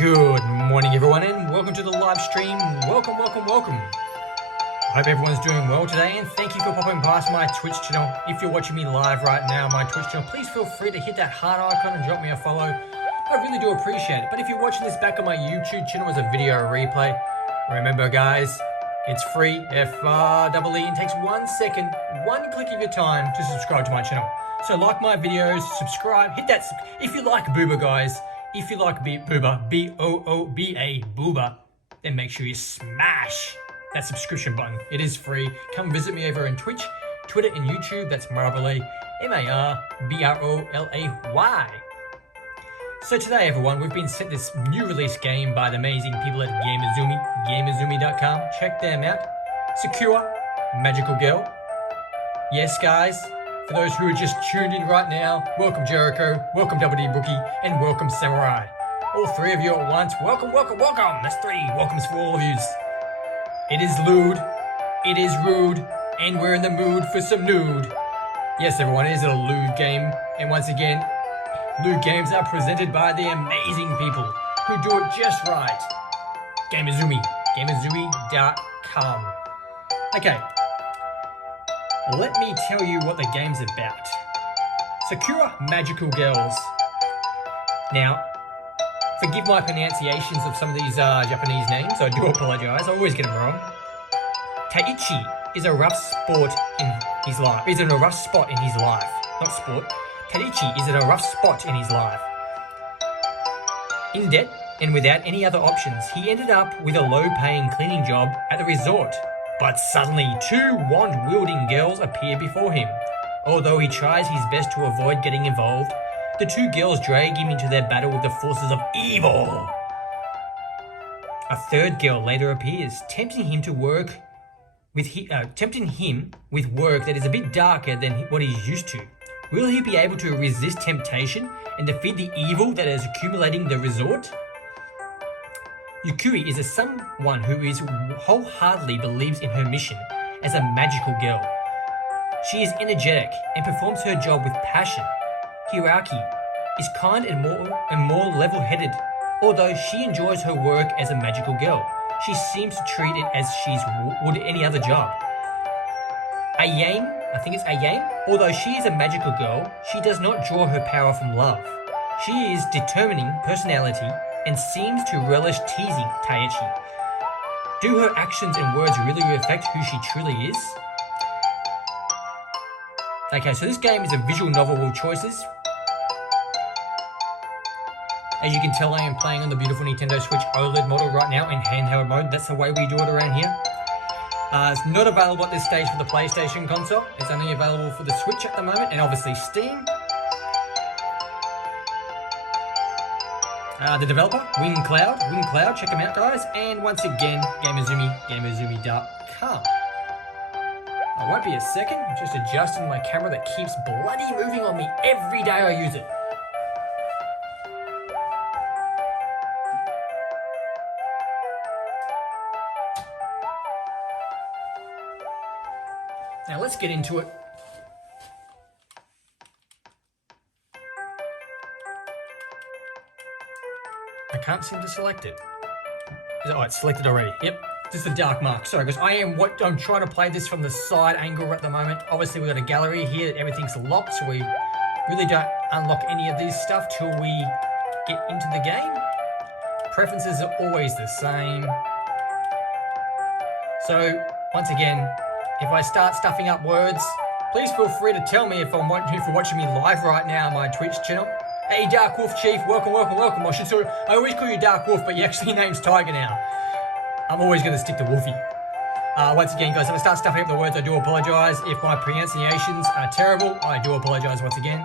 Good morning everyone and welcome to the live stream. Welcome. I hope everyone's doing well today and thank you for popping past my Twitch channel. If you're watching me live right now on my Twitch channel, please feel free to hit that heart icon and drop me a follow. I really do appreciate it. But if you're watching this back on my YouTube channel as a video replay, remember guys, it's free, F-R-E-E, and takes 1 second, one click of your time to subscribe to my channel. So like my videos, subscribe, hit that, if you like booba guys, if you like booba, B-O-O-B-A, booba, then make sure you smash that subscription button. It is free. Come visit me over on Twitch, Twitter, and YouTube. That's Marbley, M-A-R-B-R-O-L-A-Y. So today, everyone, we've been sent this new release game by the amazing people at Gamuzumi, Gamuzumi.com. Check them out. Sakura, Magical Girl. Yes, guys. For those who are just tuned in right now, welcome Jericho, welcome WD Bookie, and welcome Samurai. All three of you at once, welcome. That's 3 welcomes for all of yous. It is lewd, it is rude, and we're in the mood for some nude. Yes, everyone, it is a lewd game, and once again, lewd games are presented by the amazing people who do it just right. Gamuzumi, Gamuzumi.com. Okay. Let me tell you what the game's about. Sakura Magical Girls. Now, forgive my pronunciations of some of these Japanese names, I do apologize, I always get them wrong. Taichi is a rough spot in his life. Is in a rough spot in his life. Not sport. Taichi is in a rough spot in his life. In debt and without any other options, he ended up with a low-paying cleaning job at the resort. But suddenly, 2 wand-wielding girls appear before him. Although he tries his best to avoid getting involved, the 2 girls drag him into their battle with the forces of evil. A 3rd girl later appears, tempting him with work that is a bit darker than what he's used to. Will he be able to resist temptation and defeat the evil that is accumulating the resort? Yuri is someone who wholeheartedly believes in her mission as a magical girl. She is energetic and performs her job with passion. Hiraki is kind and more level-headed. Although she enjoys her work as a magical girl, she seems to treat it as she would any other job. Ayame, although she is a magical girl, she does not draw her power from love. She is determining personality and seems to relish teasing Taichi. Do her actions and words really reflect who she truly is? Okay, so this game is a visual novel with choices. As you can tell, I am playing on the beautiful Nintendo Switch OLED model right now in handheld mode. That's the way we do it around here. It's not available at this stage for the PlayStation console. It's only available for the Switch at the moment, and obviously Steam. The developer, Wing Cloud, check them out guys, and once again, Gamuzumi.com. I won't be a second, I'm just adjusting my camera that keeps bloody moving on me every day I use it. Now let's get into it. I can't seem to select it. Oh, it's selected already. Yep, just a dark mark. Sorry, because I'm trying to play this from the side angle at the moment. Obviously, we've got a gallery here. Everything's locked, so we really don't unlock any of this stuff till we get into the game. Preferences are always the same. So, once again, if I start stuffing up words, please feel free to tell me if you're watching me live right now on my Twitch channel. Hey, Dark Wolf Chief, welcome. I always call you Dark Wolf, but your actually name's Tiger now. I'm always going to stick to Wolfie. Once again, guys, if I start stuffing up the words, I do apologize. If my pronunciations are terrible, I do apologize once again.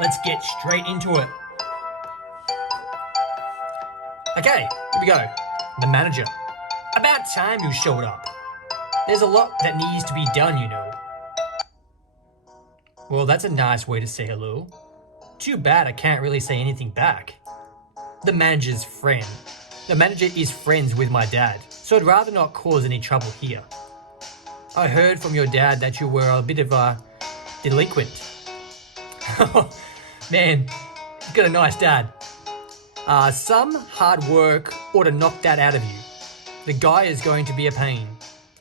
Let's get straight into it. Okay, here we go. The manager. About time you showed up. There's a lot that needs to be done, you know. Well, that's a nice way to say hello. Too bad I can't really say anything back. The manager's friend. The manager is friends with my dad, so I'd rather not cause any trouble here. I heard from your dad that you were a bit of a delinquent. Man, you've got a nice dad. Some hard work ought to knock that out of you. The guy is going to be a pain.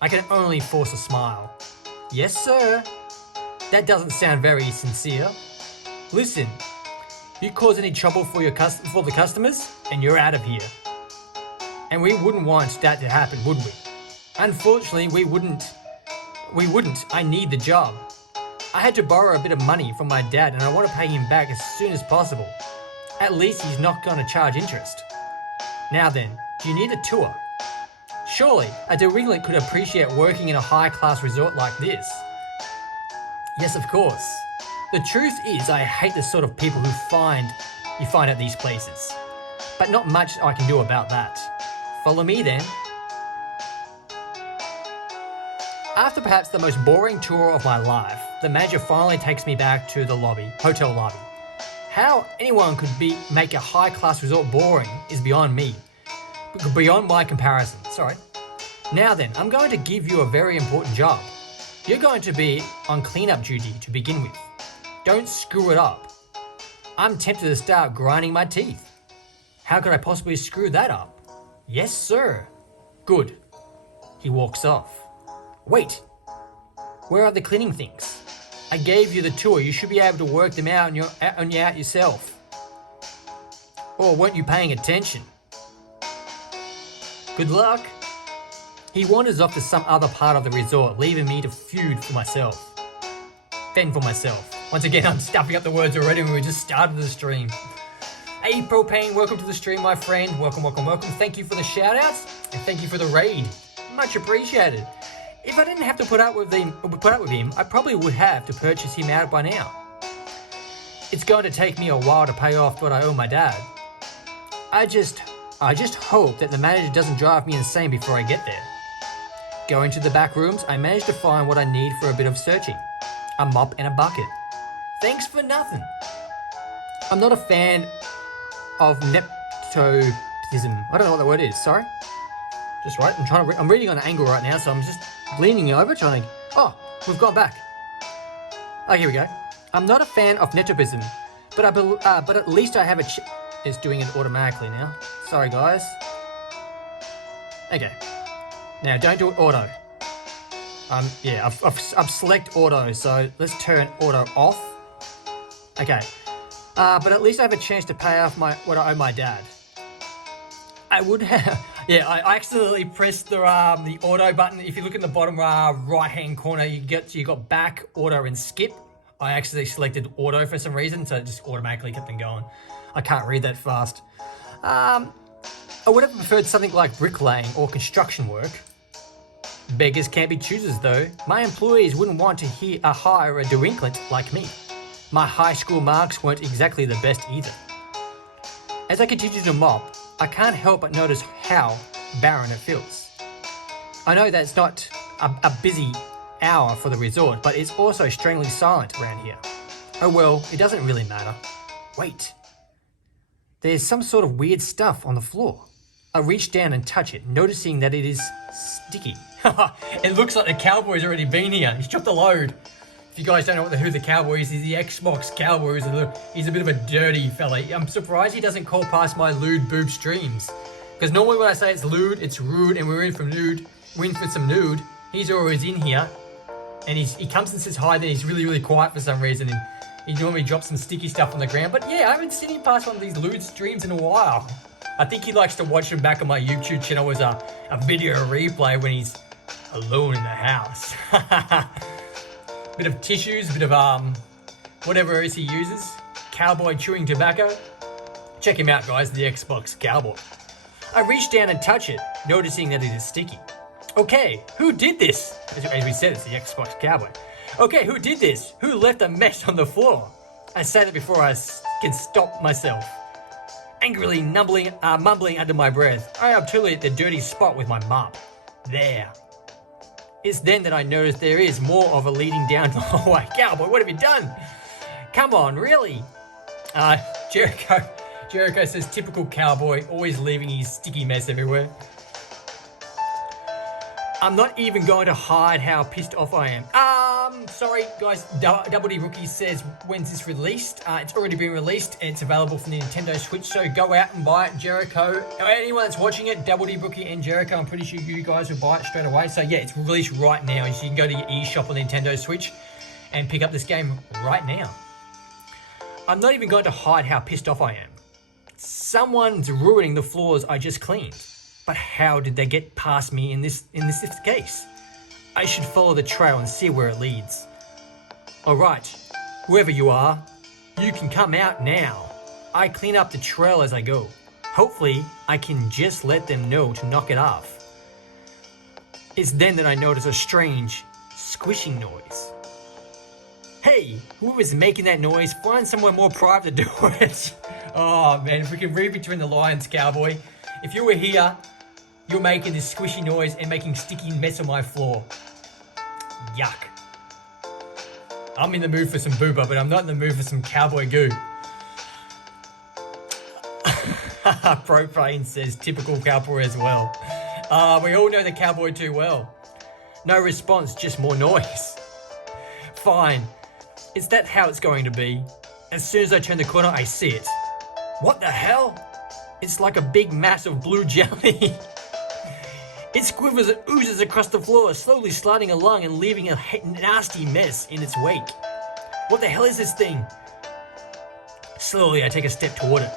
I can only force a smile. Yes, sir. That doesn't sound very sincere. Listen, you cause any trouble for the customers, and you're out of here. And we wouldn't want that to happen, would we? Unfortunately, we wouldn't. I need the job. I had to borrow a bit of money from my dad, and I want to pay him back as soon as possible. At least he's not going to charge interest. Now then, do you need a tour? Surely, a delinquent could appreciate working in a high-class resort like this. Yes, of course. The truth is, I hate the sort of people you find at these places. But not much I can do about that. Follow me then. After perhaps the most boring tour of my life, the manager finally takes me back to the hotel lobby. How anyone could make a high-class resort boring is beyond me. Beyond my comparison, sorry. Now then, I'm going to give you a very important job. You're going to be on cleanup duty to begin with. Don't screw it up. I'm tempted to start grinding my teeth. How could I possibly screw that up? Yes, sir. Good. He walks off. Wait. Where are the cleaning things? I gave you the tour. You should be able to work them out on yourself. Or weren't you paying attention? Good luck. He wanders off to some other part of the resort, leaving me to fend for myself. Once again, I'm stuffing up the words already when we just started the stream. Hey, Propane, welcome to the stream, my friend. Welcome. Thank you for the shout-outs, and thank you for the raid. Much appreciated. If I didn't have to put up with him, I probably would have to purchase him out by now. It's going to take me a while to pay off what I owe my dad. I just hope that the manager doesn't drive me insane before I get there. Going to the back rooms, I managed to find what I need for a bit of searching. A mop and a bucket. Thanks for nothing. I'm not a fan of nepotism. I don't know what that word is, sorry. Just right, I'm reading on an angle right now, so I'm just leaning over trying to... Oh, we've gone back. Oh, here we go. I'm not a fan of nepotism, but at least I have a... It's doing it automatically now. Sorry, guys. Okay. Now, don't do it auto. Yeah, I've select auto, so let's turn auto off. Okay. But at least I have a chance to pay off what I owe my dad. I would have... Yeah, I accidentally pressed the auto button. If you look in the bottom right-hand corner, you got back, auto, and skip. I accidentally selected auto for some reason, so it just automatically kept on going. I can't read that fast. I would have preferred something like bricklaying or construction work. Beggars can't be choosers, though. My employees wouldn't want to hire a delinquent like me. My high school marks weren't exactly the best either. As I continue to mop, I can't help but notice how barren it feels. I know that it's not a busy hour for the resort, but it's also strangely silent around here. Oh well, it doesn't really matter. Wait. There's some sort of weird stuff on the floor. I reach down and touch it, noticing that it is sticky. It looks like the cowboy's already been here. He's dropped the load. If you guys don't know who the cowboy is, he's the Xbox cowboy. He's a bit of a dirty fella. I'm surprised he doesn't call past my lewd boob streams. Because normally when I say it's lewd, it's rude, and we're in for some nude. He's always in here. And he comes and says hi, then he's really, really quiet for some reason. And he normally drops some sticky stuff on the ground. But yeah, I haven't seen him past one of these lewd streams in a while. I think he likes to watch them back on my YouTube channel as a video replay when he's alone in the house. Bit of tissues, bit of whatever it is he uses. Cowboy chewing tobacco. Check him out, guys, the Xbox cowboy. I reach down and touch it, noticing that it is sticky. Okay, who did this? As we said, it's the Xbox cowboy. Okay, who did this? Who left a mess on the floor? I say that before I can stop myself. Angrily mumbling under my breath, I am totally at the dirty spot with my mop. There. It's then that I notice there is more of a leading down the hallway. Cowboy, what have you done? Come on, really? Jericho says, typical cowboy, always leaving his sticky mess everywhere. I'm not even going to hide how pissed off I am. sorry guys, Double D Rookie says, when's this released? It's already been released. It's available from the Nintendo Switch, so go out and buy it. Jericho, anyone that's watching it, Double D Rookie and Jericho, I'm pretty sure you guys will buy it straight away. So yeah, it's released right now. So you can go to your eShop on Nintendo Switch and pick up this game right now. I'm not even going to hide how pissed off I am. Someone's ruining the floors I just cleaned. But how did they get past me in this case? I should follow the trail and see where it leads. Alright, whoever you are, you can come out now. I clean up the trail as I go. Hopefully, I can just let them know to knock it off. It's then that I notice a strange, squishing noise. Hey, whoever's making that noise, find somewhere more private to do it. Oh man, if we can read between the lines, cowboy. If you were here, you're making this squishy noise and making sticky mess on my floor. Yuck. I'm in the mood for some booba, but I'm not in the mood for some cowboy goo. Propane says typical cowboy as well. We all know the cowboy too well. No response, just more noise. Fine. Is that how it's going to be? As soon as I turn the corner, I see it. What the hell? It's like a big mass of blue jelly. It squivers and oozes across the floor, slowly sliding along and leaving a nasty mess in its wake. What the hell is this thing? Slowly, I take a step toward it.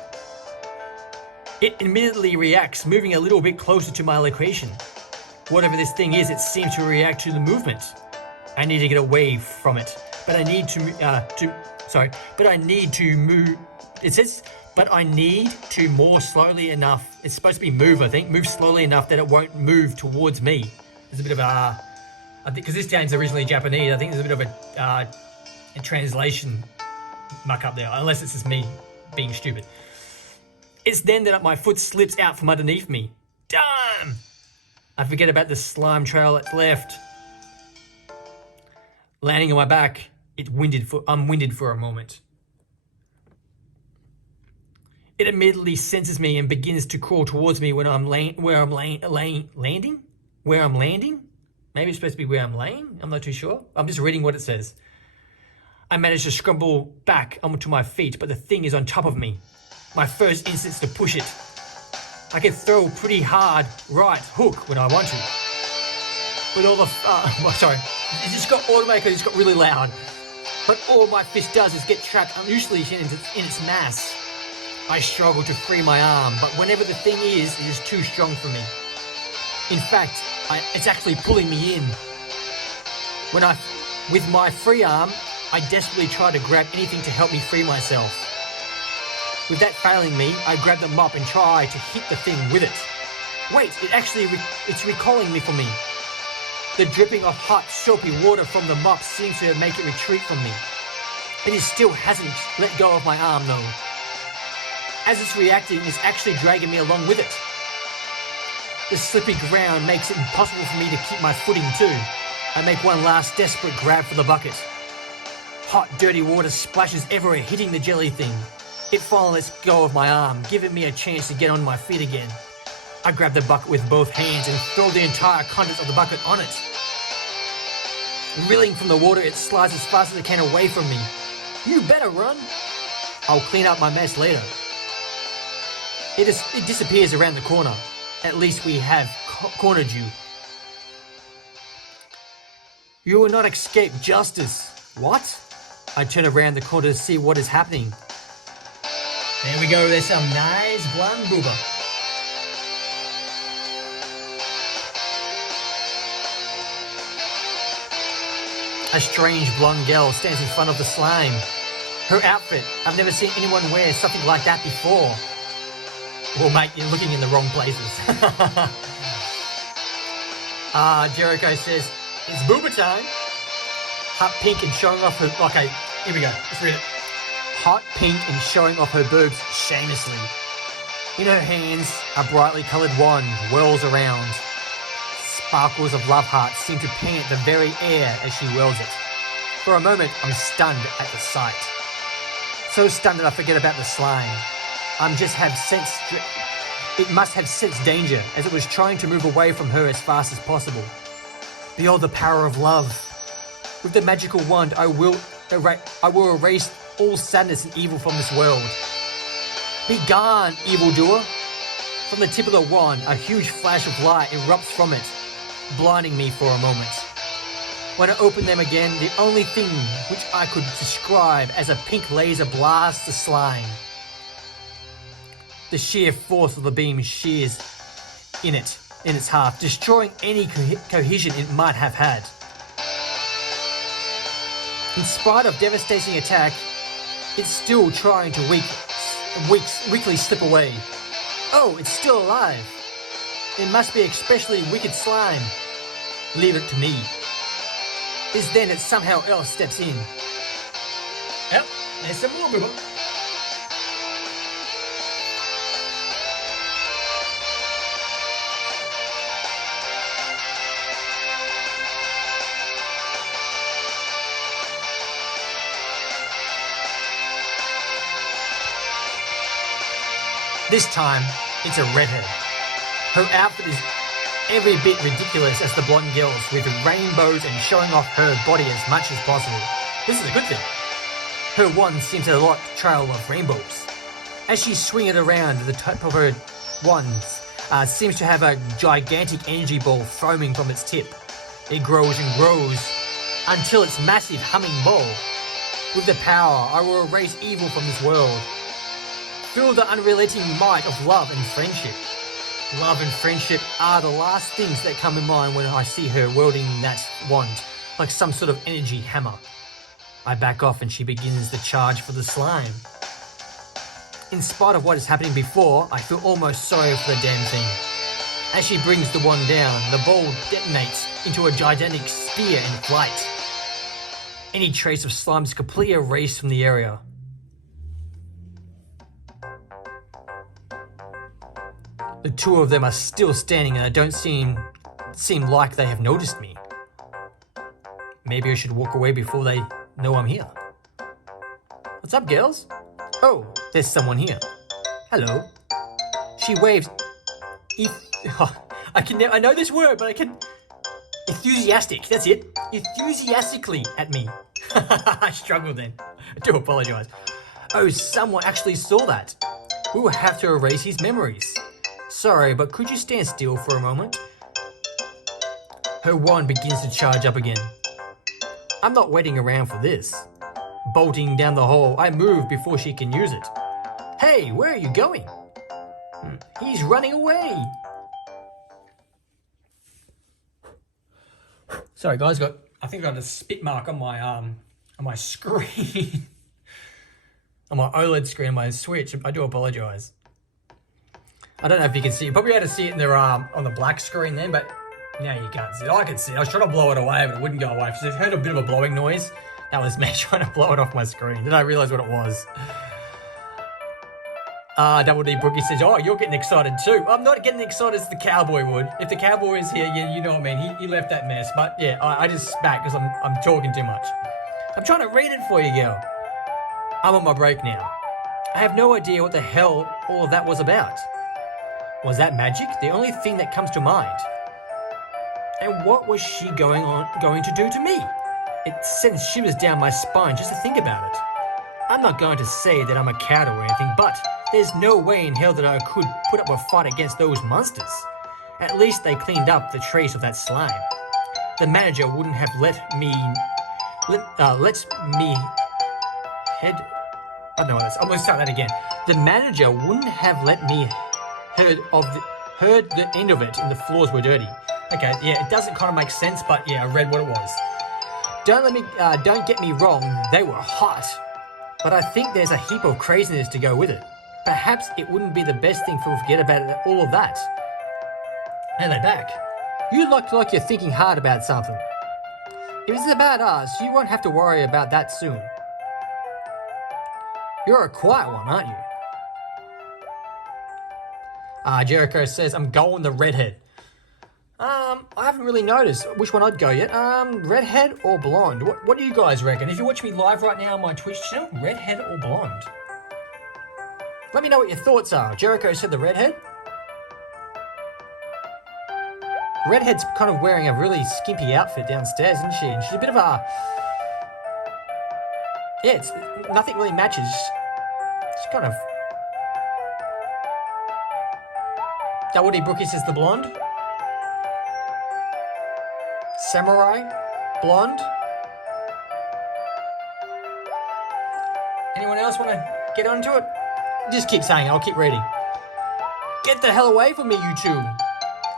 It immediately reacts, moving a little bit closer to my location. Whatever this thing is, it seems to react to the movement. I need to get away from it, but I need to move. It says, but I need to more slowly enough. It's supposed to be move, I think. Move slowly enough that it won't move towards me. There's a bit of I think, because this game's originally Japanese, I think there's a bit of a translation muck up there, unless it's just me being stupid. It's then that my foot slips out from underneath me. Damn! I forget about the slime trail that's left. Landing on my back, I'm winded for a moment. It immediately senses me and begins to crawl towards me when landing? Where I'm landing? Maybe it's supposed to be where I'm laying? I'm not too sure. I'm just reading what it says. I manage to scramble back onto my feet, but the thing is on top of me. My first instinct is to push it. I can throw pretty hard right hook when I want to. But all the... sorry. It just got automatically, it just got really loud. But all my fist does is get trapped unusually in its mass. I struggle to free my arm, but whenever the thing is, it is too strong for me. In fact, it's actually pulling me in. With my free arm, I desperately try to grab anything to help me free myself. With that failing me, I grab the mop and try to hit the thing with it. Wait, it's recalling me from me. The dripping of hot, soapy water from the mop seems to make it retreat from me. It still hasn't let go of my arm though. As it's reacting, it's actually dragging me along with it. The slippy ground makes it impossible for me to keep my footing too. I make one last desperate grab for the bucket. Hot, dirty water splashes everywhere, hitting the jelly thing. It finally lets go of my arm, giving me a chance to get on my feet again. I grab the bucket with both hands and throw the entire contents of the bucket on it. Reeling from the water, it slides as fast as it can away from me. You better run. I'll clean up my mess later. It disappears around the corner. At least we have cornered you. You will not escape justice. What? I turn around the corner to see what is happening. There we go, there's some nice blonde booba. A strange blonde girl stands in front of the slime. Her outfit, I've never seen anyone wear something like that before. Well, mate, you're looking in the wrong places. Jericho says, it's booba time. Hot pink and showing off her... Okay, here we go. Let's read it. Hot pink and showing off her boobs shamelessly. In her hands, a brightly coloured wand whirls around. Sparkles of love hearts seem to paint the very air as she whirls it. For a moment, I'm stunned at the sight. So stunned that I forget about the slime. It must have sensed danger as it was trying to move away from her as fast as possible. Behold the power of love. With the magical wand, I will erase all sadness and evil from this world. Be gone, evildoer! From the tip of the wand, a huge flash of light erupts from it, blinding me for a moment. When I open them again, the only thing which I could describe as a pink laser blasts the slime. The sheer force of the beam shears in its half, destroying any cohesion it might have had. In spite of devastating attack, it's still trying to weakly slip away. Oh, it's still alive. It must be especially wicked slime. Leave it to me. It's then that somehow else steps in. Yep, there's some more booba. This time, it's a redhead. Her outfit is every bit ridiculous as the blonde girls, with rainbows and showing off her body as much as possible. This is a good thing. Her wand seems to have a lot trail of rainbows. As she swings it around, the top of her wand seems to have a gigantic energy ball foaming from its tip. It grows and grows until its massive humming ball. With the power, I will erase evil from this world. Feel the unrelenting might of love and friendship. Love and friendship are the last things that come in mind when I see her wielding that wand, like some sort of energy hammer. I back off and she begins the charge for the slime. In spite of what is happening before, I feel almost sorry for the damn thing. As she brings the wand down, the ball detonates into a gigantic sphere in flight. Any trace of slime is completely erased from the area. The two of them are still standing and I don't seem like they have noticed me. Maybe I should walk away before they know I'm here. What's up, girls? Oh, there's someone here. Hello. She waves. I know this word, but I can. Enthusiastic. That's it. Enthusiastically at me. I struggle then. I do apologize. Oh, someone actually saw that. We will have to erase his memories. Sorry, but could you stand still for a moment? Her wand begins to charge up again. I'm not waiting around for this. Bolting down the hall, I move before she can use it. Hey, where are you going? He's running away. Sorry guys, I think I got a spit mark on my screen. On my OLED screen on my Switch. I do apologize. I don't know if you can see. You probably had to see it in their on the black screen then, but now you can't see it. I can see it. I was trying to blow it away, but it wouldn't go away. So I heard a bit of a blowing noise. That was me trying to blow it off my screen. Then I realized what it was. Double D Brookie says, oh, you're getting excited too. I'm not getting excited as the cowboy would. If the cowboy is here, yeah, you know what I mean. He left that mess. But yeah, I just spat because I'm talking too much. I'm trying to read it for you, girl. I'm on my break now. I have no idea what the hell all of that was about. Was that magic? The only thing that comes to mind. And what was she going to do to me? It sends shivers down my spine just to think about it. I'm not going to say that I'm a coward or anything, but there's no way in hell that I could put up a fight against those monsters. At least they cleaned up the trace of that slime. The manager wouldn't have let me head. I don't know what that's. I'm going to start that again. The manager wouldn't have let me heard the end of it, and the floors were dirty. Okay, yeah, it doesn't kind of make sense, but yeah, I read what it was. Don't get me wrong, they were hot, but I think there's a heap of craziness to go with it. Perhaps it wouldn't be the best thing to forget about all of that. And they're back. You look like you're thinking hard about something. If it's about us, you won't have to worry about that soon. You're a quiet one, aren't you? Jericho says, I'm going the redhead. I haven't really noticed which one I'd go yet. Redhead or blonde? What do you guys reckon? If you watch me live right now on my Twitch channel, redhead or blonde? Let me know what your thoughts are. Jericho said the redhead. Redhead's kind of wearing a really skimpy outfit downstairs, isn't she? And she's a bit of a... Yeah, nothing really matches. She's kind of... Woody Brookies is the blonde. Samurai, blonde. Anyone else want to get onto it? Just keep saying it, I'll keep reading. Get the hell away from me, you two.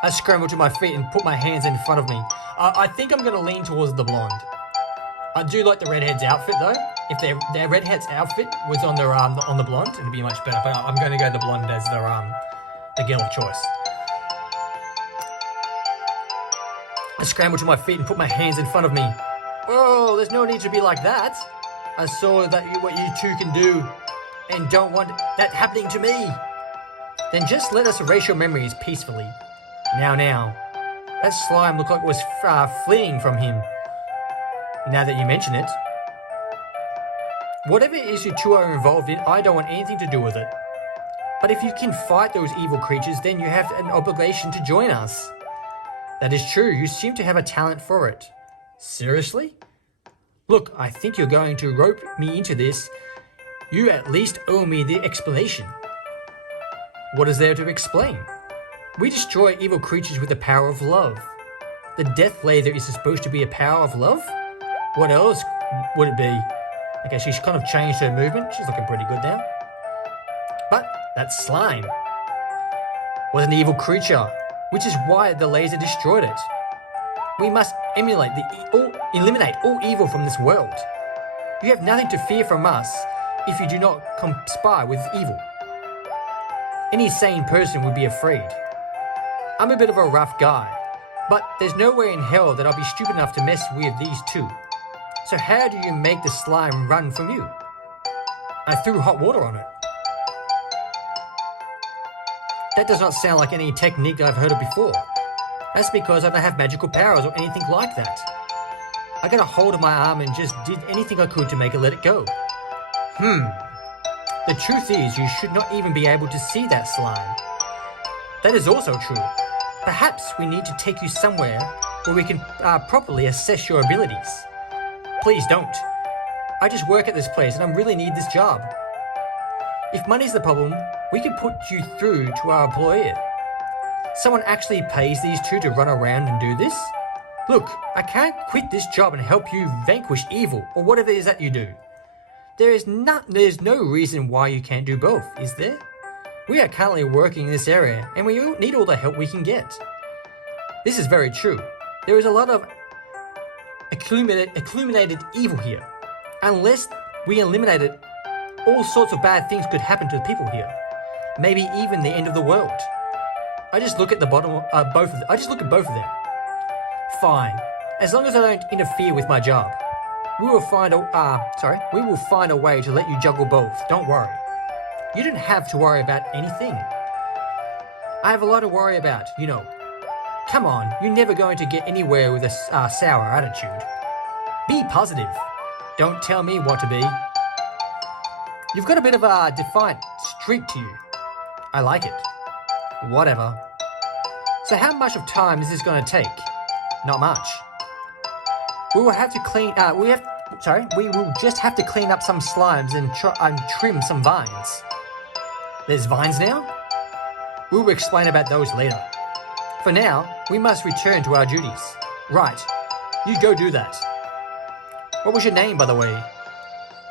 I scrambled to my feet and put my hands in front of me. I think I'm going to lean towards the blonde. I do like the redhead's outfit though. If their redhead's outfit was on their on the blonde, it'd be much better. But I'm going to go the blonde as the girl of choice. I scrambled to my feet and put my hands in front of me. Oh, there's no need to be like that. I saw what you two can do and don't want that happening to me. Then just let us erase your memories peacefully. Now, that slime looked like it was fleeing from him. Now that you mention it. Whatever it is you two are involved in, I don't want anything to do with it. But if you can fight those evil creatures, then you have an obligation to join us. That is true, you seem to have a talent for it. Seriously? Look, I think you're going to rope me into this. You at least owe me the explanation. What is there to explain? We destroy evil creatures with the power of love. The death laser is supposed to be a power of love? What else would it be? Okay, she's kind of changed her movement. She's looking pretty good now. But that slime was an evil creature, which is why the laser destroyed it. We must eliminate all evil from this world. You have nothing to fear from us if you do not conspire with evil. Any sane person would be afraid. I'm a bit of a rough guy, but there's nowhere in hell that I'll be stupid enough to mess with these two. So how do you make the slime run from you? I threw hot water on it. That does not sound like any technique I've heard of before. That's because I don't have magical powers or anything like that. I got a hold of my arm and just did anything I could to make it let it go. The truth is, you should not even be able to see that slime. That is also true. Perhaps we need to take you somewhere where we can properly assess your abilities. Please don't. I just work at this place and I really need this job. If money's the problem, we can put you through to our employer. Someone actually pays these two to run around and do this? Look, I can't quit this job and help you vanquish evil or whatever it is that you do. There's no reason why you can't do both, is there? We are currently working in this area and we need all the help we can get. This is very true. There is a lot of accumulated evil here. Unless we eliminate it, all sorts of bad things could happen to the people here. Maybe even the end of the world. I just look at both of them. Fine. As long as I don't interfere with my job. We will find a way to let you juggle both. Don't worry. You don't have to worry about anything. I have a lot to worry about, you know. Come on, you're never going to get anywhere with a sour attitude. Be positive. Don't tell me what to be. You've got a bit of a defiant streak to you. I like it. Whatever. So how much of time is this going to take? Not much. We will have to we will just have to clean up some slimes and trim some vines. There's vines now? We will explain about those later. For now, we must return to our duties. Right, you go do that. What was your name, by the way?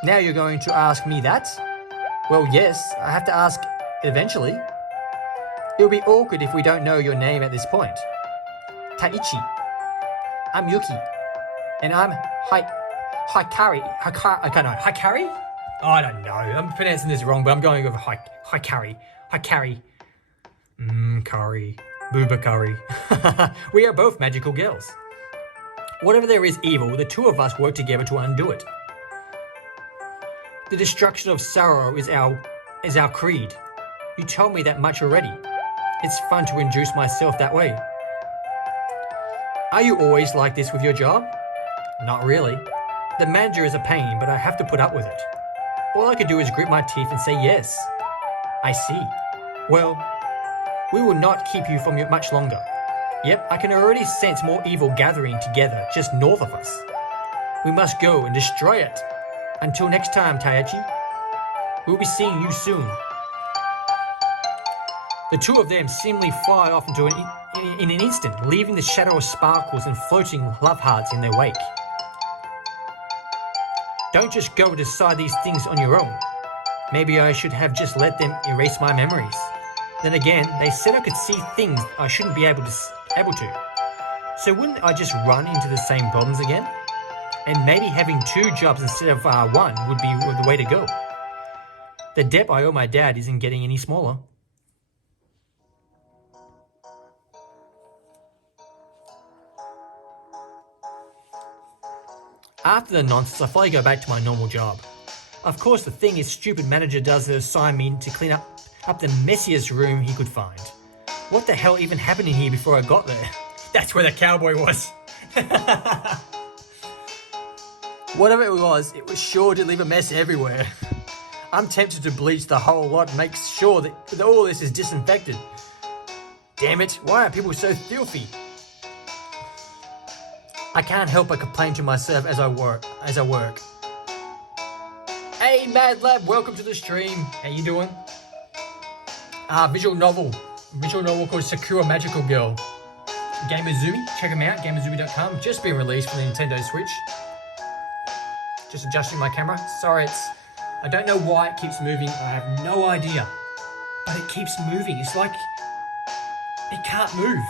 Now you're going to ask me that? Well, yes, I have to ask eventually. It will be awkward if we don't know your name at this point. Taichi. I'm Yuki. And I'm Hikari. Hikari? Oh, I don't know. I'm pronouncing this wrong, but I'm going with Hikari. Hikari. Curry. Booba curry. We are both magical girls. Whatever there is evil, the two of us work together to undo it. The destruction of sorrow is our creed. You told me that much already. It's fun to introduce myself that way. Are you always like this with your job? Not really. The manager is a pain, but I have to put up with it. All I could do is grit my teeth and say yes. I see. Well, we will not keep you from much longer. Yep, I can already sense more evil gathering together just north of us. We must go and destroy it. Until next time, Taichi. We'll be seeing you soon. The two of them seemingly fly off into in an instant, leaving the shadow of sparkles and floating love hearts in their wake. Don't just go and decide these things on your own. Maybe I should have just let them erase my memories. Then again, they said I could see things I shouldn't be able to. So wouldn't I just run into the same problems again? And maybe having two jobs instead of one would be the way to go. The debt I owe my dad isn't getting any smaller. After the nonsense, I finally go back to my normal job. Of course, the thing is, stupid manager does assign me to clean up the messiest room he could find. What the hell even happened in here before I got there? That's where the cowboy was. Whatever it was sure to leave a mess everywhere. I'm tempted to bleach the whole lot and make sure that all this is disinfected. Damn it, why are people so filthy? I can't help but complain to myself as I work. Hey Mad Lab, welcome to the stream. How you doing? Visual novel called Sakura Magical Girl. Gamuzumi, check them out, gamuzumi.com. Just been released for the Nintendo Switch. Just adjusting my camera. Sorry, I don't know why it keeps moving. I have no idea. But it keeps moving. It's like it can't move.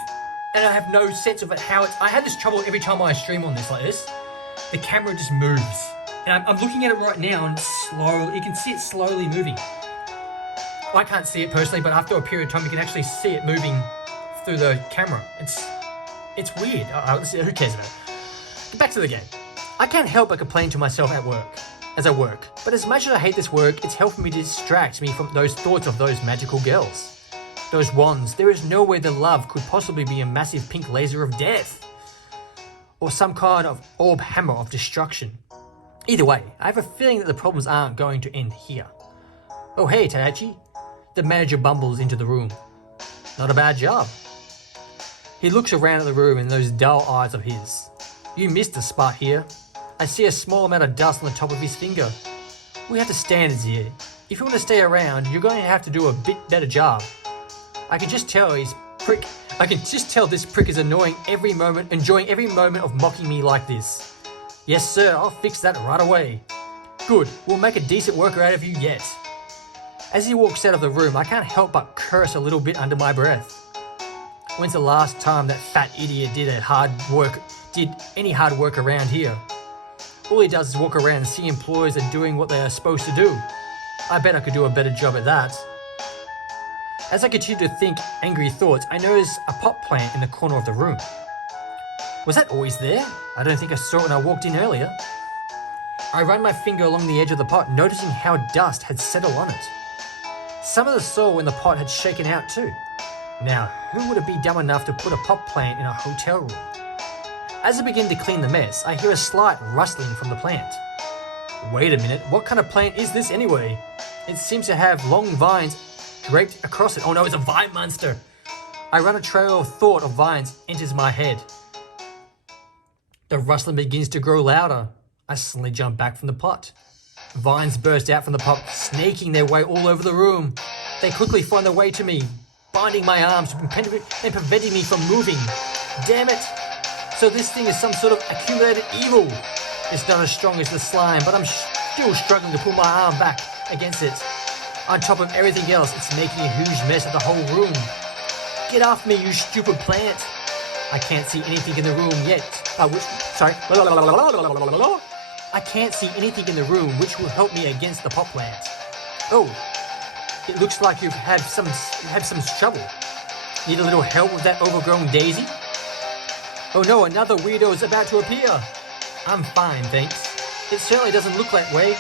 And I have no sense of it, I have this trouble every time I stream on this like this. The camera just moves. And I'm looking at it right now and you can see it slowly moving. I can't see it personally, but after a period of time you can actually see it moving through the camera. It's weird. Who cares about it? Get back to the game. I can't help but complain to myself as I work. But as much as I hate this work, it's helping me to distract me from those thoughts of those magical girls. Those wands, there is no way the love could possibly be a massive pink laser of death. Or some kind of orb hammer of destruction. Either way, I have a feeling that the problems aren't going to end here. Oh hey Taichi. The manager bumbles into the room. Not a bad job. He looks around at the room in those dull eyes of his. You missed a spot here. I see a small amount of dust on the top of his finger. We have the standards here. If you want to stay around, you're going to have to do a bit better job. I can just tell this prick is enjoying every moment of mocking me like this. Yes sir, I'll fix that right away. Good, we'll make a decent worker out of you yet. As he walks out of the room, I can't help but curse a little bit under my breath. When's the last time that fat idiot did any hard work around here? All he does is walk around and see employees are doing what they are supposed to do. I bet I could do a better job at that. As I continue to think angry thoughts, I notice a pot plant in the corner of the room. Was that always there? I don't think I saw it when I walked in earlier. I run my finger along the edge of the pot, noticing how dust had settled on it. Some of the soil in the pot had shaken out too. Now, who would be dumb enough to put a pot plant in a hotel room? As I begin to clean the mess, I hear a slight rustling from the plant. Wait a minute, what kind of plant is this anyway? It seems to have long vines draped across it. Oh no, it's a vine monster! I run a trail of thought of vines enters my head. The rustling begins to grow louder. I suddenly jump back from the pot. Vines burst out from the pot, snaking their way all over the room. They quickly find their way to me, binding my arms and preventing me from moving. Damn it! So this thing is some sort of accumulated evil. It's not as strong as the slime, but I'm still struggling to pull my arm back against it. On top of everything else, it's making a huge mess of the whole room. Get off me, you stupid plant! I can't see anything in the room yet. I can't see anything in the room which will help me against the pot plant. Oh, it looks like you've had some trouble. Need a little help with that overgrown daisy? Oh no, another weirdo is about to appear. I'm fine, thanks. It certainly doesn't look that way.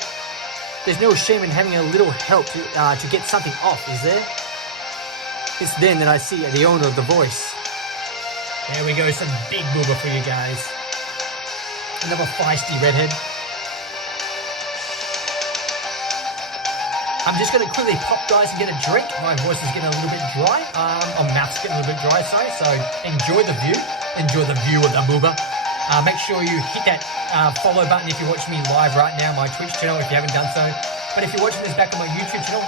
There's no shame in having a little help to get something off, is there? It's then that I see the owner of the voice. There we go, some big booba for you guys. Another feisty redhead. I'm just going to quickly pop, guys, and get a drink. My voice is getting a little bit dry. My mouth's getting a little bit dry, sorry. So enjoy the view. Enjoy the view of the booba. Make sure you hit that follow button if you're watching me live right now, my Twitch channel, if you haven't done so. But if you're watching this back on my YouTube channel,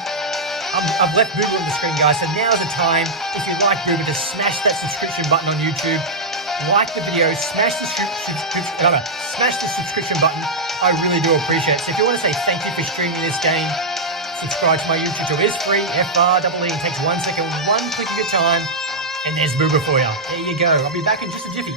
I've left Booba on the screen, guys. So now's the time, if you like Booba, to smash that subscription button on YouTube. Like the video, smash the subscription button. I really do appreciate it. So if you want to say thank you for streaming this game, subscribe to my YouTube channel. It's free, FREE. It takes 1 second, one click of your time, and there's Booba for you. There you go. I'll be back in just a jiffy.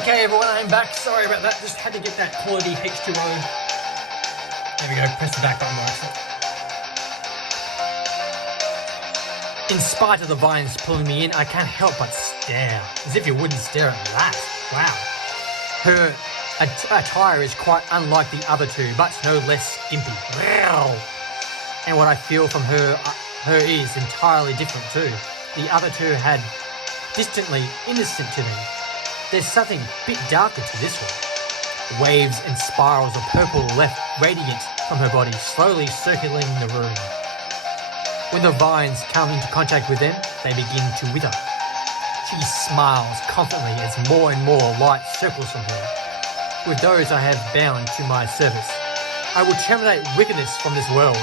Okay, everyone, I'm back. Sorry about that. Just had to get that quality H2O. There we go. Press the back button by accident. In spite of the vines pulling me in, I can't help but stare, as if you wouldn't stare at that. Wow. Her attire is quite unlike the other two, but no less skimpy. Wow. And what I feel from her is entirely different too. The other two had distantly innocent to me. There's something a bit darker to this one. Waves and spirals of purple left radiant from her body, slowly circulating the room. When the vines come into contact with them, they begin to wither. She smiles confidently as more and more light circles from her. With those I have bound to my service, I will terminate wickedness from this world.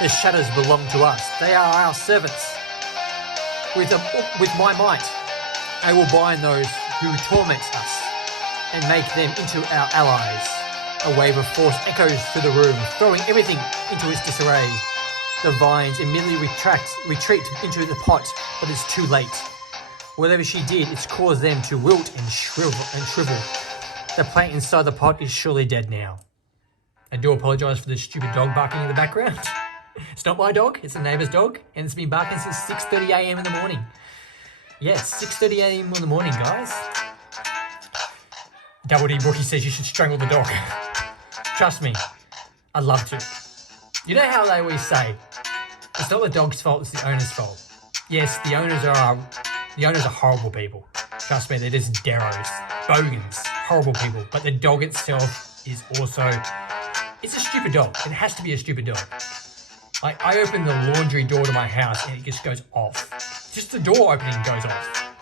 The shadows belong to us. They are our servants. With my might, I will bind those who torment us and make them into our allies. A wave of force echoes through the room, throwing everything into its disarray. The vines immediately retreat into the pot, but it's too late. Whatever she did, it's caused them to wilt and shrivel. The plant inside the pot is surely dead now. I do apologise for the stupid dog barking in the background. It's not my dog, it's the neighbour's dog, and it's been barking since 6:30 a.m. in the morning. Yes, 6:30 a.m. in the morning, guys. Double D Brookie says you should strangle the dog. Trust me, I'd love to. You know how they always say, it's not the dog's fault, it's the owner's fault. Yes, the owners are horrible people. Trust me, they're just deros, bogans, horrible people. But the dog itself is also, it's a stupid dog. It has to be a stupid dog. Like, I open the laundry door to my house and it just goes off. Just the door opening goes off.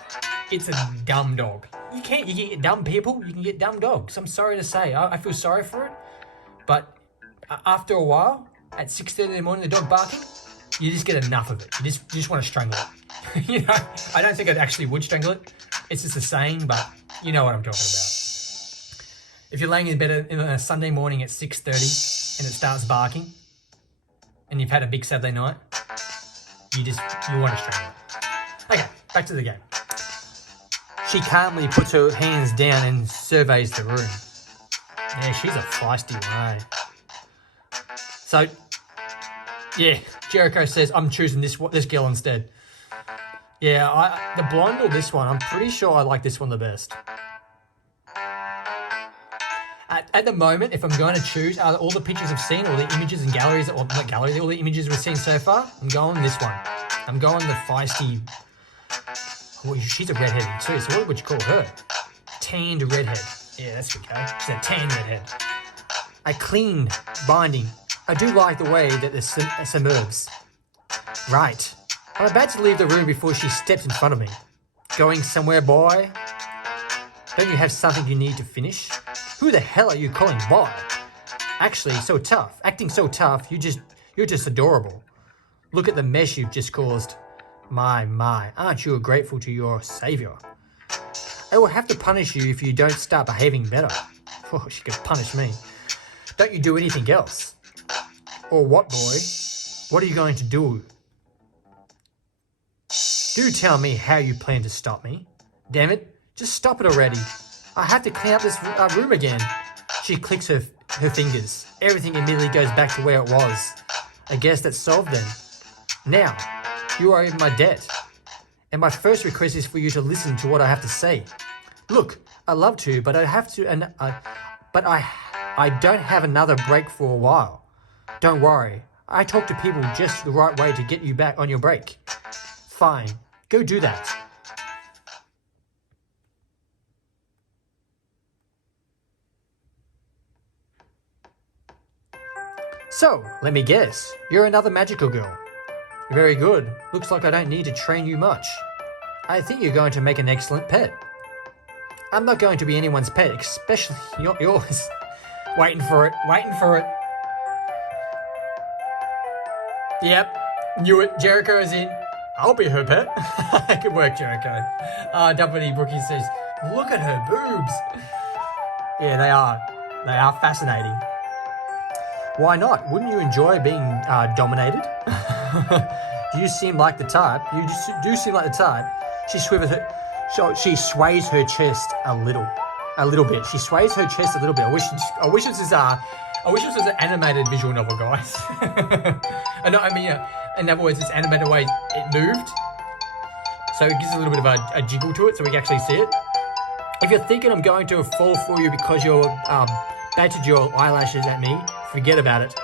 It's a dumb dog. You can get dumb people, you can get dumb dogs. I'm sorry to say. I feel sorry for it. But after a while, at 6:30 in the morning, the dog barking, you just get enough of it. You just want to strangle it. You know, I don't think I actually would strangle it. It's just a saying, but you know what I'm talking about. If you're laying in bed on a Sunday morning at 6:30 and it starts barking, and you've had a big Saturday night, you want to strangle it. Okay, back to the game. She calmly puts her hands down and surveys the room. Yeah, she's a feisty one, eh? So, yeah, Jericho says, I'm choosing this girl instead. Yeah, the blonde or this one, I'm pretty sure I like this one the best. At the moment, if I'm going to choose out of all the pictures I've seen, all the images and galleries, or not gallery, all the images we've seen so far, I'm going this one. I'm going the feisty. Oh, she's a redhead too, so what would you call her? Tanned redhead. Yeah, that's okay. She's a tan redhead. A clean binding. I do like the way that the submerves. Right. I'm about to leave the room before she steps in front of me. Going somewhere, boy? Don't you have something you need to finish? Who the hell are you calling boy? Actually, so tough. Acting so tough, you're just adorable. Look at the mess you've just caused. My, aren't you grateful to your savior? I will have to punish you if you don't start behaving better. Oh, she could punish me. Don't you do anything else. Or what, boy? What are you going to do? Do tell me how you plan to stop me. Damn it, just stop it already. I have to clean up this room again. She clicks her fingers. Everything immediately goes back to where it was. I guess that's solved then. Now, you are in my debt. And my first request is for you to listen to what I have to say. Look, I love to, but I have to, and I don't have another break for a while. Don't worry, I talk to people just the right way to get you back on your break. Fine, go do that. So, let me guess, you're another magical girl. Very good. Looks like I don't need to train you much. I think you're going to make an excellent pet. I'm not going to be anyone's pet, especially yours. Waiting for it. Yep, knew it. Jericho's in. I'll be her pet. Good work, Jericho. W. Brookie says, look at her boobs. Yeah, they are. They are fascinating. Why not? Wouldn't you enjoy being dominated? You seem like the type. You do seem like the type. She sways her chest a little bit. She sways her chest a little bit. I wish this was an animated visual novel, guys. In other words, this animated way it moved, so it gives a little bit of a jiggle to it, so we can actually see it. If you're thinking I'm going to fall for you because you're batted your eyelashes at me, forget about it.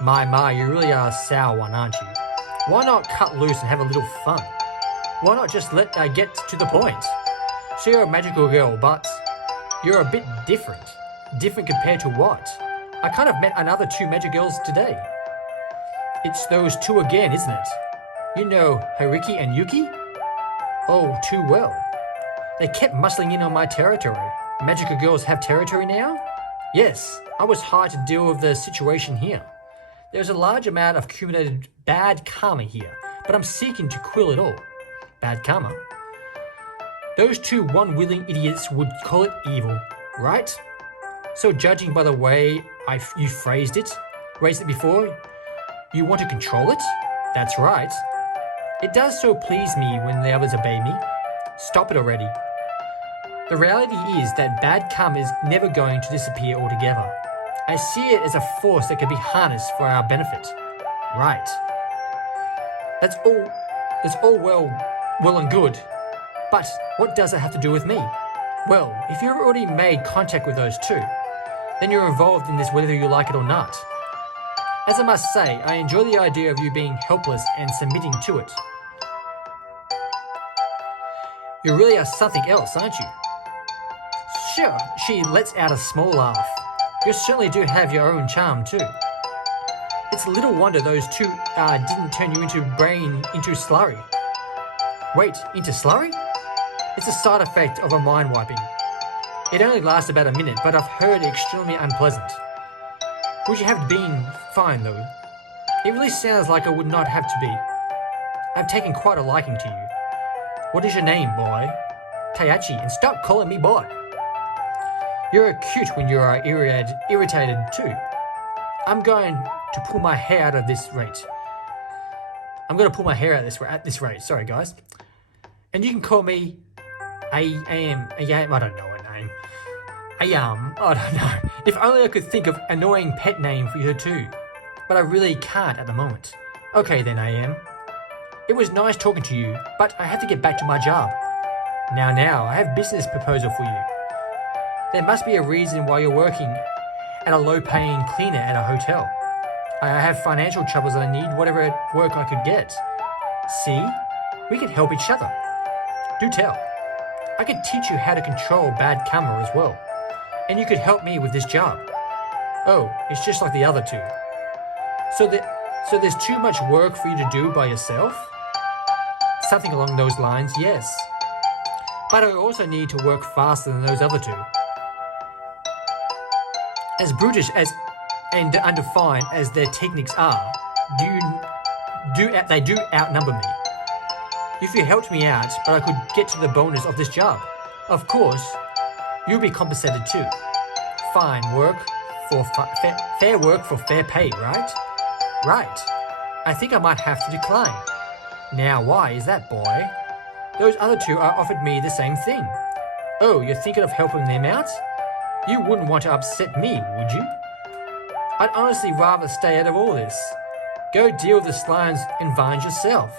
My, you really are a sour one, aren't you? Why not cut loose and have a little fun? Why not just get to the point? So you're a magical girl, but you're a bit different. Different compared to what? I kind of met another two magic girls today. It's those two again, isn't it? You know Hariki and Yuki? Oh, too well. They kept muscling in on my territory. Magical girls have territory now? Yes, I was hired to deal with the situation here. There's a large amount of accumulated bad karma here, but I'm seeking to quell it all. Bad karma? Those two one-willing idiots would call it evil, right? So judging by the way you raised it before, you want to control it? That's right. It does so please me when the others obey me. Stop it already. The reality is that bad karma is never going to disappear altogether. I see it as a force that can be harnessed for our benefit. Right. That's all well and good. But what does it have to do with me? Well, if you've already made contact with those two, then you're involved in this whether you like it or not. As I must say, I enjoy the idea of you being helpless and submitting to it. You really are something else, aren't you? Sure, she lets out a small laugh. You certainly do have your own charm too. It's little wonder those two didn't turn you into slurry. Wait, into slurry? It's a side effect of a mind wiping. It only lasts about a minute, but I've heard extremely unpleasant. Would you have been fine though? It really sounds like I would not have to be. I've taken quite a liking to you. What is your name, boy? Tayachi, and stop calling me boy. You're cute when you are irritated too. I'm going to pull my hair out at this rate. At this rate. Sorry, guys. And you can call me I don't know her name. I don't know. If only I could think of an annoying pet name for you too. But I really can't at the moment. Okay then, I am. It was nice talking to you, but I have to get back to my job. Now, I have business proposal for you. There must be a reason why you're working at a low-paying cleaner at a hotel. I have financial troubles and I need whatever work I could get. See? We can help each other. Do tell. I can teach you how to control bad karma as well. And you could help me with this job. Oh, it's just like the other two. So there's too much work for you to do by yourself? Something along those lines, yes. But I also need to work faster than those other two. As brutish and undefined as their techniques are, they do outnumber me. If you helped me out, but I could get to the bonus of this job. Of course, you'll be compensated too. Fine work for fair work for fair pay, right? Right. I think I might have to decline. Now why is that, boy? Those other two are offered me the same thing. Oh, you're thinking of helping them out? You wouldn't want to upset me, would you? I'd honestly rather stay out of all this. Go deal with the slimes and vines yourself.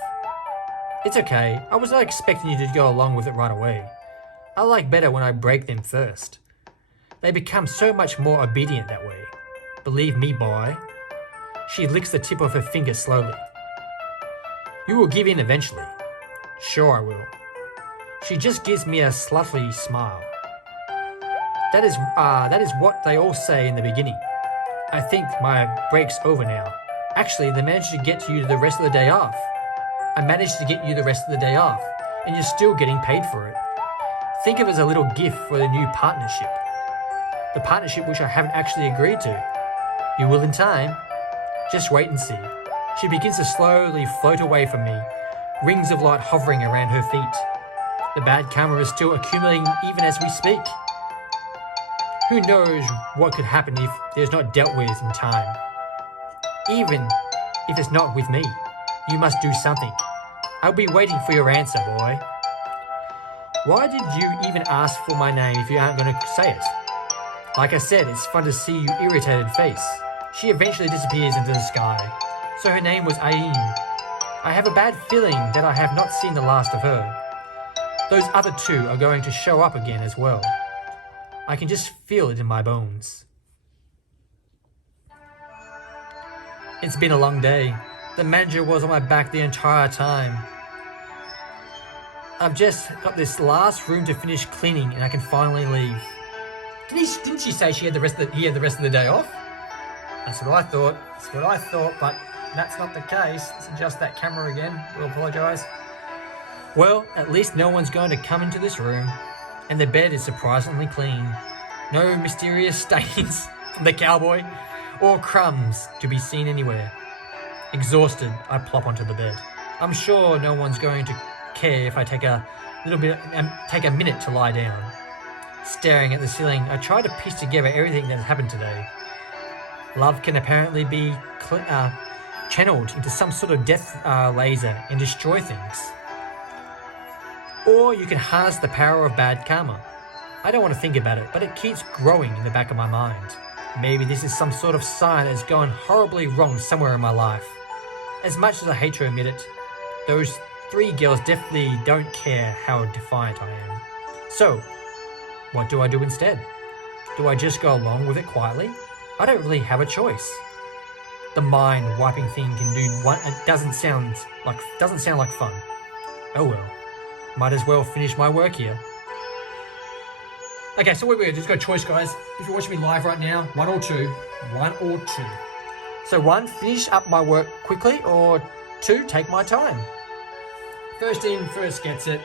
It's okay, I was not expecting you to go along with it right away. I like better when I break them first. They become so much more obedient that way. Believe me, boy. She licks the tip of her finger slowly. You will give in eventually. Sure I will. She just gives me a slutty smile. That is what they all say in the beginning. I think my break's over now. Actually, they managed to get you the rest of the day off. I managed to get you the rest of the day off, and you're still getting paid for it. Think of it as a little gift for the new partnership. The partnership which I haven't actually agreed to. You will in time. Just wait and see. She begins to slowly float away from me, rings of light hovering around her feet. The bad karma is still accumulating even as we speak. Who knows what could happen if there's not dealt with in time. Even if it's not with me, you must do something. I'll be waiting for your answer, boy. Why did you even ask for my name if you aren't going to say it? Like I said, it's fun to see your irritated face. She eventually disappears into the sky. So her name was Ain. I have a bad feeling that I have not seen the last of her. Those other two are going to show up again as well. I can just feel it in my bones. It's been a long day. The manager was on my back the entire time. I've just got this last room to finish cleaning and I can finally leave. Didn't she say he had the rest of the day off? That's what I thought. But that's not the case. Let's adjust that camera again. We'll apologise. Well, at least no one's going to come into this room. And the bed is surprisingly clean. No mysterious stains from the cowboy or crumbs to be seen anywhere. Exhausted, I plop onto the bed. I'm sure no one's going to care if I take a minute to lie down. Staring at the ceiling, I try to piece together everything that has happened today. Love can apparently be channeled into some sort of death laser and destroy things. Or you can harness the power of bad karma. I don't want to think about it, but it keeps growing in the back of my mind. Maybe this is some sort of sign that's gone horribly wrong somewhere in my life. As much as I hate to admit it, those three girls definitely don't care how defiant I am. So, what do I do instead? Do I just go along with it quietly? I don't really have a choice. The mind wiping thing can do one. It doesn't sound like fun. Oh well. Might as well finish my work here. Okay, so we're just got a choice, guys. If you're watching me live right now, one or two. So one, finish up my work quickly, or two, take my time. First in, first gets it.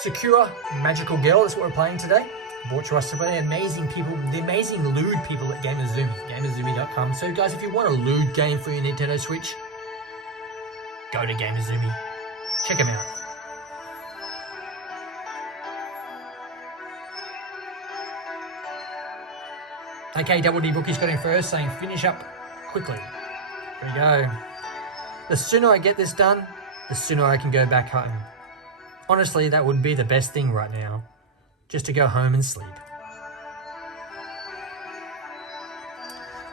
Sakura, Magical Girl is what we're playing today. Brought to us by the amazing people, the amazing lewd people at Gamuzumi, Gamuzumi.com. So guys, if you want a lewd game for your Nintendo Switch, go to Gamuzumi. Check them out. Okay, Double D Bookie's got in first, saying finish up quickly. There we go. The sooner I get this done, the sooner I can go back home. Honestly, that would be the best thing right now. Just to go home and sleep.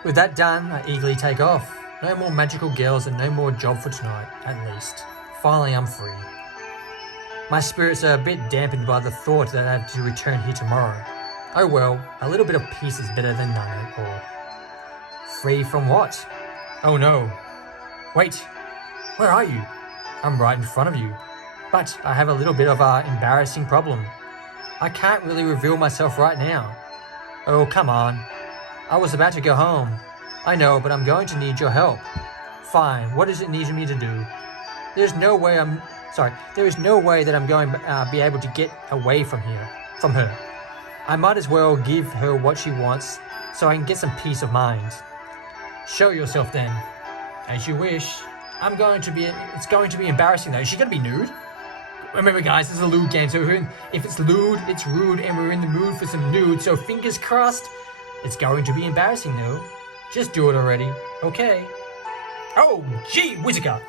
With that done, I eagerly take off. No more magical girls and no more job for tonight, at least. Finally, I'm free. My spirits are a bit dampened by the thought that I have to return here tomorrow. Oh well, a little bit of peace is better than none at all. Free from what? Oh no. Wait, where are you? I'm right in front of you. But I have a little bit of an embarrassing problem. I can't really reveal myself right now. Oh, come on. I was about to go home. I know, but I'm going to need your help. Fine, what does it need me to do? There is no way that I'm going to be able to get away from her. I might as well give her what she wants so I can get some peace of mind. Show yourself then. As you wish. It's going to be embarrassing though. Is she going to be nude? Remember guys, this is a lewd game, so if it's lewd, it's rude, and we're in the mood for some nude, so fingers crossed. It's going to be embarrassing though. Just do it already, okay? Oh, gee, Whizzica!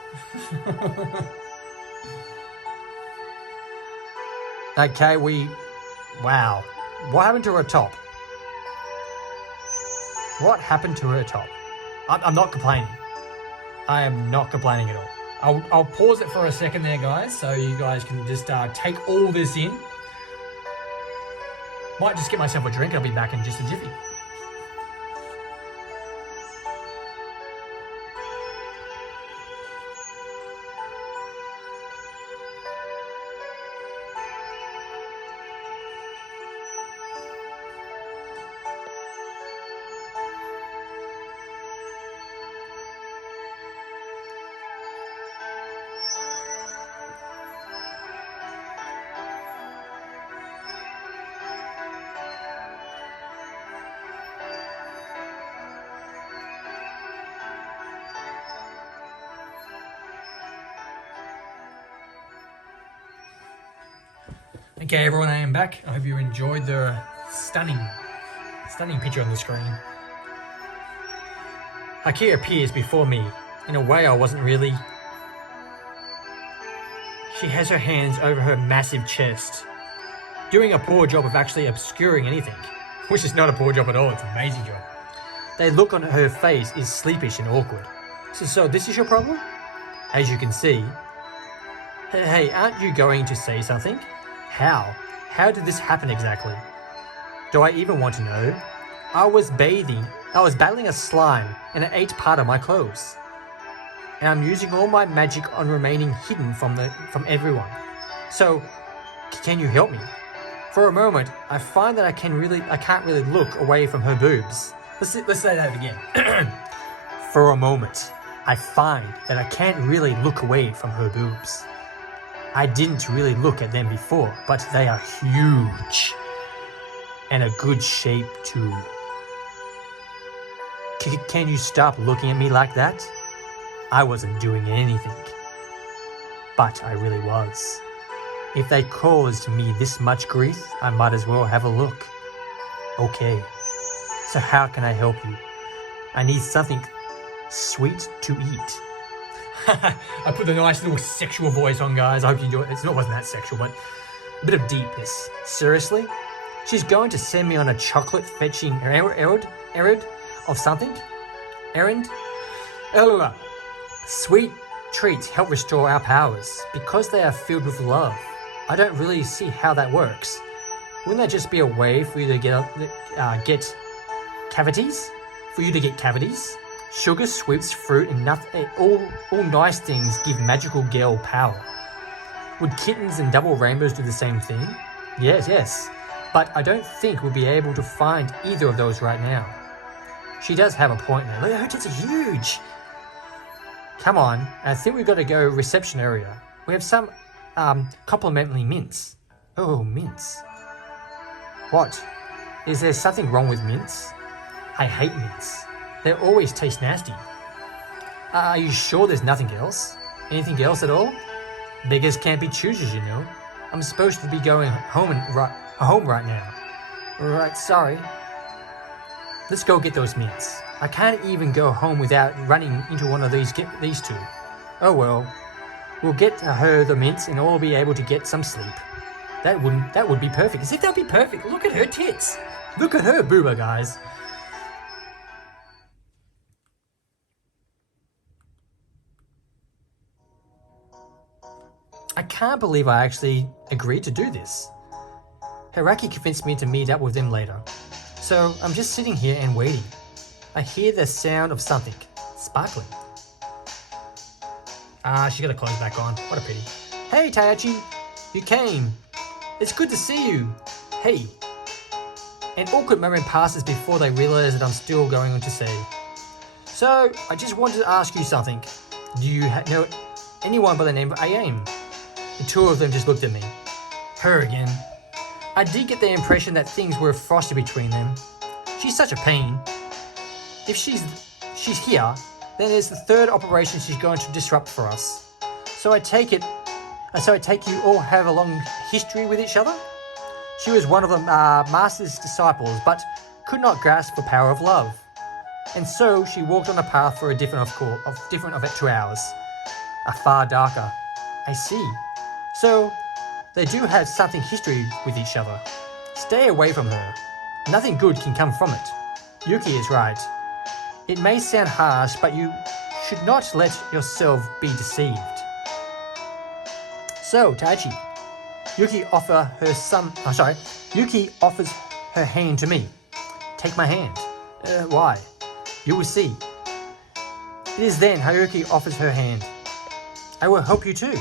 Okay, wow. What happened to her top? What happened to her top? I'm not complaining. I am not complaining at all. I'll pause it for a second there, guys, so you guys can just take all this in. Might just get myself a drink. I'll be back in just a jiffy. Okay, everyone, I am back. I hope you enjoyed the stunning picture on the screen. Akira appears before me in a way I wasn't really. She has her hands over her massive chest, doing a poor job of actually obscuring anything, which is not a poor job at all, it's an amazing job. The look on her face is sleepish and awkward. So this is your problem? As you can see. Hey, aren't you going to say something? How? How did this happen exactly? Do I even want to know? I was battling a slime and it ate part of my clothes. And I'm using all my magic on remaining hidden from everyone. So, can you help me? For a moment, I find that I can't really look away from her boobs. Let's say that again. For a moment, I find that I can't really look away from her boobs. I didn't really look at them before, but they are huge. And a good shape too. Can you stop looking at me like that? I wasn't doing anything. But I really was. If they caused me this much grief, I might as well have a look. Okay. So how can I help you? I need something sweet to eat. I put the nice little sexual voice on, guys. I hope you enjoy it. It wasn't that sexual, but a bit of deepness. Seriously? She's going to send me on a chocolate fetching errand of something? Errand? Sweet treats help restore our powers because they are filled with love. I don't really see how that works. Wouldn't that just be a way for you to get cavities? For you to get cavities? Sugar, sweets, fruit, and all nice things give magical girl power. Would kittens and double rainbows do the same thing? Yes. But I don't think we'll be able to find either of those right now. She does have a point there. Look, her tits are huge. Come on, I think we've got to go reception area. We have some complimentary mints. Oh, mints. What? Is there something wrong with mints? I hate mints. They always taste nasty. Are you sure there's nothing else? Anything else at all? Beggars can't be choosers, you know. I'm supposed to be going home right now. Right, sorry. Let's go get those mints. I can't even go home without running into one of these two. Oh well. We'll get her the mints and all be able to get some sleep. That would be perfect. As if that would be perfect. Look at her tits. Look at her booba, guys. I can't believe I actually agreed to do this. Hiraki convinced me to meet up with them later. So I'm just sitting here and waiting. I hear the sound of something sparkling. She got her clothes back on. What a pity. Hey, Tayachi, you came. It's good to see you. Hey. An awkward moment passes before they realize that I'm still going on to say. So, I just wanted to ask you something. Do you know anyone by the name of Ayame? The two of them just looked at me. Her again. I did get the impression that things were frosty between them. She's such a pain. If she's here, then there's the third operation she's going to disrupt for us. So I take it So I take you all have a long history with each other? She was one of the master's disciples, but could not grasp the power of love. And so she walked on the path for a different of it 2 hours. A far darker. I see. So they do have something history with each other. Stay away from her. Nothing good can come from it. Yuki is right. It may sound harsh, but you should not let yourself be deceived. So, Taichi, Yuki offers her hand to me. Take my hand. Why? You will see. It is then Haruki offers her hand. I will help you too.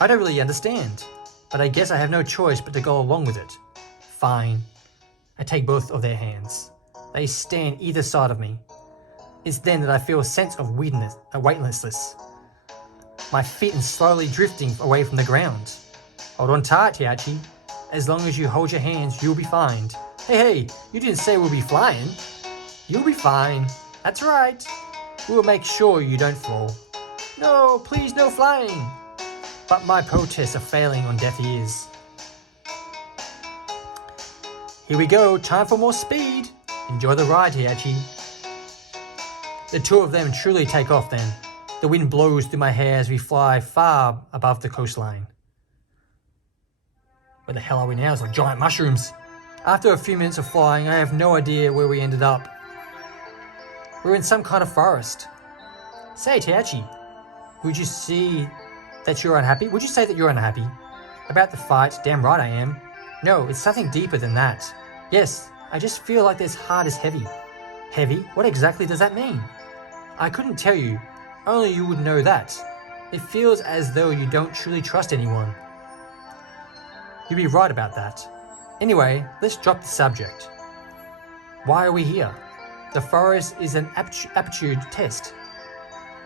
I don't really understand, but I guess I have no choice but to go along with it. Fine. I take both of their hands. They stand either side of me. It's then that I feel a sense of weightlessness. My feet are slowly drifting away from the ground. Hold on tight, Taichi. As long as you hold your hands, you'll be fine. Hey, you didn't say we'll be flying. You'll be fine. That's right. We'll make sure you don't fall. No, please, no flying. But my protests are failing on deaf ears. Here we go, time for more speed. Enjoy the ride, Taichi. The two of them truly take off then. The wind blows through my hair as we fly far above the coastline. Where the hell are we now? It's like giant mushrooms. After a few minutes of flying, I have no idea where we ended up. We're in some kind of forest. Say, Taichi, would you say that you're unhappy? About the fight? Damn right I am. No, it's something deeper than that. Yes, I just feel like this heart is heavy. Heavy? What exactly does that mean? I couldn't tell you. Only you would know that. It feels as though you don't truly trust anyone. You'd be right about that. Anyway, let's drop the subject. Why are we here? The forest is an aptitude test.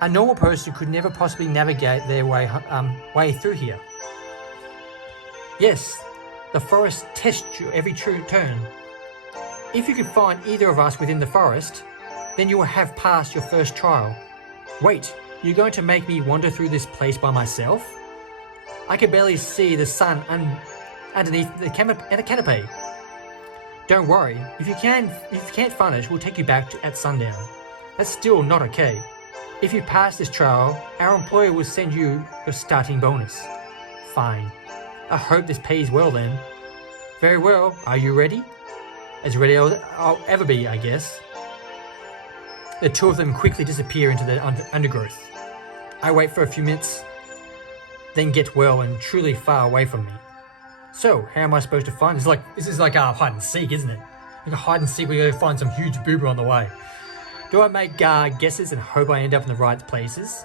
A normal person could never possibly navigate their way through here. Yes, the forest tests you every true turn. If you can find either of us within the forest, then you will have passed your first trial. Wait, you're going to make me wander through this place by myself? I can barely see the sun underneath the canopy. Don't worry, if you can't find us, we'll take you back at sundown. That's still not okay. If you pass this trial, our employer will send you your starting bonus. Fine. I hope this pays well then. Very well, are you ready? As ready as I'll ever be, I guess. The two of them quickly disappear into the undergrowth. I wait for a few minutes, then get well and truly far away from me. So, how am I supposed to find this? This is like a hide and seek, isn't it? Like a hide and seek where you go find some huge booba on the way. Do I make guesses and hope I end up in the right places?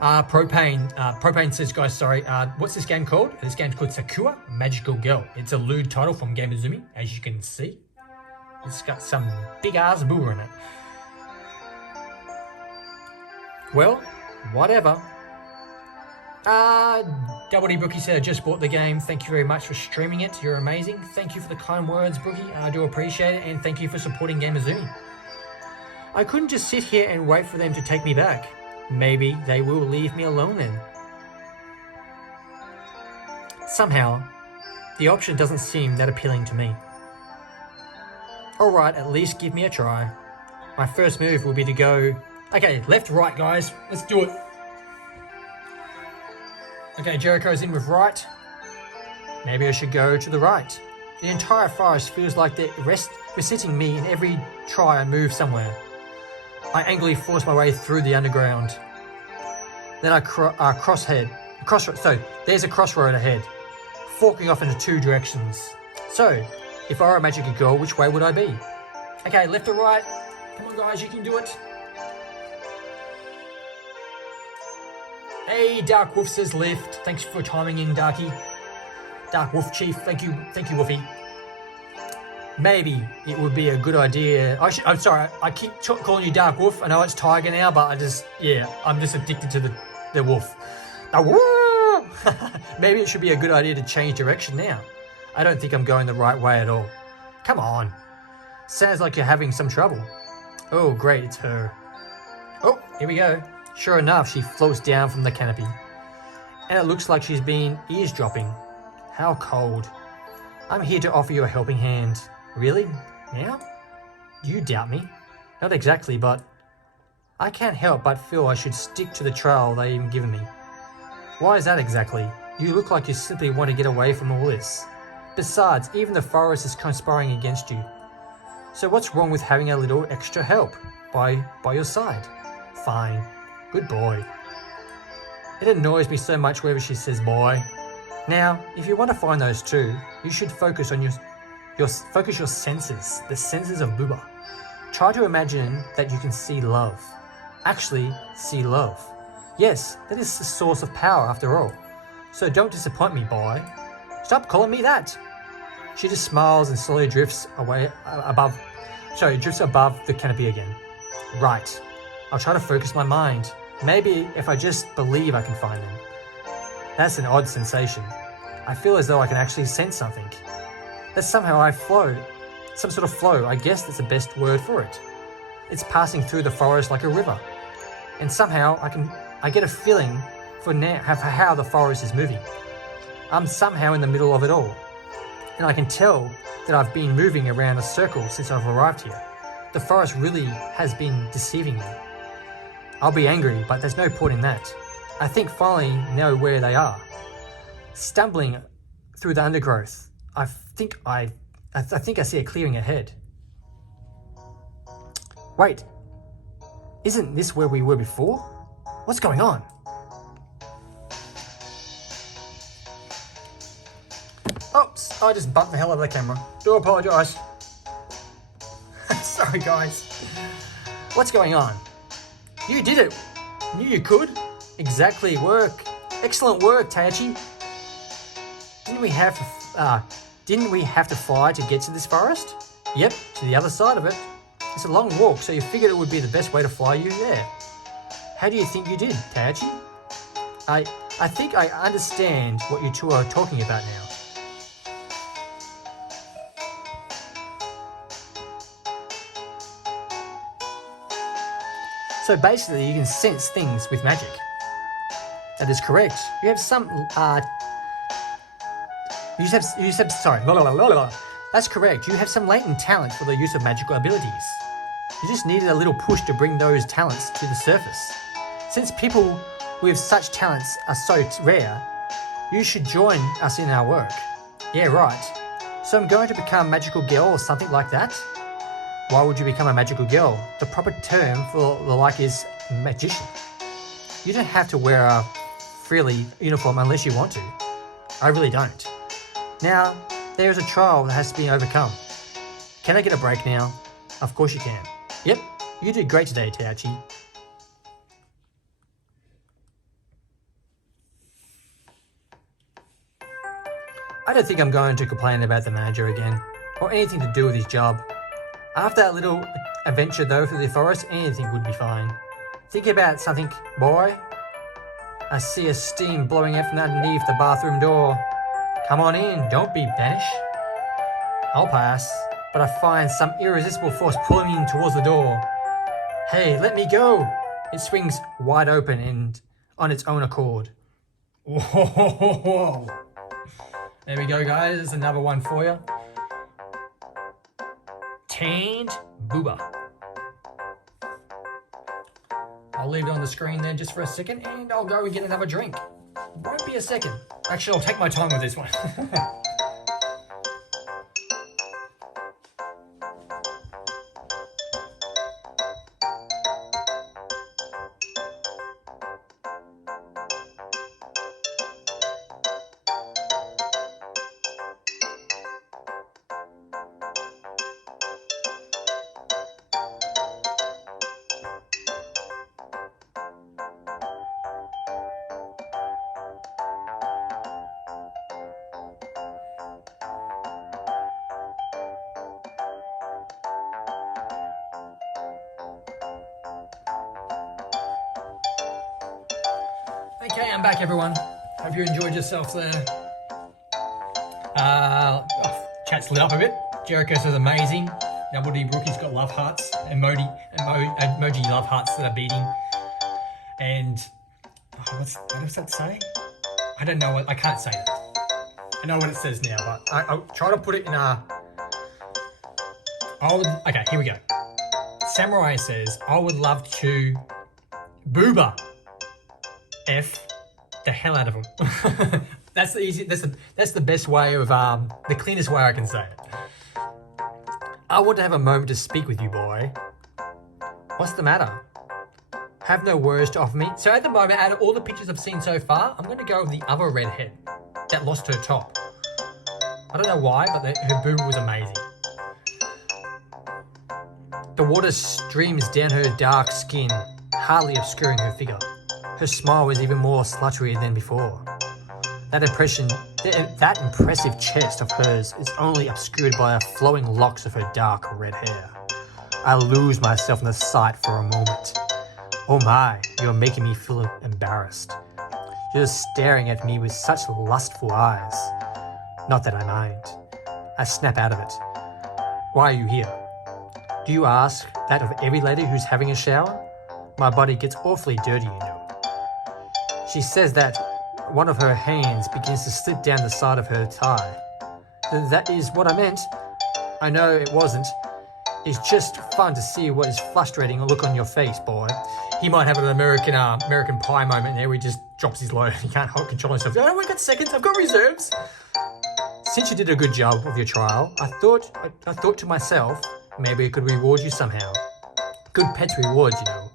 Propane says, guys, sorry, what's this game called? This game's called Sakura, Magical Girl. It's a lewd title from Gamuzumi, as you can see. It's got some big ass booba in it. Well, whatever. Double D Brookie said, I just bought the game. Thank you very much for streaming it. You're amazing. Thank you for the kind words, Brookie. I do appreciate it. And thank you for supporting Gamuzumi. I couldn't just sit here and wait for them to take me back. Maybe they will leave me alone then. Somehow, the option doesn't seem that appealing to me. Alright, at least give me a try. My first move will be to go... Okay, left, right, guys. Let's do it. Okay, Jericho's in with right. Maybe I should go to the right. The entire forest feels like they're resetting me in every try I move somewhere. I angrily force my way through the underground. Then I so there's a crossroad ahead, forking off into two directions. So, if I were a magical girl, which way would I be? Okay, left or right? Come on guys, you can do it. Hey, Dark Wolf says left. Thanks for timing in, Darky. Dark Wolf Chief, thank you, Wolfie. Maybe it would be a good idea. I'm sorry, I keep calling you Dark Wolf. I know it's Tiger now, but I'm just addicted to the wolf. Maybe it should be a good idea to change direction now. I don't think I'm going the right way at all. Come on. Sounds like you're having some trouble. Oh, great, it's her. Oh, here we go. Sure enough, she floats down from the canopy. And it looks like she's been eavesdropping. How cold. I'm here to offer you a helping hand. Really? Now? Do you doubt me? Not exactly, but I can't help but feel I should stick to the trail they've given me. Why is that exactly? You look like you simply want to get away from all this. Besides, even the forest is conspiring against you. So what's wrong with having a little extra help by your side? Fine. Good boy. It annoys me so much whenever she says boy. Now, if you want to find those two, you should focus on your senses, the senses of booba. Try to imagine that you can see love. Actually, see love. Yes, that is the source of power after all. So don't disappoint me, boy. Stop calling me that. She just smiles and slowly drifts above the canopy again. Right. I'll try to focus my mind. Maybe if I just believe I can find them. That's an odd sensation. I feel as though I can actually sense something. That somehow I flow. Some sort of flow, I guess that's the best word for it. It's passing through the forest like a river. And somehow I get a feeling for how the forest is moving. I'm somehow in the middle of it all. And I can tell that I've been moving around a circle since I've arrived here. The forest really has been deceiving me. I'll be angry, but there's no point in that. I think finally know where they are. Stumbling through the undergrowth, I think I see a clearing ahead. Wait, isn't this where we were before? What's going on? Oops, I just bumped the hell out of the camera. Do apologise. Sorry guys. What's going on? You did it. Knew you could. Exactly. Work. Excellent work, Taichi. Didn't we have to fly to get to this forest? Yep, to the other side of it. It's a long walk, so you figured it would be the best way to fly you there. How do you think you did, Taichi? I think I understand what you two are talking about now. So basically, you can sense things with magic. That is correct. You have some, That's correct. You have some latent talent for the use of magical abilities. You just needed a little push to bring those talents to the surface. Since people with such talents are so rare, you should join us in our work. Yeah, right. So I'm going to become magical girl or something like that? Why would you become a magical girl? The proper term for the like is magician. You don't have to wear a frilly uniform unless you want to. I really don't. Now, there is a trial that has to be overcome. Can I get a break now? Of course you can. Yep, you did great today, Taichi. I don't think I'm going to complain about the manager again, or anything to do with his job. After that little adventure though through the forest, anything would be fine. Think about something, boy. I see a steam blowing out from underneath the bathroom door. Come on in, don't be banished. I'll pass, but I find some irresistible force pulling me towards the door. Hey, let me go! It swings wide open and on its own accord. Whoa! There we go, guys. There's another one for you. Tamed booba. I'll leave it on the screen there just for a second and I'll go and get another drink. Won't be a second. Actually, I'll take my time with this one. Okay, I'm back, everyone. Hope you enjoyed yourself there. Chat's lit up a bit. Jericho says amazing. Double D Brookie's got love hearts. Emoji love hearts that are beating. And what does that say? I don't know what, I can't say that. I know what it says now, but I'll try to put it in a... Okay, here we go. Samurai says, I would love to booba F the hell out of him. That's the easy, that's the best way of, the cleanest way I can say it. I want to have a moment to speak with you, boy. What's the matter? Have no words to offer me. So at the moment, out of all the pictures I've seen so far, I'm going to go with the other redhead that lost her top. I don't know why, but her boob was amazing. The water streams down her dark skin, hardly obscuring her figure. Her smile was even more sluttery than before. That impressive chest of hers is only obscured by the flowing locks of her dark red hair. I lose myself in the sight for a moment. Oh my, you're making me feel embarrassed. You're staring at me with such lustful eyes. Not that I mind. I snap out of it. Why are you here? Do you ask that of every lady who's having a shower? My body gets awfully dirty, you know. She says that one of her hands begins to slip down the side of her thigh. That is what I meant. I know it wasn't. It's just fun to see what is frustrating look on your face, boy. He might have an American Pie moment there where he just drops his load. He can't control himself. Oh, I got seconds. I've got reserves. Since you did a good job of your trial, I thought to myself, maybe I could reward you somehow. Good pets reward, you know.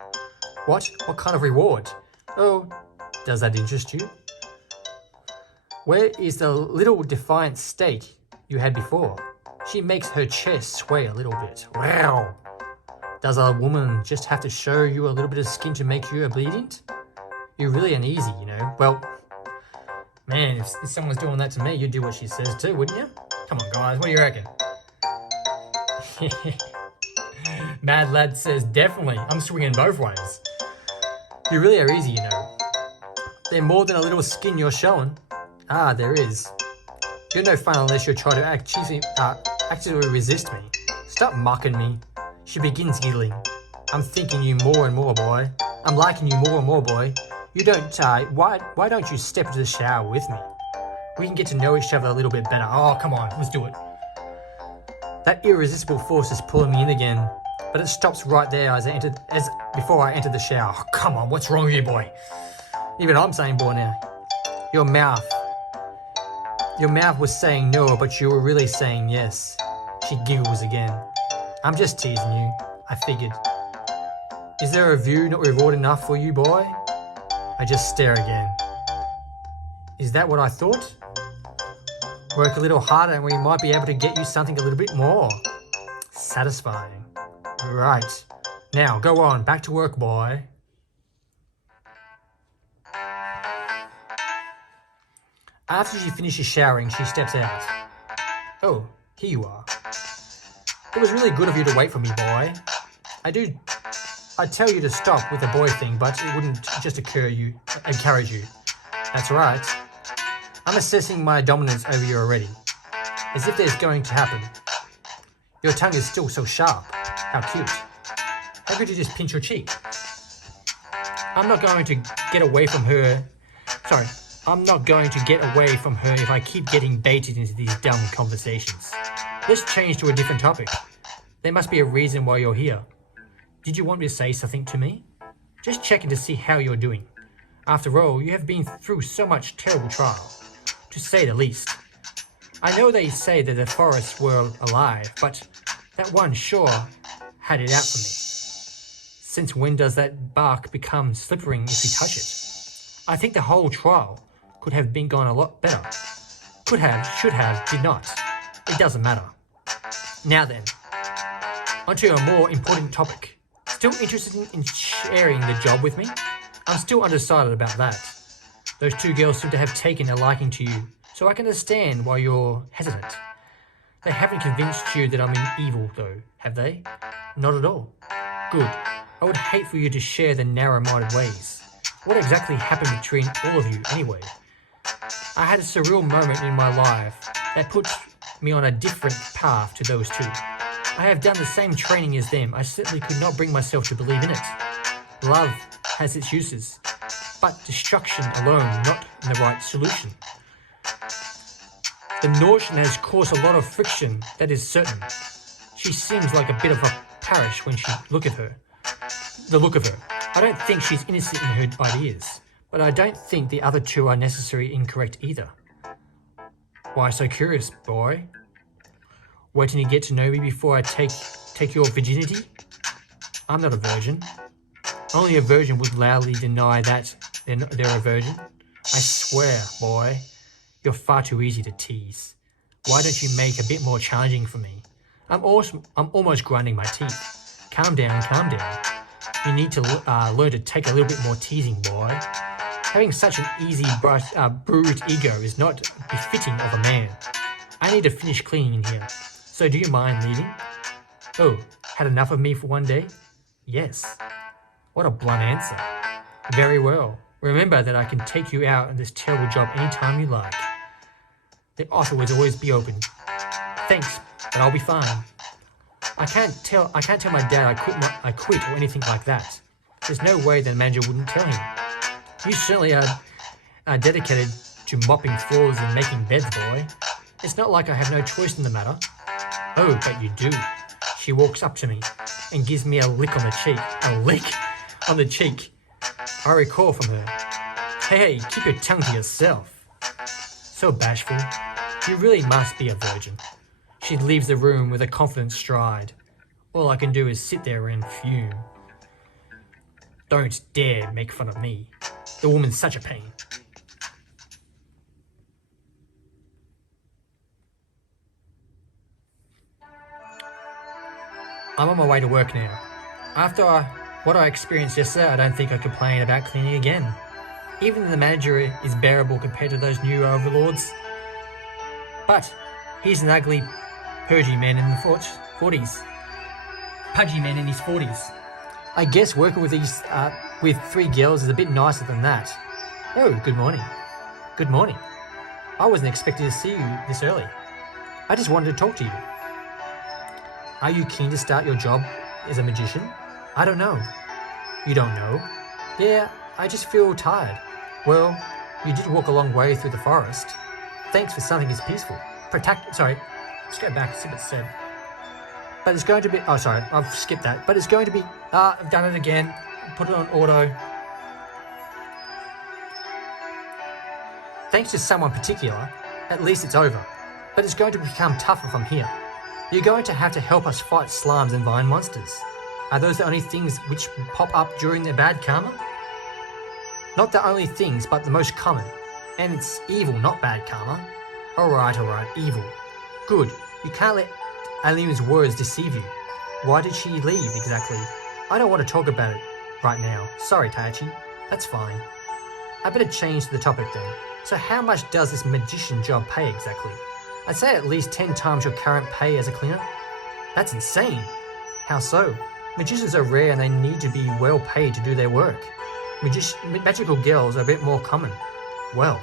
What? What kind of reward? Oh, does that interest you? Where is the little defiant state you had before? She makes her chest sway a little bit. Wow! Does a woman just have to show you a little bit of skin to make you obedient? You're really uneasy, you know. Well, man, if someone's doing that to me, you'd do what she says too, wouldn't you? Come on, guys, what do you reckon? Mad Lad says, definitely. I'm swinging both ways. You really are easy, you know. There's more than a little skin you're showing. Ah, there is. You're no fun unless you try to actively resist me. Stop mocking me. She begins giggling. I'm thinking you more and more, boy. I'm liking you more and more, boy. You don't, why don't you step into the shower with me? We can get to know each other a little bit better. Oh, come on, let's do it. That irresistible force is pulling me in again, but it stops right there before I enter the shower. Oh, come on, what's wrong with you, boy? Even I'm saying boy now. Your mouth was saying no, but you were really saying yes. She giggles again. I'm just teasing you. I figured. Is there a view not reward enough for you, boy? I just stare again. Is that what I thought? Work a little harder and we might be able to get you something a little bit more satisfying. Right. Now, go on. Back to work, boy. After she finishes showering, she steps out. Oh, here you are. It was really good of you to wait for me, boy. I'd tell you to stop with the boy thing, but it wouldn't just encourage you. That's right. I'm assessing my dominance over you already. As if there's going to happen. Your tongue is still so sharp. How cute. How could you just pinch your cheek? I'm not going to get away from her if I keep getting baited into these dumb conversations. Let's change to a different topic. There must be a reason why you're here. Did you want me to say something to me? Just checking to see how you're doing. After all, you have been through so much terrible trial, to say the least. I know they say that the forests were alive, but that one sure had it out for me. Since when does that bark become slippery if you touch it? I think the whole trial could have been gone a lot better. Could have, should have, did not. It doesn't matter. Now then, onto a more important topic. Still interested in sharing the job with me? I'm still undecided about that. Those two girls seem to have taken a liking to you, so I can understand why you're hesitant. They haven't convinced you that I'm evil, though, have they? Not at all. Good. I would hate for you to share the narrow-minded ways. What exactly happened between all of you, anyway? I had a surreal moment in my life that put me on a different path to those two. I have done the same training as them. I certainly could not bring myself to believe in it. Love has its uses. but destruction alone not the right solution. The notion has caused a lot of friction, that is certain. She seems like a bit of a parish when the look of her. I don't think she's innocent in her ideas, but I don't think the other two are necessarily incorrect either. Why so curious, boy? Waiting to get to know me before I take your virginity? I'm not a virgin. Only a virgin would loudly deny that they're a virgin. I swear, boy, you're far too easy to tease. Why don't you make a bit more challenging for me? I'm almost grinding my teeth. Calm down, calm down. You need to learn to take a little bit more teasing, boy. Having such an easy, bruised ego is not befitting of a man. I need to finish cleaning in here. So do you mind leaving? Oh, had enough of me for one day? Yes. What a blunt answer. Very well. Remember that I can take you out on this terrible job anytime you like. The offer will always be open. Thanks, but I'll be fine. I can't tell my dad I quit or anything like that. There's no way the manager wouldn't tell him. You certainly are dedicated to mopping floors and making beds, boy. It's not like I have no choice in the matter. Oh, but you do. She walks up to me and gives me a lick on the cheek. A lick on the cheek. I recall from her. Hey, keep your tongue to yourself. So bashful. You really must be a virgin. She leaves the room with a confident stride. All I can do is sit there and fume. Don't dare make fun of me. The woman's such a pain. I'm on my way to work now. After what I experienced yesterday, I don't think I complain about cleaning again. Even the manager is bearable compared to those new overlords. But he's an ugly, pudgy man in the 40s. Pudgy man in his 40s. I guess working with with 3 girls is a bit nicer than that. Oh, good morning. Good morning. I wasn't expecting to see you this early. I just wanted to talk to you. Are you keen to start your job as a magician? I don't know. You don't know? Yeah, I just feel tired. Well, you did walk a long way through the forest. Thanks for something as peaceful. Sorry, let's go back, see what it said. But it's going to be, oh sorry, I've skipped that. But it's going to be, I've done it again. Put it on auto. Thanks to someone particular, at least it's over. But it's going to become tougher from here. You're going to have to help us fight slimes and vine monsters. Are those the only things which pop up during the bad karma? Not the only things, but the most common. And it's evil, not bad karma. Alright, evil. Good. You can't let Alien's words deceive you. Why did she leave, exactly? I don't want to talk about it right now. Sorry, Taichi. That's fine. I better change the topic then. So how much does this magician job pay exactly? I'd say at least 10 times your current pay as a cleaner. That's insane. How so? Magicians are rare and they need to be well paid to do their work. Magical girls are a bit more common. Well,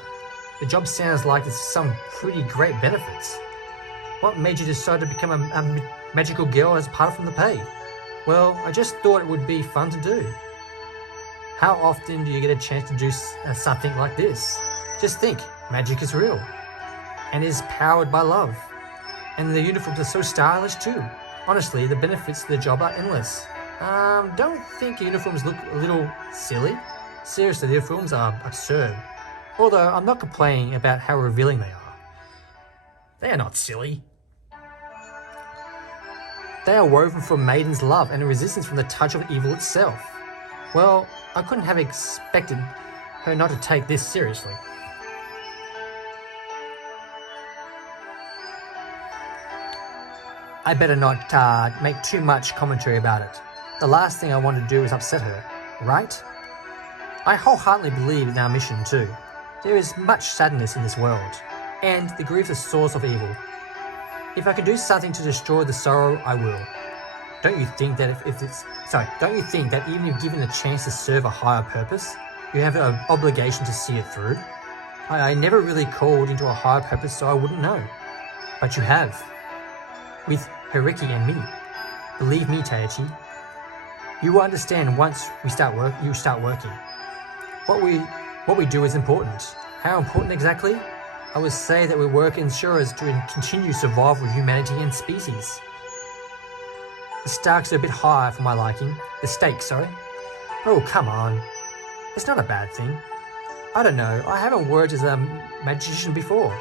the job sounds like there's some pretty great benefits. What made you decide to become a magical girl as apart from the pay? Well, I just thought it would be fun to do. How often do you get a chance to do something like this? Just think, magic is real. And is powered by love. And the uniforms are so stylish too. Honestly, the benefits to the job are endless. Don't think uniforms look a little silly? Seriously, the uniforms are absurd. Although, I'm not complaining about how revealing they are. They are not silly. They are woven from maiden's love and a resistance from the touch of evil itself. Well, I couldn't have expected her not to take this seriously. I better not make too much commentary about it. The last thing I want to do is upset her, right? I wholeheartedly believe in our mission too. There is much sadness in this world, and the grief is the source of evil. If I can do something to destroy the sorrow, I will. Don't you think that don't you think that even if given a chance to serve a higher purpose, you have an obligation to see it through? I never really called into a higher purpose, so I wouldn't know. But you have. With Hiriki and me. Believe me, Taichi. You will understand once you start working. what we do is important. How important exactly? I would say that we work ensures to continue survival of humanity and species. The stakes are a bit high for my liking. The stakes, sorry. Oh, come on. It's not a bad thing. I don't know, I haven't worked as a magician before.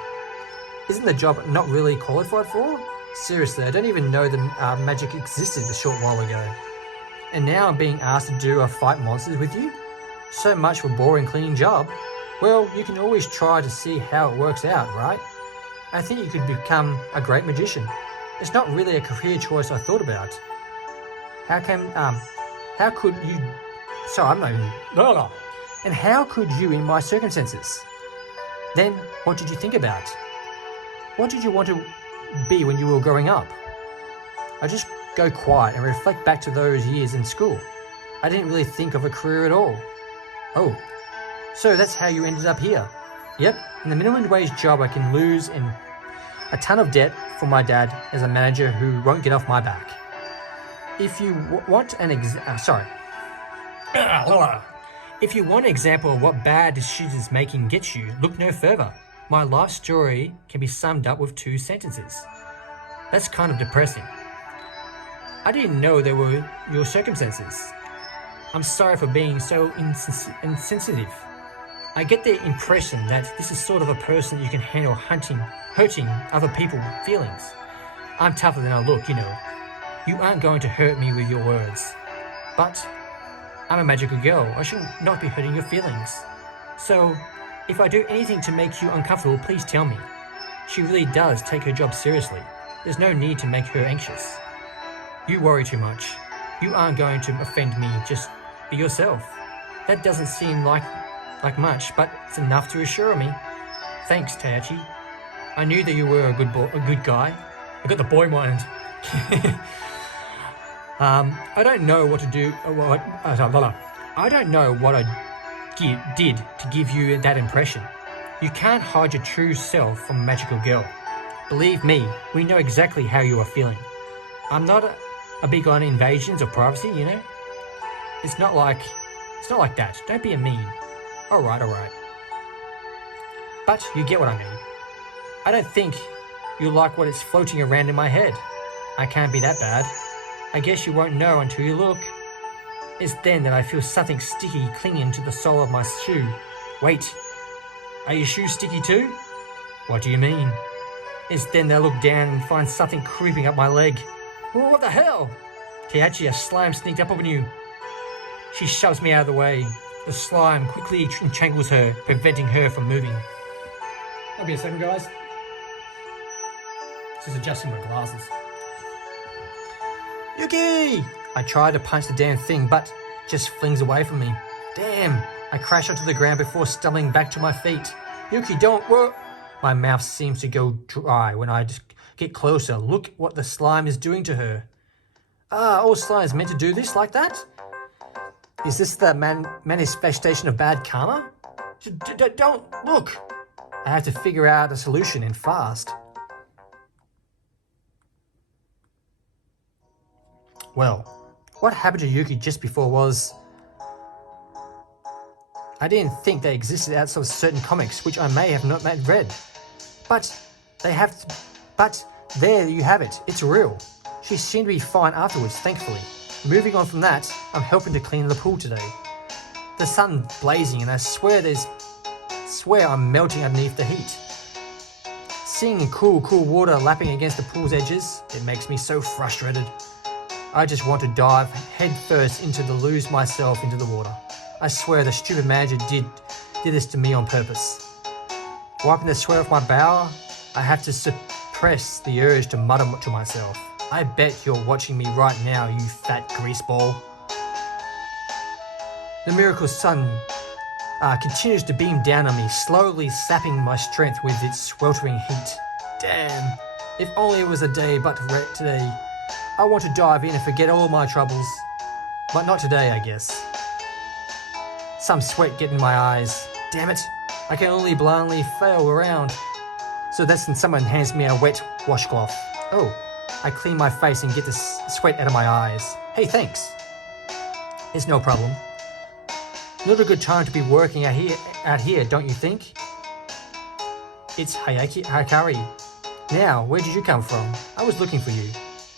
Isn't the job not really qualified for? Seriously, I don't even know that magic existed a short while ago. And now I'm being asked to do a fight monsters with you? So much for a boring cleaning job. Well, you can always try to see how it works out, right? I think you could become a great magician. It's not really a career choice I thought about. How could you... Sorry, I'm not even... No. And how could you in my circumstances? Then, what did you think about? What did you want to be when you were growing up? I just go quiet and reflect back to those years in school. I didn't really think of a career at all. Oh, so that's how you ended up here? Yep, in the minimum wage job I can lose in a ton of debt for my dad as a manager who won't get off my back. If you want an If you want an example of what bad decisions making gets you, look no further. My life story can be summed up with 2 sentences. That's kind of depressing. I didn't know they were your circumstances. I'm sorry for being so insensitive. I get the impression that this is sort of a person you can handle hurting other people's feelings. I'm tougher than I look, you know. You aren't going to hurt me with your words. But I'm a magical girl. I should not be hurting your feelings. So, if I do anything to make you uncomfortable, please tell me. She really does take her job seriously. There's no need to make her anxious. You worry too much. You aren't going to offend me, just be yourself. That doesn't seem like much, but it's enough to assure me. Thanks, Tayachi. I knew that you were a good guy. I got the boy mind. I don't know what to do. I don't know what I did to give you that impression. You can't hide your true self from a magical girl. Believe me, we know exactly how you are feeling. I'm not a big on invasions of privacy, you know. It's not like that. Don't be a mean. All right. But you get what I mean. I don't think you like what is floating around in my head. I can't be that bad. I guess you won't know until you look. It's then that I feel something sticky clinging to the sole of my shoe. Wait, are your shoes sticky too? What do you mean? It's then that I look down and find something creeping up my leg. Oh, what the hell? Tayachi, a slime sneaked up on you. She shoves me out of the way. The slime quickly entangles her, preventing her from moving. That'll be a second, guys. Just adjusting my glasses. Yuki! I try to punch the damn thing, but just flings away from me. Damn! I crash onto the ground before stumbling back to my feet. Yuki, don't work! My mouth seems to go dry when I just get closer. Look what the slime is doing to her. All slime is meant to do this like that? Is this the manifestation of bad karma? Don't look! I have to figure out a solution and fast. Well, what happened to Yuki just before was... I didn't think they existed outside of certain comics, which I may have not read. But there you have it. It's real. She seemed to be fine afterwards, thankfully. Moving on from that, I'm helping to clean the pool today. The sun blazing, and I swear I'm melting underneath the heat. Seeing cool water lapping against the pool's edges, it makes me so frustrated. I just want to dive head first lose myself into the water. I swear the stupid manager did this to me on purpose. Wiping the sweat off my brow, I have to suppress the urge to mutter to myself. I bet you're watching me right now, you fat greaseball. The miracle sun continues to beam down on me, slowly sapping my strength with its sweltering heat. Damn, if only it was a day but today. I want to dive in and forget all my troubles. But not today, I guess. Some sweat getting in my eyes. Damn it, I can only blindly flail around. So that's when someone hands me a wet washcloth. Oh, I clean my face and get the sweat out of my eyes. Hey, thanks. It's no problem. Not a good time to be working out here, don't you think? It's Hikari. Now, where did you come from? I was looking for you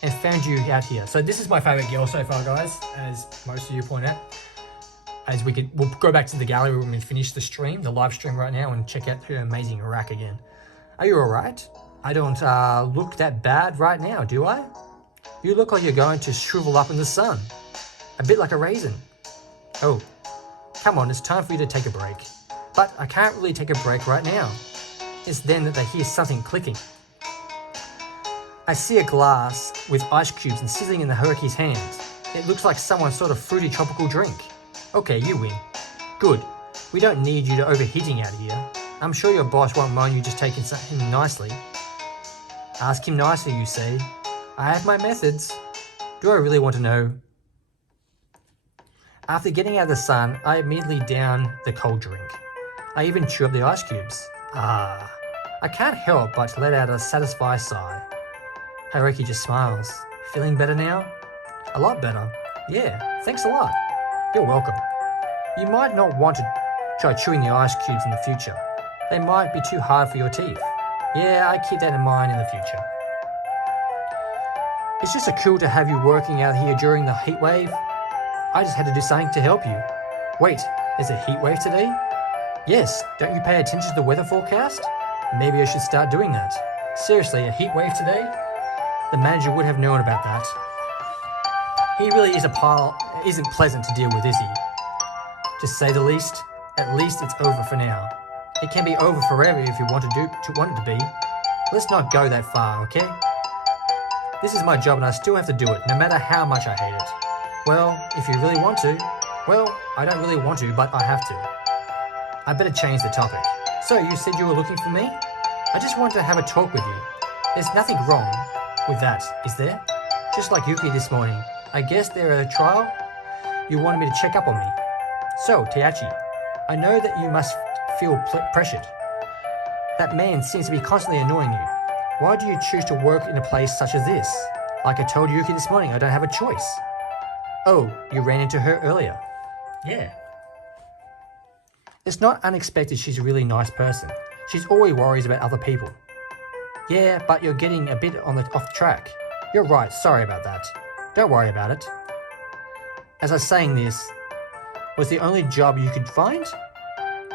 and found you out here. So this is my favourite girl so far, guys, as most of you point out. We'll go back to the gallery when we finish the live stream right now, and check out her amazing rack again. Are you alright? I don't look that bad right now, do I? You look like you're going to shrivel up in the sun. A bit like a raisin. Oh, come on, it's time for you to take a break. But I can't really take a break right now. It's then that they hear something clicking. I see a glass with ice cubes and sizzling in the Haruki's hands. It looks like someone's sort of fruity tropical drink. Okay, you win. Good. We don't need you to overheating out here. I'm sure your boss won't mind you just taking something nicely. Ask him nicely, you say. I have my methods. Do I really want to know? After getting out of the sun, I immediately down the cold drink. I even chew up the ice cubes. I can't help but let out a satisfied sigh. Haruki just smiles. Feeling better now? A lot better. Yeah, thanks a lot. You're welcome. You might not want to try chewing the ice cubes in the future. They might be too hard for your teeth. Yeah, I keep that in mind in the future. It's just so cool to have you working out here during the heat wave. I just had to do something to help you. Wait, there's a heat wave today? Yes, don't you pay attention to the weather forecast? Maybe I should start doing that. Seriously, a heat wave today? The manager would have known about that. He really isn't pleasant to deal with, is he? To say the least, at least it's over for now. It can be over forever if you want it to be. Let's not go that far, okay? This is my job and I still have to do it, no matter how much I hate it. Well, if you really want to. Well, I don't really want to, but I have to. I better change the topic. So, you said you were looking for me? I just wanted to have a talk with you. There's nothing wrong with that, is there? Just like Yuki this morning. I guess they're at a trial? You wanted me to check up on me. So, Taichi, I know that you must feel pressured. That man seems to be constantly annoying you. Why do you choose to work in a place such as this? Like I told Yuki this morning, I don't have a choice. Oh, you ran into her earlier. Yeah. It's not unexpected she's a really nice person. She's always worries about other people. Yeah, but you're getting a bit off track. You're right, sorry about that. Don't worry about it. As I was saying this, was the only job you could find?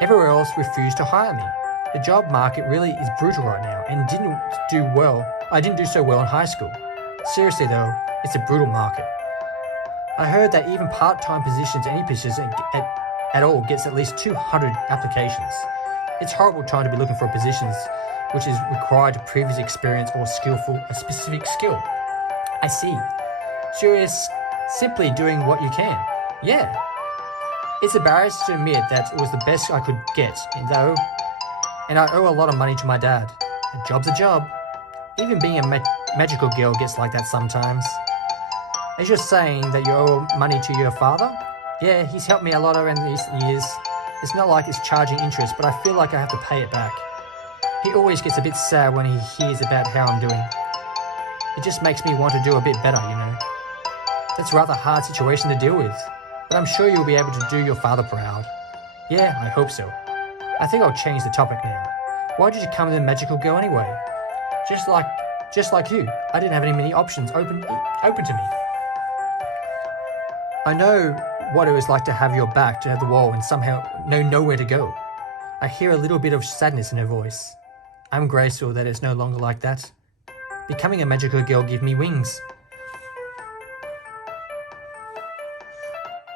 Everywhere else refused to hire me. The job market really is brutal right now and I didn't do so well in high school. Seriously though, it's a brutal market. I heard that even part-time positions, any position at all, gets at least 200 applications. It's horrible trying to be looking for positions which is required previous experience or a specific skill. I see. So you're simply doing what you can. Yeah. It's embarrassing to admit that it was the best I could get, and I owe a lot of money to my dad. A job's a job. Even being a magical girl gets like that sometimes. As you're saying that you owe money to your father? Yeah, he's helped me a lot over recent years. It's not like it's charging interest, but I feel like I have to pay it back. He always gets a bit sad when he hears about how I'm doing. It just makes me want to do a bit better, That's a rather hard situation to deal with, but I'm sure you'll be able to do your father proud. Yeah, I hope so. I think I'll change the topic now. Why did you come to the magical girl anyway? Just like you, I didn't have many options open to me. I know what it was like to have your back to the wall and somehow know nowhere to go. I hear a little bit of sadness in her voice. I'm grateful that it's no longer like that. Becoming a magical girl gave me wings.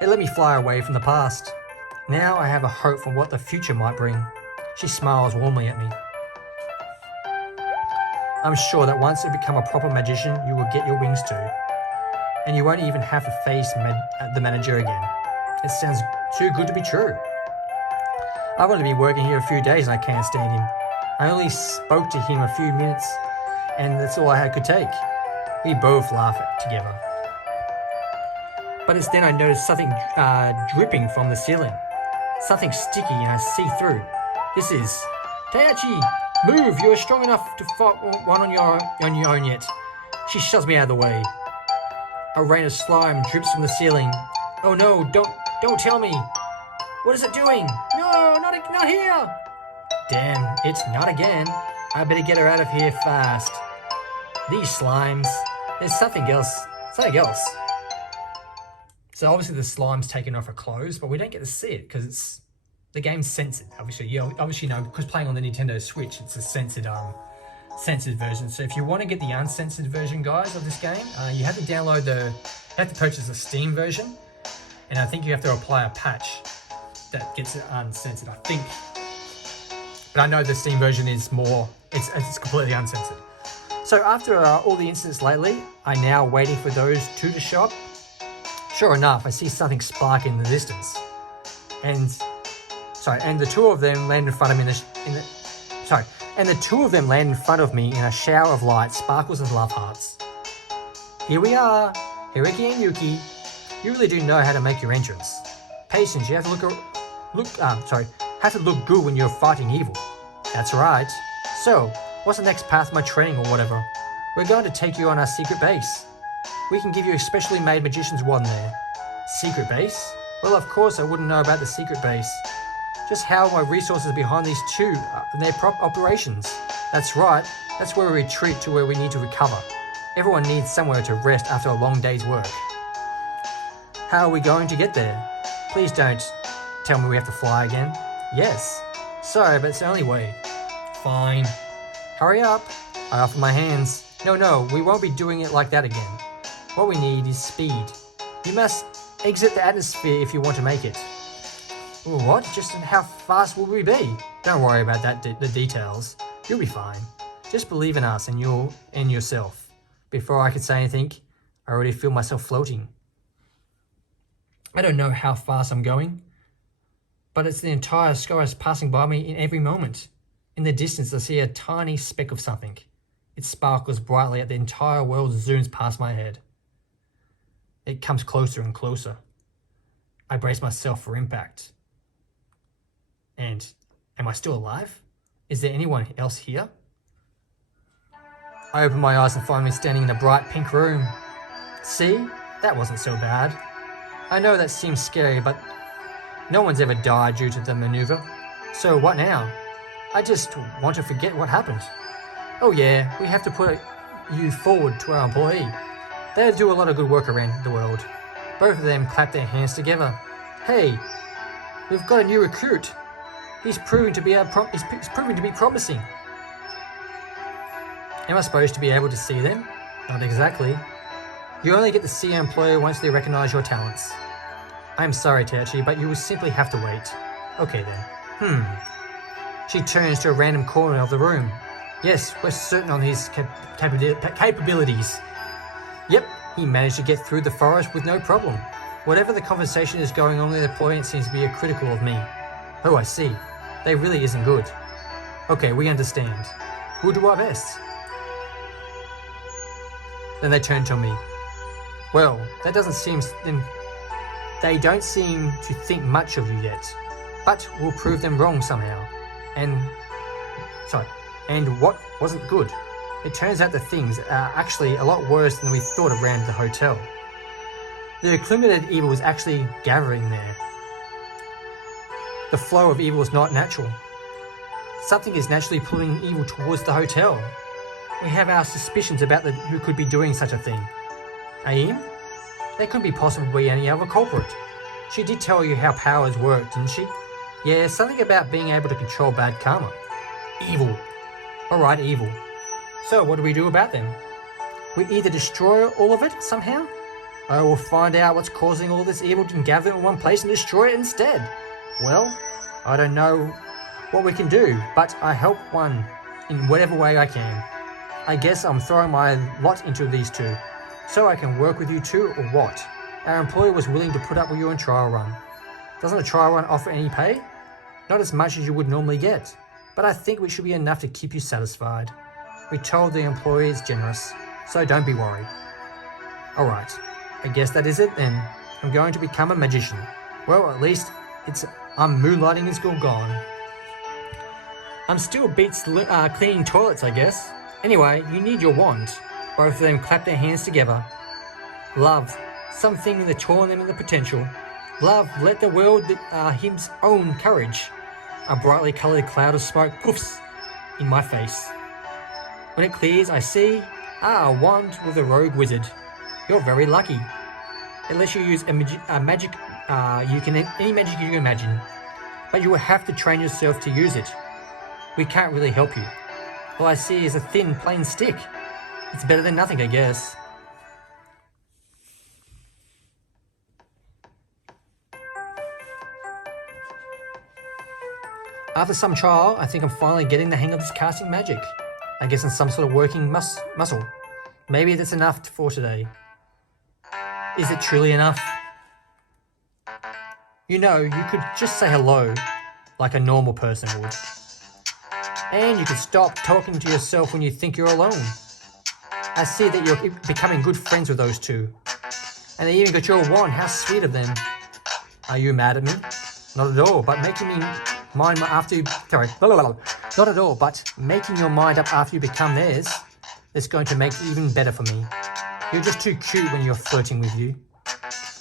It let me fly away from the past. Now I have a hope for what the future might bring. She smiles warmly at me. I'm sure that once you become a proper magician, you will get your wings too. And you won't even have to face the manager again. It sounds too good to be true. I've only been working here a few days and I can't stand him. I only spoke to him a few minutes and that's all I could take. We both laugh together. But it's then I noticed something dripping from the ceiling. Something sticky and I see through. This is... Taichi! Move! You're strong enough to fight one on your own yet. She shoves me out of the way. A rain of slime drips from the ceiling. Oh no, don't tell me! What is it doing? No, not here! Damn, it's not again. I better get her out of here fast. These slimes. There's something else. So obviously the slime's taken off her clothes, but we don't get to see it because the game's censored. Obviously, because playing on the Nintendo Switch, it's a censored version. So if you want to get the uncensored version, guys, of this game, you have to purchase a Steam version, and I think you have to apply a patch that gets it uncensored, I think. But I know the Steam version is it's completely uncensored. So after all the incidents lately, I'm now waiting for those two to show up. Sure enough, I see something spark in the distance, and the two of them land in front of me in a shower of light, sparkles, and love hearts. Here we are, Hiriki and Yuki. You really do know how to make your entrance. Patience, you have to look good when you're fighting evil. That's right. So, what's the next path of my training or whatever? We're going to take you on our secret base. We can give you a specially made magician's wand there. Secret base? Well, of course I wouldn't know about the secret base. Just how are my resources behind these two and their operations? That's right, that's where we retreat to where we need to recover. Everyone needs somewhere to rest after a long day's work. How are we going to get there? Please don't tell me we have to fly again. Yes. Sorry, but it's the only way. Fine. Hurry up. I offer my hands. No, we won't be doing it like that again. What we need is speed. You must exit the atmosphere if you want to make it. What? Just how fast will we be? Don't worry about the details. You'll be fine. Just believe in us and yourself. Before I could say anything, I already feel myself floating. I don't know how fast I'm going, but it's the entire sky is passing by me in every moment. In the distance, I see a tiny speck of something. It sparkles brightly as the entire world zooms past my head. It comes closer and closer. I brace myself for impact. And am I still alive? Is there anyone else here? I open my eyes and find me standing in a bright pink room. See? That wasn't so bad. I know that seems scary, but no one's ever died due to the maneuver. So what now? I just want to forget what happened. Oh yeah, we have to put you forward to our employee. They do a lot of good work around the world. Both of them clap their hands together. Hey, we've got a new recruit. He's proving to be promising. Am I supposed to be able to see them? Not exactly. You only get to see our employer once they recognize your talents. I'm sorry, Tachi, but you will simply have to wait. Okay then. She turns to a random corner of the room. Yes, we're certain on his capabilities. Yep, he managed to get through the forest with no problem. Whatever the conversation is going on with the employee seems to be critical of me. Oh, I see. They really isn't good. Okay, we understand. We'll do our best. Then they turn to me. Well, they don't seem to think much of you yet, but we'll prove them wrong somehow. And what wasn't good? It turns out that things are actually a lot worse than we thought around the hotel. The accumulated evil is actually gathering there. The flow of evil is not natural. Something is naturally pulling evil towards the hotel. We have our suspicions about who could be doing such a thing. Aim? There could be possibly any other culprit. She did tell you how powers work, didn't she? Yeah, something about being able to control bad karma. Evil. Alright, evil. So what do we do about them? We either destroy all of it somehow, or we'll find out what's causing all this evil and gather it in one place and destroy it instead. Well, I don't know what we can do, but I help one in whatever way I can. I guess I'm throwing my lot into these two, so I can work with you too, or what? Our employer was willing to put up with you on trial run. Doesn't a trial run offer any pay? Not as much as you would normally get, but I think we should be enough to keep you satisfied. We told the employee it's generous, so don't be worried. Alright, I guess that is it then. I'm going to become a magician. Well, at least I'm moonlighting in school gone. I'm still beats cleaning toilets, I guess. Anyway, you need your wand. Both of them clap their hands together. Love, something in the tour and them in the potential. Love, let the world his own courage. A brightly coloured cloud of smoke poofs in my face. When it clears, I see, a wand with a rogue wizard. You're very lucky. It lets you use a magic, any magic you can imagine. But you will have to train yourself to use it. We can't really help you. All I see is a thin, plain stick. It's better than nothing, I guess. After some trial, I think I'm finally getting the hang of this casting magic. I guess in some sort of working muscle. Maybe that's enough for today. Is it truly enough? You know, you could just say hello, like a normal person would. And you could stop talking to yourself when you think you're alone. I see that you're becoming good friends with those two. And they even got your wand. How sweet of them. Are you mad at me? Not at all, but making me mind after you... Sorry. Not at all, but making your mind up after you become theirs is going to make it even better for me. You're just too cute when you're flirting with you.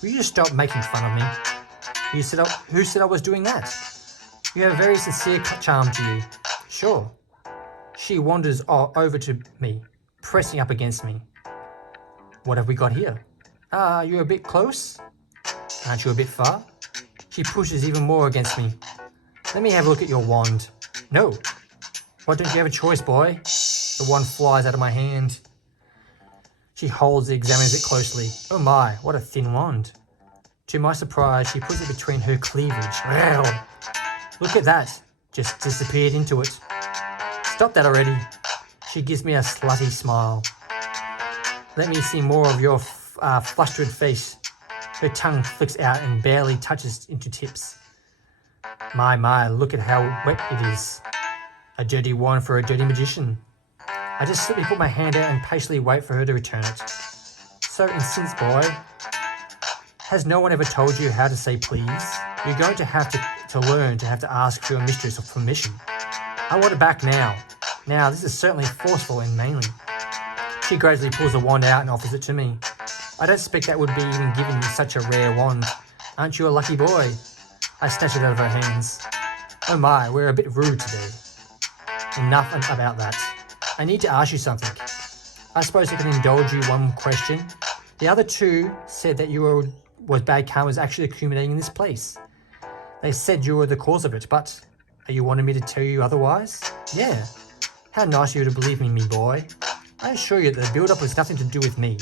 Will you just stop making fun of me? Who said I was doing that? You have a very sincere charm to you. Sure. She wanders over to me, pressing up against me. What have we got here? You're a bit close? Aren't you a bit far? She pushes even more against me. Let me have a look at your wand. No. Why don't you have a choice, boy? The wand flies out of my hand. She holds it, examines it closely. Oh my, what a thin wand. To my surprise, she puts it between her cleavage. Wow. Look at that. Just disappeared into it. Stop that already. She gives me a slutty smile. Let me see more of your flustered face. Her tongue flicks out and barely touches into tips. My, look at how wet it is. A dirty wand for a dirty magician. I just simply put my hand out and patiently wait for her to return it. So incensed, boy. Has no one ever told you how to say please? You're going to have to learn to have to ask for your mistress for permission. I want it back now. Now, this is certainly forceful and manly. She gradually pulls the wand out and offers it to me. I don't expect that would be even given me such a rare wand. Aren't you a lucky boy? I snatch it out of her hands. Oh my, we're a bit rude today. Enough about that. I need to ask you something. I suppose I can indulge you one question. The other two said that was bad karma was actually accumulating in this place. They said you were the cause of it, but are you wanting me to tell you otherwise? Yeah. How nice of you to believe me, me boy. I assure you that the build-up has nothing to do with me.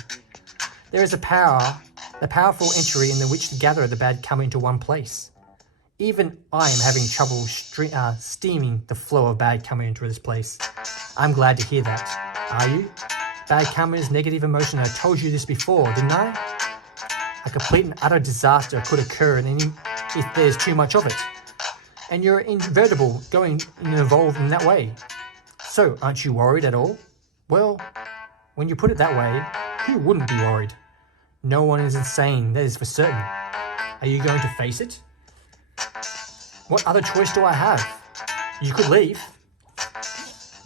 There is a powerful entry in which to gather the bad karma into one place. Even I am having trouble steaming the flow of bad karma into this place. I'm glad to hear that. Are you? Bad karma is negative emotion. I told you this before, didn't I? A complete and utter disaster could occur if there's too much of it. And you're inevitable going involved in that way. So, aren't you worried at all? Well, when you put it that way, who wouldn't be worried? No one is insane, that is for certain. Are you going to face it? What other choice do I have? You could leave.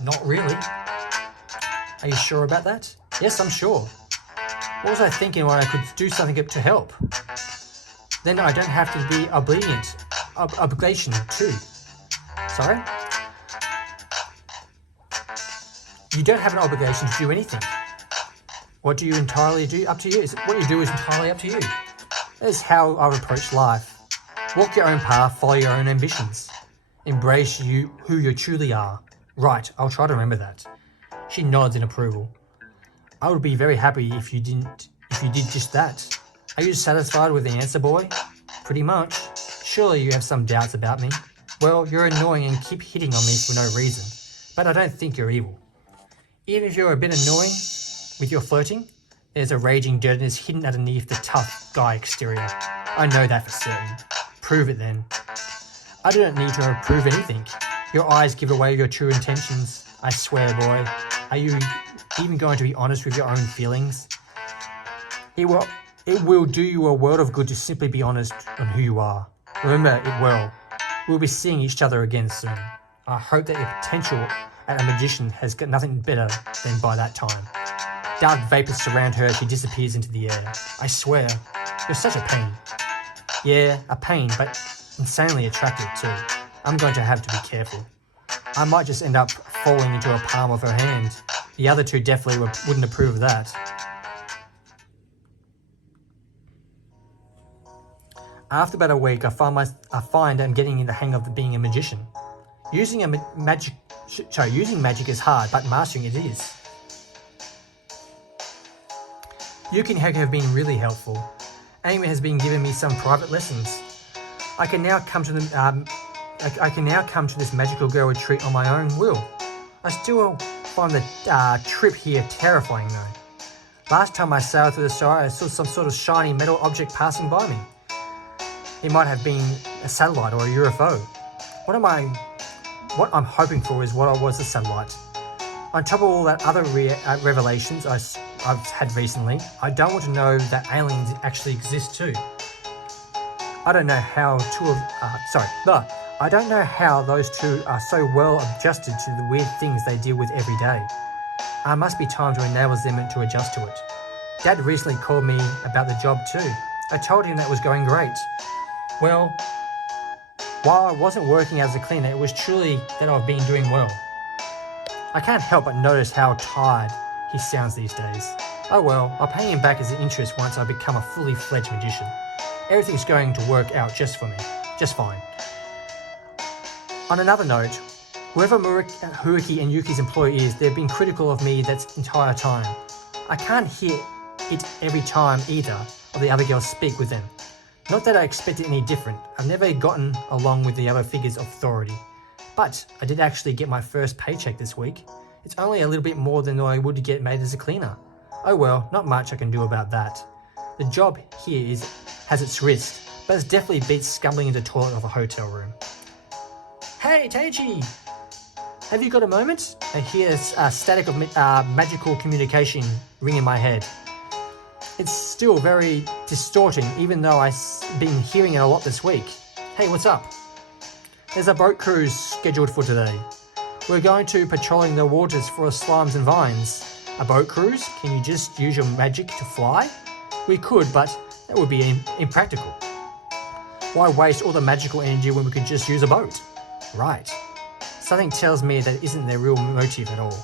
Not really. Are you sure about that? Yes, I'm sure. What was I thinking when I could do something to help? Then I don't have to be obligation too. Sorry? You don't have an obligation to do anything. What do you entirely do? Up to you. What you do is entirely up to you. That is how I approach life. Walk your own path, follow your own ambitions. Embrace who you truly are. Right, I'll try to remember that. She nods in approval. I would be very happy if you did just that. Are you satisfied with the answer, boy? Pretty much. Surely you have some doubts about me. Well, you're annoying and keep hitting on me for no reason. But I don't think you're evil. Even if you're a bit annoying with your flirting, there's a raging dirtiness hidden underneath the tough guy exterior. I know that for certain. Prove it then. I don't need to prove anything. Your eyes give away your true intentions. I swear, boy. Are you even going to be honest with your own feelings? It will do you a world of good to simply be honest on who you are. Remember it well. We'll be seeing each other again soon. I hope that your potential at a magician has got nothing better than by that time. Dark vapors surround her as she disappears into the air. I swear, you're such a pain. Yeah, a pain, but insanely attractive too. I'm going to have to be careful. I might just end up falling into a palm of her hand. The other two definitely wouldn't approve of that. After about a week, I find I'm getting in the hang of being a magician. Using magic is hard, but mastering it is. Yuki have been really helpful. Amy has been giving me some private lessons. I can now come to this magical girl retreat on my own will. I still find the trip here terrifying though. Last time I sailed through the sky, I saw some sort of shiny metal object passing by me. It might have been a satellite or a UFO. What I'm hoping for is what was a satellite. On top of all that other revelations I've had recently, I don't want to know that aliens actually exist too. I don't know how those two are so well adjusted to the weird things they deal with every day. I must be time to enable them to adjust to it. Dad recently called me about the job too. I told him that was going great. Well, while I wasn't working as a cleaner, it was truly that I've been doing well. I can't help but notice how tired he sounds these days. Oh well, I'll pay him back as an interest once I become a fully fledged magician. Everything's going to work out just for me. Just fine. On another note, whoever Haruki and Yuki's employee is, they've been critical of me that entire time. I can't hear it every time either of the other girls speak with them. Not that I expected any different. I've never gotten along with the other figures of authority. But I did actually get my first paycheck this week. It's only a little bit more than I would get made as a cleaner. Oh well, not much I can do about that. The job here has its risks, but it definitely beats scumbling in the toilet of a hotel room. Hey Taichi! Have you got a moment? I hear a static of magical communication ring in my head. It's still very distorting, even though I've been hearing it a lot this week. Hey, what's up? There's a boat cruise scheduled for today. We're going to patrolling the waters for slimes and vines. A boat cruise? Can you just use your magic to fly? We could, but that would be impractical. Why waste all the magical energy when we could just use a boat? Right. Something tells me that isn't their real motive at all.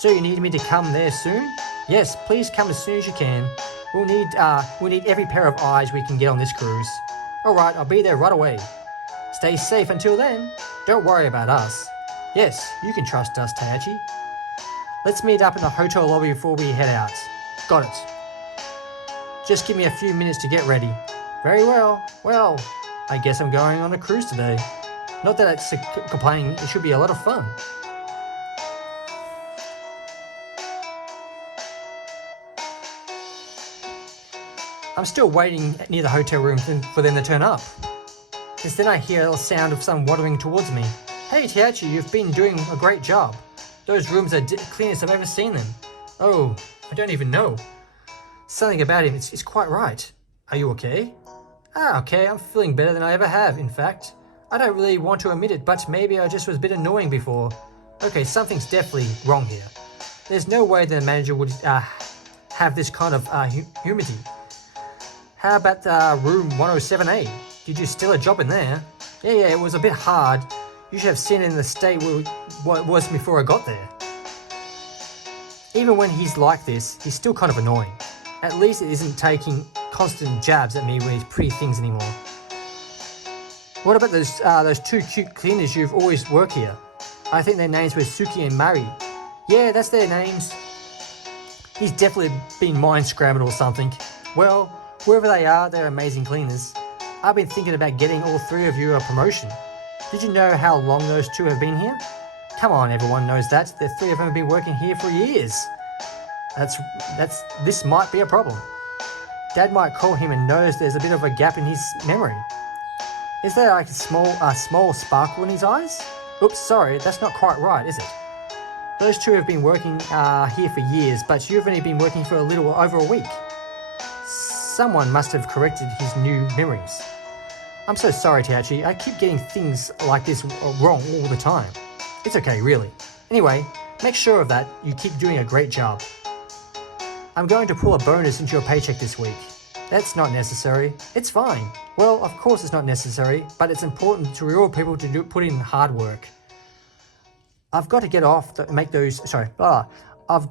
So you need me to come there soon? Yes, please come as soon as you can. We'll need every pair of eyes we can get on this cruise. Alright, I'll be there right away. Stay safe until then. Don't worry about us. Yes, you can trust us, Taichi. Let's meet up in the hotel lobby before we head out. Got it. Just give me a few minutes to get ready. Very well. Well, I guess I'm going on a cruise today. Not that it's complaining, it should be a lot of fun. I'm still waiting near the hotel room for them to turn up. Just then I hear a sound of someone waddling towards me. Hey Taichi, you've been doing a great job. Those rooms are the cleanest I've ever seen them. Oh, I don't even know. Something about him is quite right. Are you okay? Okay, I'm feeling better than I ever have, in fact. I don't really want to admit it, but maybe I just was a bit annoying before. Okay, something's definitely wrong here. There's no way the manager would have this kind of humidity. How about room 107A? Did you steal a job in there? Yeah, it was a bit hard. You should have seen it in the state where it was before I got there. Even when he's like this, he's still kind of annoying. At least it isn't taking constant jabs at me with his pretty things anymore. What about those two cute cleaners you've always worked here? I think their names were Suki and Mari. Yeah, that's their names. He's definitely been mind scrambled or something. Well, whoever they are, they're amazing cleaners. I've been thinking about getting all three of you a promotion. Did you know how long those two have been here? Come on, everyone knows that. The three of them have been working here for years. This might be a problem. Dad might call him and notice there's a bit of a gap in his memory. Is there like a small sparkle in his eyes? Oops, sorry, that's not quite right, is it? Those two have been working here for years, but you've only been working for a little over a week. Someone must have corrected his new memories. I'm so sorry, Taichi. I keep getting things like this wrong all the time. It's okay, really. Anyway, make sure of that. You keep doing a great job. I'm going to pull a bonus into your paycheck this week. That's not necessary. It's fine. Well, of course it's not necessary, but it's important to reward people to put in hard work. I've got to get off, I've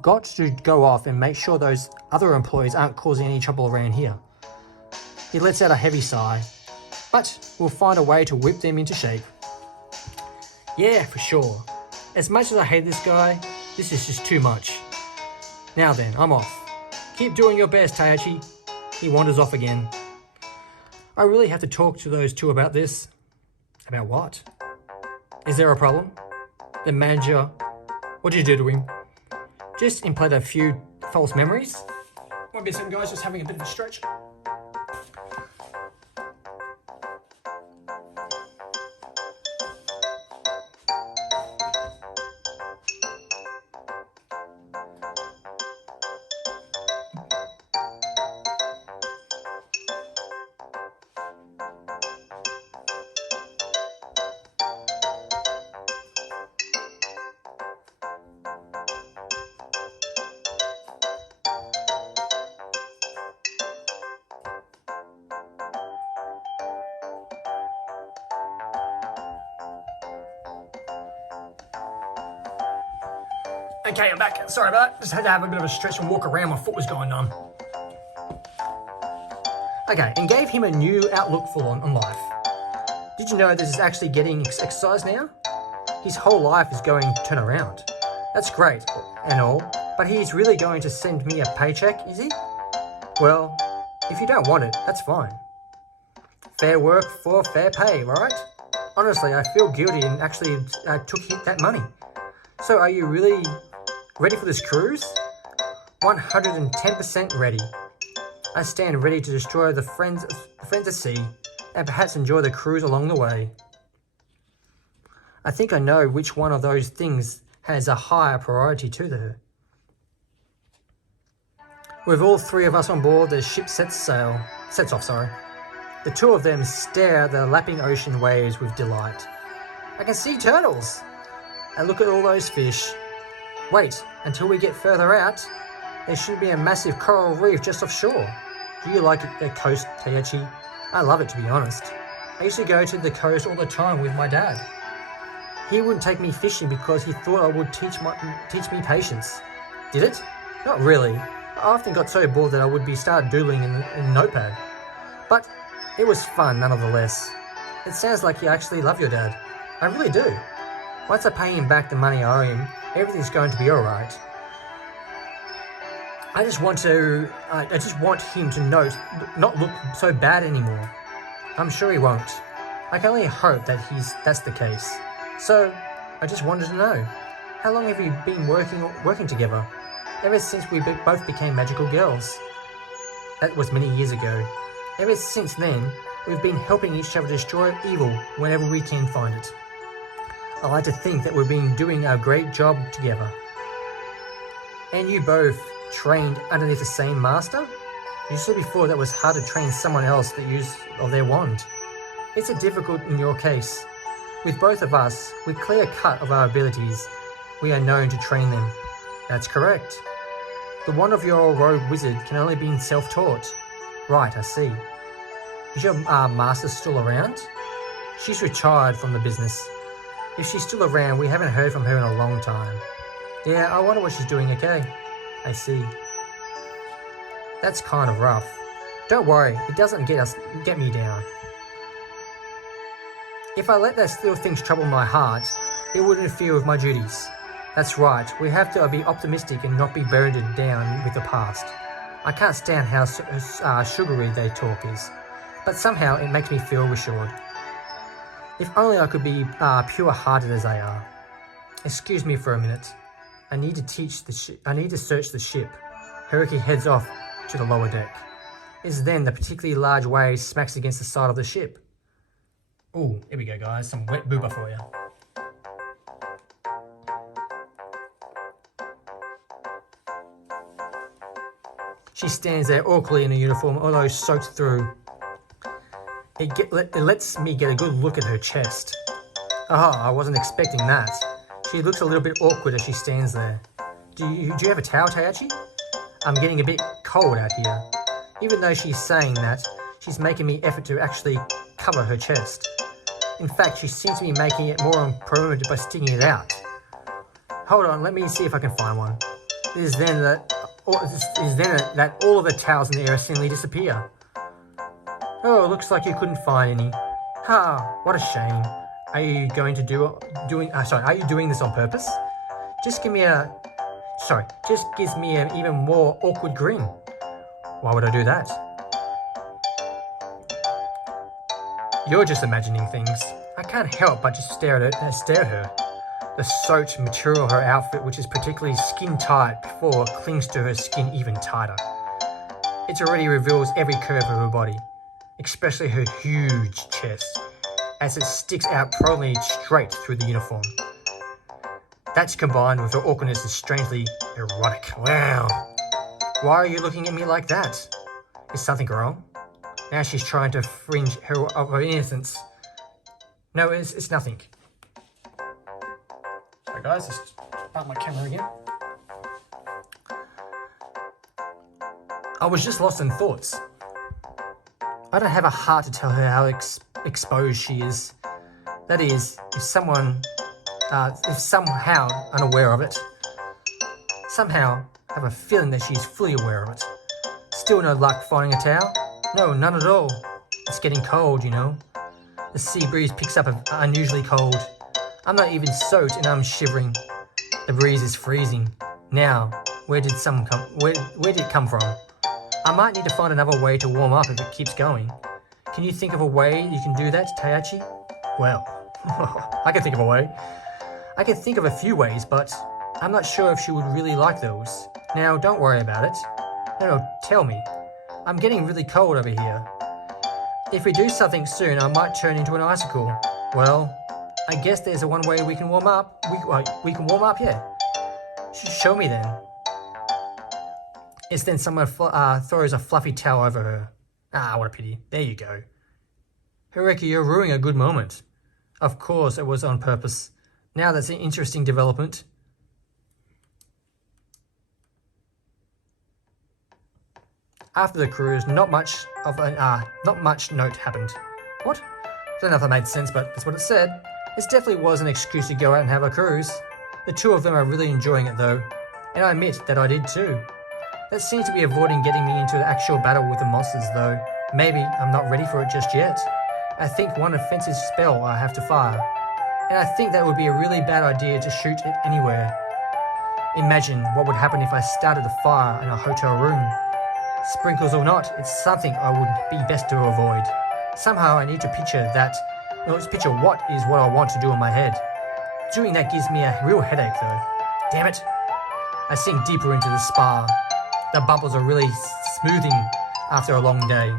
got to go off and make sure those other employees aren't causing any trouble around here. He lets out a heavy sigh, but we'll find a way to whip them into shape. Yeah, for sure. As much as I hate this guy, this is just too much. Now then, I'm off. Keep doing your best, Taichi. He wanders off again. I really have to talk to those two about this. About what? Is there a problem? The manager, what did you do to him? Just implant a few false memories? Might be some guys just having a bit of a stretch. Okay, I'm back. Sorry about that. Just had to have a bit of a stretch and walk around. My foot was going numb. Okay, and gave him a new outlook on life. Did you know this is actually getting exercise now? His whole life is going to turn around. That's great and all, but he's really going to send me a paycheck, is he? Well, if you don't want it, that's fine. Fair work for fair pay, right? Honestly, I feel guilty and actually took that money. So are you really ready for this cruise? 110% ready. I stand ready to destroy the friends at sea and perhaps enjoy the cruise along the way. I think I know which one of those things has a higher priority to her. With all three of us on board, the ship sets off. The two of them stare at the lapping ocean waves with delight. I can see turtles! And look at all those fish. Wait, until we get further out, there should be a massive coral reef just offshore. Do you like the coast, Taichi? I love it, to be honest. I used to go to the coast all the time with my dad. He wouldn't take me fishing because he thought I would teach me patience. Did it? Not really. I often got so bored that I would start doodling in a notepad. But it was fun nonetheless. It sounds like you actually love your dad. I really do. Once I pay him back the money I owe him, everything's going to be alright. I just want him to not look so bad anymore. I'm sure he won't. I can only hope that that's the case. So, I just wanted to know, how long have you been working together? Ever since we both became magical girls. That was many years ago. Ever since then, we've been helping each other destroy evil whenever we can find it. I like to think that we've been doing a great job together. And you both trained underneath the same master? You said before that was hard to train someone else the use of their wand. It's difficult in your case. With both of us, with clear cut of our abilities, we are known to train them. That's correct. The wand of your rogue wizard can only be self-taught. Right, I see. Is your master still around? She's retired from the business. If she's still around, we haven't heard from her in a long time. Yeah, I wonder what she's doing, okay? I see. That's kind of rough. Don't worry, it doesn't get me down. If I let those little things trouble my heart, it would interfere with my duties. That's right, we have to be optimistic and not be burdened down with the past. I can't stand how sugary their talk is, but somehow it makes me feel reassured. If only I could be pure-hearted as they are. Excuse me for a minute. I need to search the ship. Haruki heads off to the lower deck. It's then the particularly large wave smacks against the side of the ship. Ooh, here we go, guys. Some wet booba for you. She stands there awkwardly in a uniform, although soaked through. It lets me get a good look at her chest. Oh, I wasn't expecting that. She looks a little bit awkward as she stands there. Do you have a towel, Taichi? I'm getting a bit cold out here. Even though she's saying that, she's making me effort to actually cover her chest. In fact, she seems to be making it more on perimeter by sticking it out. Hold on, let me see if I can find one. It is then that all of the towels in the air suddenly disappear. Oh, looks like you couldn't find any. Ha, what a shame. Are you going to are you doing this on purpose? Just gives me an even more awkward grin. Why would I do that? You're just imagining things. I can't help but just stare at her. The soaked material of her outfit, which is particularly skin tight before, clings to her skin even tighter. It already reveals every curve of her body, especially her huge chest, as it sticks out prominently straight through the uniform. That's combined with her awkwardness is strangely erotic. Wow. Why are you looking at me like that? Is something wrong? Now she's trying to fringe her innocence. No, it's nothing. Sorry guys, just start my camera again. I was just lost in thoughts. I don't have a heart to tell her how exposed she is. That is, if somehow unaware of it, somehow have a feeling that she's fully aware of it. Still no luck finding a towel? No, none at all. It's getting cold, you know. The sea breeze picks up unusually cold. I'm not even soaked and I'm shivering. The breeze is freezing. Now, where did it come from? I might need to find another way to warm up if it keeps going. Can you think of a way you can do that, Taichi? Well, I can think of a way. I can think of a few ways, but I'm not sure if she would really like those. Now, don't worry about it. No, tell me. I'm getting really cold over here. If we do something soon, I might turn into an icicle. Well, I guess there's one way we can warm up. We can warm up, yeah. Show me then. It's then someone throws a fluffy towel over her. Ah, what a pity. There you go. Hireki, you're ruining a good moment. Of course, it was on purpose. Now that's an interesting development. After the cruise, not much note happened. What? I don't know if that made sense, but that's what it said. This definitely was an excuse to go out and have a cruise. The two of them are really enjoying it though, and I admit that I did too. That seems to be avoiding getting me into an actual battle with the monsters though. Maybe I'm not ready for it just yet. I think one offensive spell I have to fire, and I think that would be a really bad idea to shoot it anywhere. Imagine what would happen if I started a fire in a hotel room. Sprinkles or not, it's something I would be best to avoid. Somehow I need to picture what is what I want to do in my head. Doing that gives me a real headache though. Damn it. I sink deeper into the spa. The bubbles are really smoothing after a long day.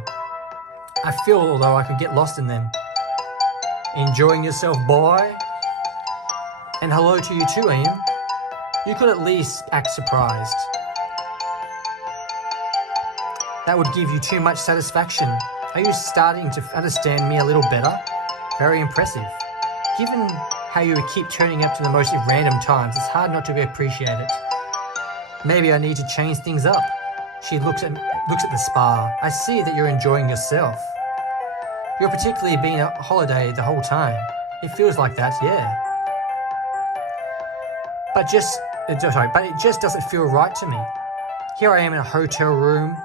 I feel although I could get lost in them. Enjoying yourself, boy? And hello to you too, Ian. You could at least act surprised. That would give you too much satisfaction. Are you starting to understand me a little better? Very impressive. Given how you keep turning up to the most random times, it's hard not to appreciate it. Maybe I need to change things up. She looks at the spa. I see that you're enjoying yourself. You're particularly being a holiday the whole time. It feels like that, yeah. But it just doesn't feel right to me. Here I am in a hotel room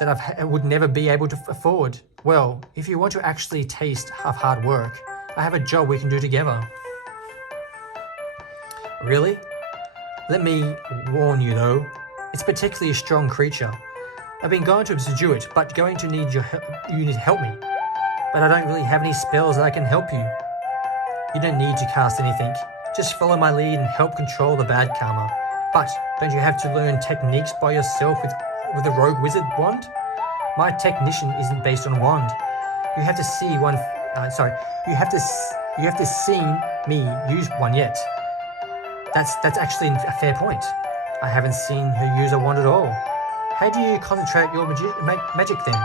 that I would never be able to afford. Well, if you want to actually taste of hard work, I have a job we can do together. Really? Let me warn you though, it's particularly a strong creature. I've been going to subdue it, but going to need you need to help me. But I don't really have any spells that I can help you. You don't need to cast anything. Just follow my lead and help control the bad karma. But don't you have to learn techniques by yourself with a rogue wizard wand? My technician isn't based on wand. You have to see one. You have to see me use one yet. That's actually a fair point. I haven't seen her use a wand at all. How do you concentrate your magic then?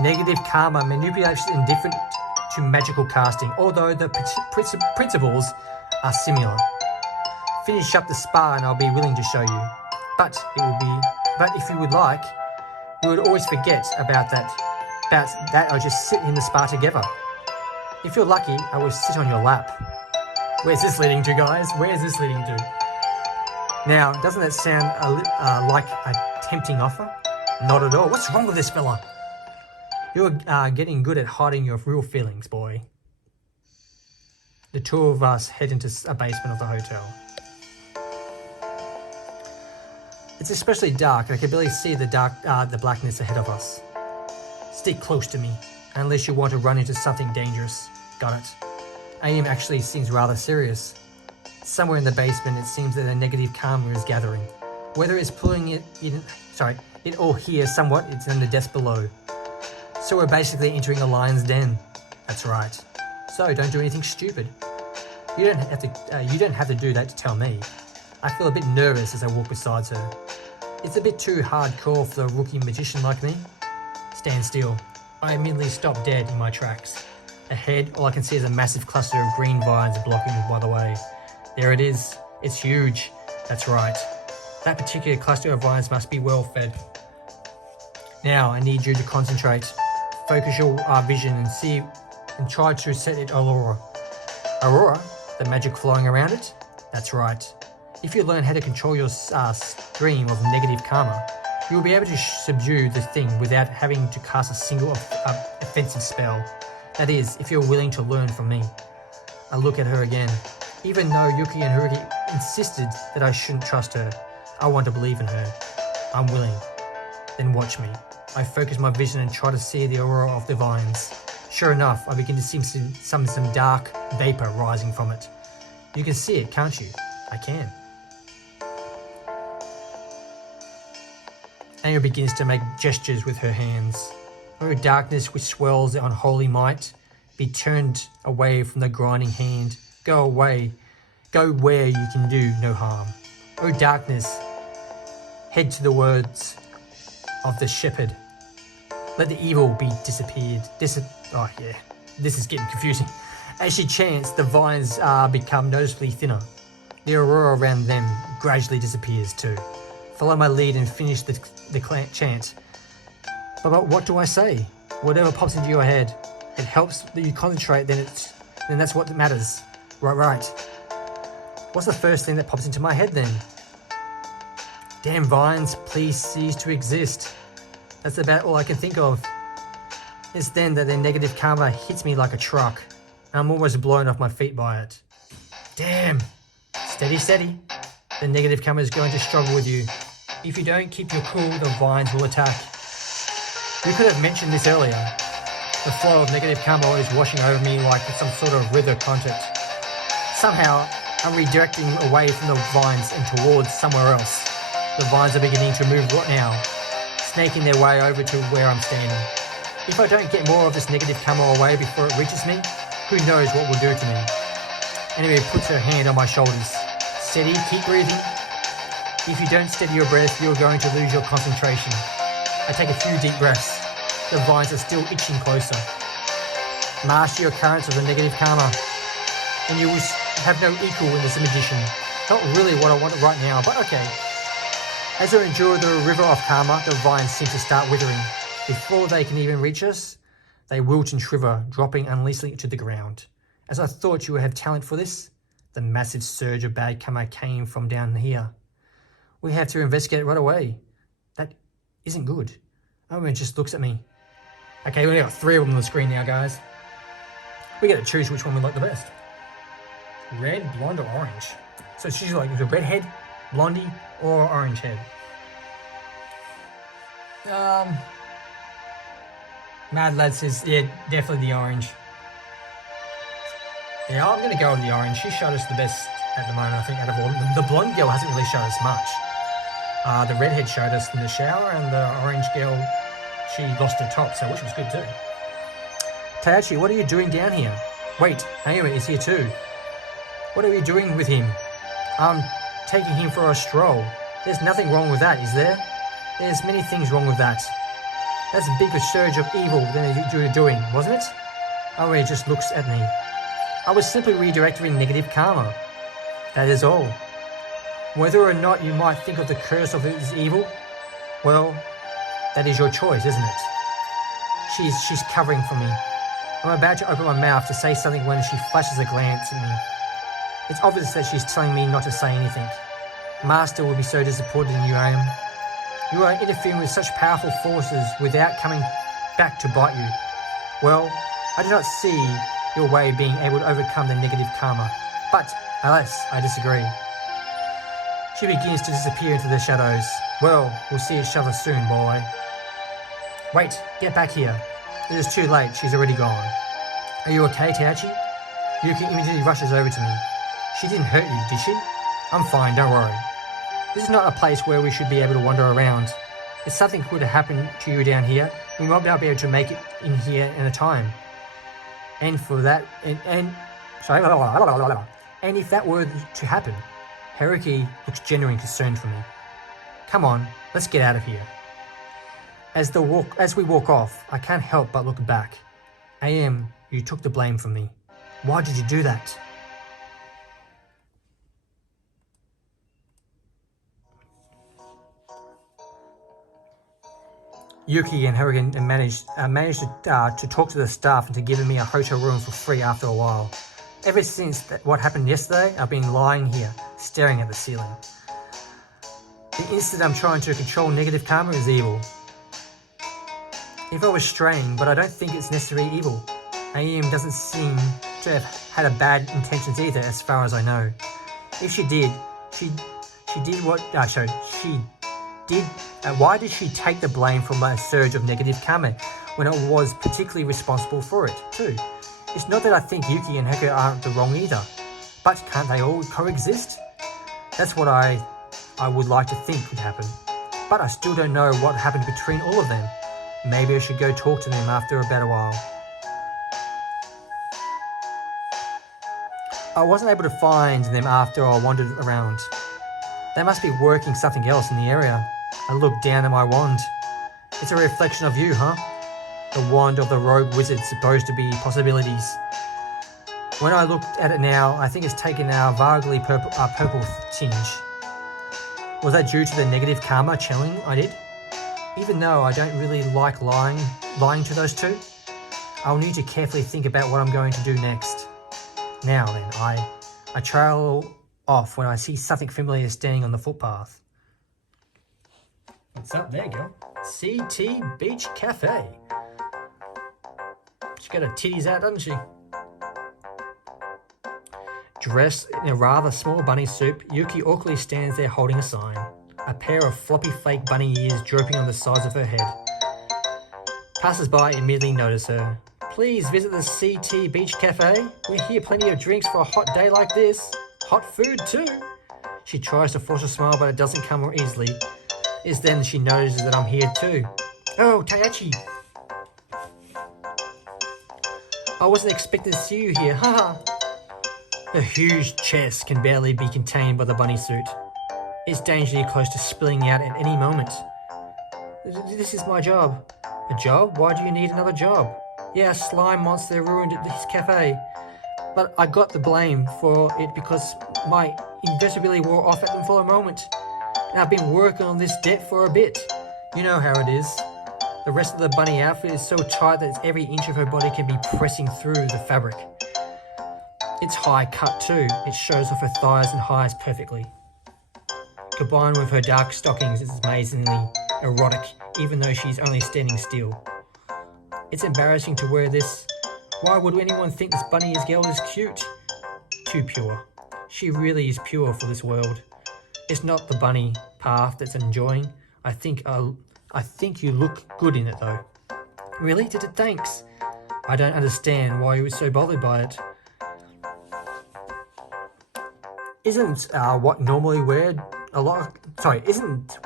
Negative karma manipulates indifferent to magical casting, although the principles are similar. Finish up the spa and I'll be willing to show you. But if you would like, we would always forget about that. About that, I'll just sit in the spa together. If you're lucky, I will sit on your lap. Where's this leading to, guys? Where's this leading to? Now, doesn't that sound like a tempting offer? Not at all. What's wrong with this fella? You're getting good at hiding your real feelings, boy. The two of us head into a basement of the hotel. It's especially dark, and I can barely see the blackness ahead of us. Stick close to me, unless you want to run into something dangerous. Got it. Aim actually seems rather serious. Somewhere in the basement, it seems that a negative karma is gathering. Whether it's pulling it or here somewhat, it's in the desk below. So we're basically entering a lion's den. That's right. So don't do anything stupid. You don't have to do that to tell me. I feel a bit nervous as I walk beside her. It's a bit too hardcore for a rookie magician like me. Stand still. I immediately stop dead in my tracks. Ahead, all I can see is a massive cluster of green vines blocking by the way. There it is. It's huge. That's right. That particular cluster of vines must be well fed. Now, I need you to concentrate. Focus your vision and try to set it aurora. Aurora? The magic flowing around it? That's right. If you learn how to control your stream of negative karma, you will be able to subdue the thing without having to cast a single offensive spell. That is, if you're willing to learn from me. I look at her again. Even though Yuki and Haruki insisted that I shouldn't trust her, I want to believe in her. I'm willing. Then watch me. I focus my vision and try to see the aurora of the vines. Sure enough, I begin to see some dark vapor rising from it. You can see it, can't you? I can. Anya begins to make gestures with her hands. Oh, darkness which swells on holy might, be turned away from the grinding hand. Go away. Go where you can do no harm. Oh, darkness, head to the words of the shepherd. Let the evil be disappeared. Oh yeah, this is getting confusing. As she chants, the vines become noticeably thinner. The aurora around them gradually disappears too. Follow my lead and finish the chant. But what do I say? Whatever pops into your head. It helps that you concentrate, then that's what matters. Right. What's the first thing that pops into my head then? Damn vines, please cease to exist. That's about all I can think of. It's then that their negative karma hits me like a truck, and I'm almost blown off my feet by it. Damn. Steady. The negative karma is going to struggle with you. If you don't keep your cool, the vines will attack. You could have mentioned this earlier. The flow of negative karma is washing over me like some sort of river content. Somehow, I'm redirecting away from the vines and towards somewhere else. The vines are beginning to move right now, snaking their way over to where I'm standing. If I don't get more of this negative karma away before it reaches me, who knows what will do to me. Anyway, puts her hand on my shoulders. Steady, keep breathing. If you don't steady your breath, you're going to lose your concentration. I take a few deep breaths. The vines are still itching closer. Master your currents of the negative karma, and you will have no equal in this magician. Not really what I want right now, but okay. As I endure the river of karma, the vines seem to start withering. Before they can even reach us, they wilt and shrivel, dropping unleashingly to the ground. As I thought you would have talent for this, the massive surge of bad karma came from down here. We have to investigate it right away. That isn't good. Owen just looks at me. Okay, we got 3 of them on the screen now, guys. We got to choose which one we like the best. Red, blonde, or orange. So it's usually like the redhead, blondie, or orange head. Mad Lad says, yeah, definitely the orange. Yeah, I'm going to go with the orange. She showed us the best at the moment, I think, out of all. The blonde girl hasn't really showed us much. The redhead showed us in the shower, and the orange girl, she lost her top, so which was good too. Taichi, what are you doing down here? Wait, Naomi is here too. What are we doing with him? I'm taking him for a stroll. There's nothing wrong with that, is there? There's many things wrong with that. That's a bigger surge of evil than you were doing, wasn't it? Naomi just looks at me. I was simply redirecting negative karma. That is all. Whether or not you might think of the curse of it as evil, well, that is your choice, isn't it? She's covering for me. I'm about to open my mouth to say something when she flashes a glance at me. It's obvious that she's telling me not to say anything. Master will be so disappointed in you, I am. You are interfering with such powerful forces without coming back to bite you. Well, I do not see your way of being able to overcome the negative karma. But, alas, I disagree. She begins to disappear into the shadows. Well, we'll see each other soon, boy. Wait, get back here. It is too late, she's already gone. Are you okay, Taichi? Yuki immediately rushes over to me. She didn't hurt you, did she? I'm fine, don't worry. This is not a place where we should be able to wander around. If something were to happen to you down here, we might not be able to make it in here in a time. And for that, and if that were to happen, Haruki looks genuinely concerned for me. Come on, let's get out of here. As we walk off, I can't help but look back. AM, you took the blame from me. Why did you do that? Yuki and Haruki managed to talk to the staff into giving me a hotel room for free after a while. Ever since what happened yesterday, I've been lying here, staring at the ceiling. The instant I'm trying to control negative karma is evil. If I was straying, but I don't think it's necessarily evil. AM doesn't seem to have had a bad intentions either, as far as I know. If she did, she did what she did. Why did she take the blame for my surge of negative karma when I was particularly responsible for it too? It's not that I think Yuki and Heko aren't the wrong either, but can't they all coexist? That's what I would like to think would happen. But I still don't know what happened between all of them. Maybe I should go talk to them after a better while. I wasn't able to find them after I wandered around. They must be working something else in the area. I looked down at my wand. It's a reflection of you, huh? The wand of the rogue wizard supposed to be possibilities. When I looked at it now, I think it's taken a vaguely purple tinge. Was that due to the negative karma channeling I did? Even though I don't really like lying to those two, I'll need to carefully think about what I'm going to do next. Now then, I trail off when I see something familiar standing on the footpath. What's up there, girl? CT Beach Cafe. She's got her titties out, doesn't she? Dressed in a rather small bunny suit, Yuki awkwardly stands there holding a sign. A pair of floppy fake bunny ears drooping on the sides of her head. Passers-by immediately notice her. Please visit the CT Beach Cafe. We hear plenty of drinks for a hot day like this. Hot food too. She tries to force a smile, but it doesn't come more easily. It's then she notices that I'm here too. Oh, Taichi! I wasn't expecting to see you here, haha! Her huge chest can barely be contained by the bunny suit. It's dangerously close to spilling out at any moment. This is my job. A job? Why do you need another job? Yeah, a slime monster ruined this cafe. But I got the blame for it because my invisibility wore off at them for a moment. And I've been working on this debt for a bit. You know how it is. The rest of the bunny outfit is so tight that every inch of her body can be pressing through the fabric. It's high cut too. It shows off her thighs and highs perfectly. Combined with her dark stockings, it's amazingly erotic, even though she's only standing still. It's embarrassing to wear this. Why would anyone think this bunny girl is cute? Too pure. She really is pure for this world. It's not the bunny path that's enjoying. I think you look good in it though. Really? Thanks. I don't understand why you were so bothered by it. Isn't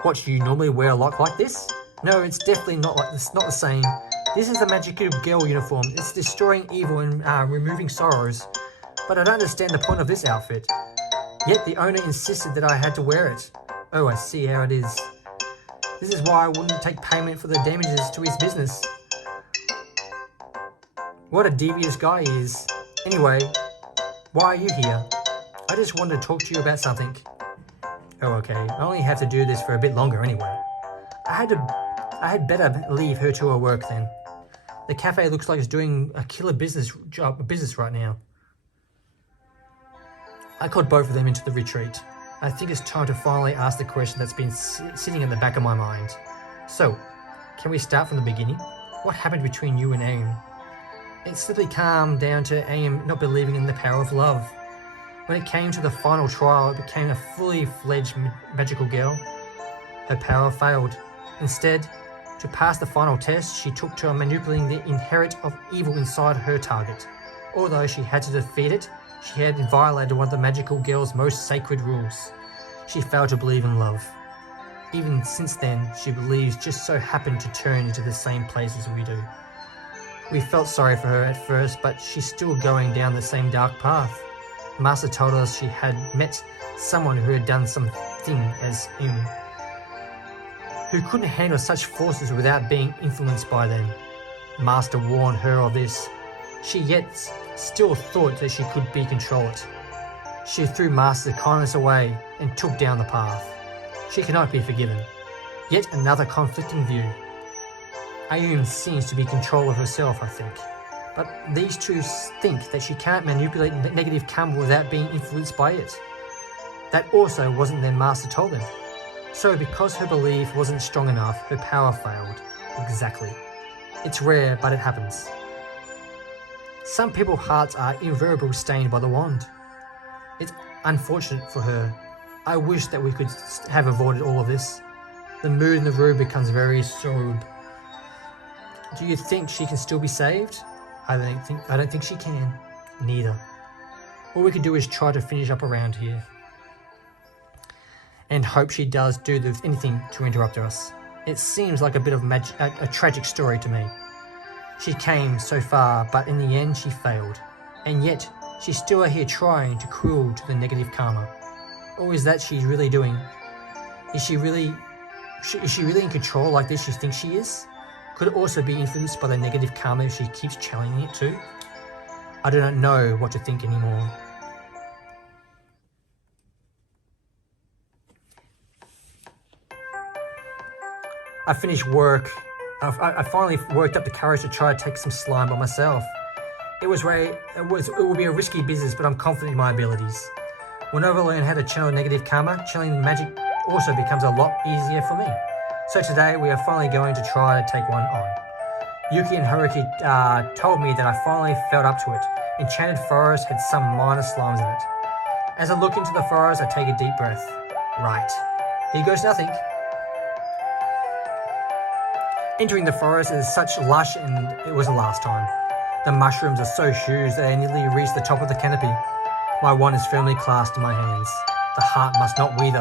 what you normally wear a lot like this? No, it's definitely not like this. Not the same. This is a magical girl uniform. It's destroying evil and removing sorrows. But I don't understand the point of this outfit. Yet the owner insisted that I had to wear it. Oh, I see how it is. This is why I wouldn't take payment for the damages to his business. What a devious guy he is. Anyway, why are you here? I just wanted to talk to you about something. Oh, okay. I only have to do this for a bit longer anyway. I had better leave her to her work then. The cafe looks like it's doing a killer business right now. I called both of them into the retreat. I think it's time to finally ask the question that's been sitting in the back of my mind. So, can we start from the beginning? What happened between you and Aim? It simply calmed down to Aim not believing in the power of love. When it came to the final trial, it became a fully fledged magical girl. Her power failed. Instead, to pass the final test, she took to manipulating the inherent of evil inside her target. Although she had to defeat it, she had violated one of the magical girl's most sacred rules. She failed to believe in love. Even since then, she believes just so happened to turn into the same place as we do. We felt sorry for her at first, but she's still going down the same dark path. Master told us she had met someone who had done something as him, who couldn't handle such forces without being influenced by them. Master warned her of this. She yet still thought that she could control it. She threw Master's kindness away and took down the path. She cannot be forgiven. Yet another conflicting view. Ayun seems to be in control of herself, I think. But these two think that she can't manipulate negative karma without being influenced by it. That also wasn't their Master told them. So because her belief wasn't strong enough, her power failed. Exactly. It's rare, but it happens. Some people's hearts are invariably stained by the wand. It's unfortunate for her. I wish that we could have avoided all of this. The mood in the room becomes very sober. Do you think she can still be saved? I don't think she can. Neither. All we can do is try to finish up around here. And hope she does do anything to interrupt us. It seems like a bit of a tragic story to me. She came so far, but in the end she failed. And yet, she's still here trying to cruel to the negative karma. Or is that she's really doing? Is she really in control like this she thinks she is? Could it also be influenced by the negative karma if she keeps challenging it too? I do not know what to think anymore. I finished work. I finally worked up the courage to try to take some slime by myself. It would be a risky business, but I'm confident in my abilities. Whenever I learn how to channel negative karma, channeling magic also becomes a lot easier for me. So today we are finally going to try to take one on. Yuki and Haruki told me that I finally felt up to it. Enchanted Forest had some minor slimes in it. As I look into the forest, I take a deep breath. Right. Here goes nothing. Entering the forest is such lush, and it was the last time. The mushrooms are so huge that I nearly reach the top of the canopy. My wand is firmly clasped in my hands. The heart must not waver.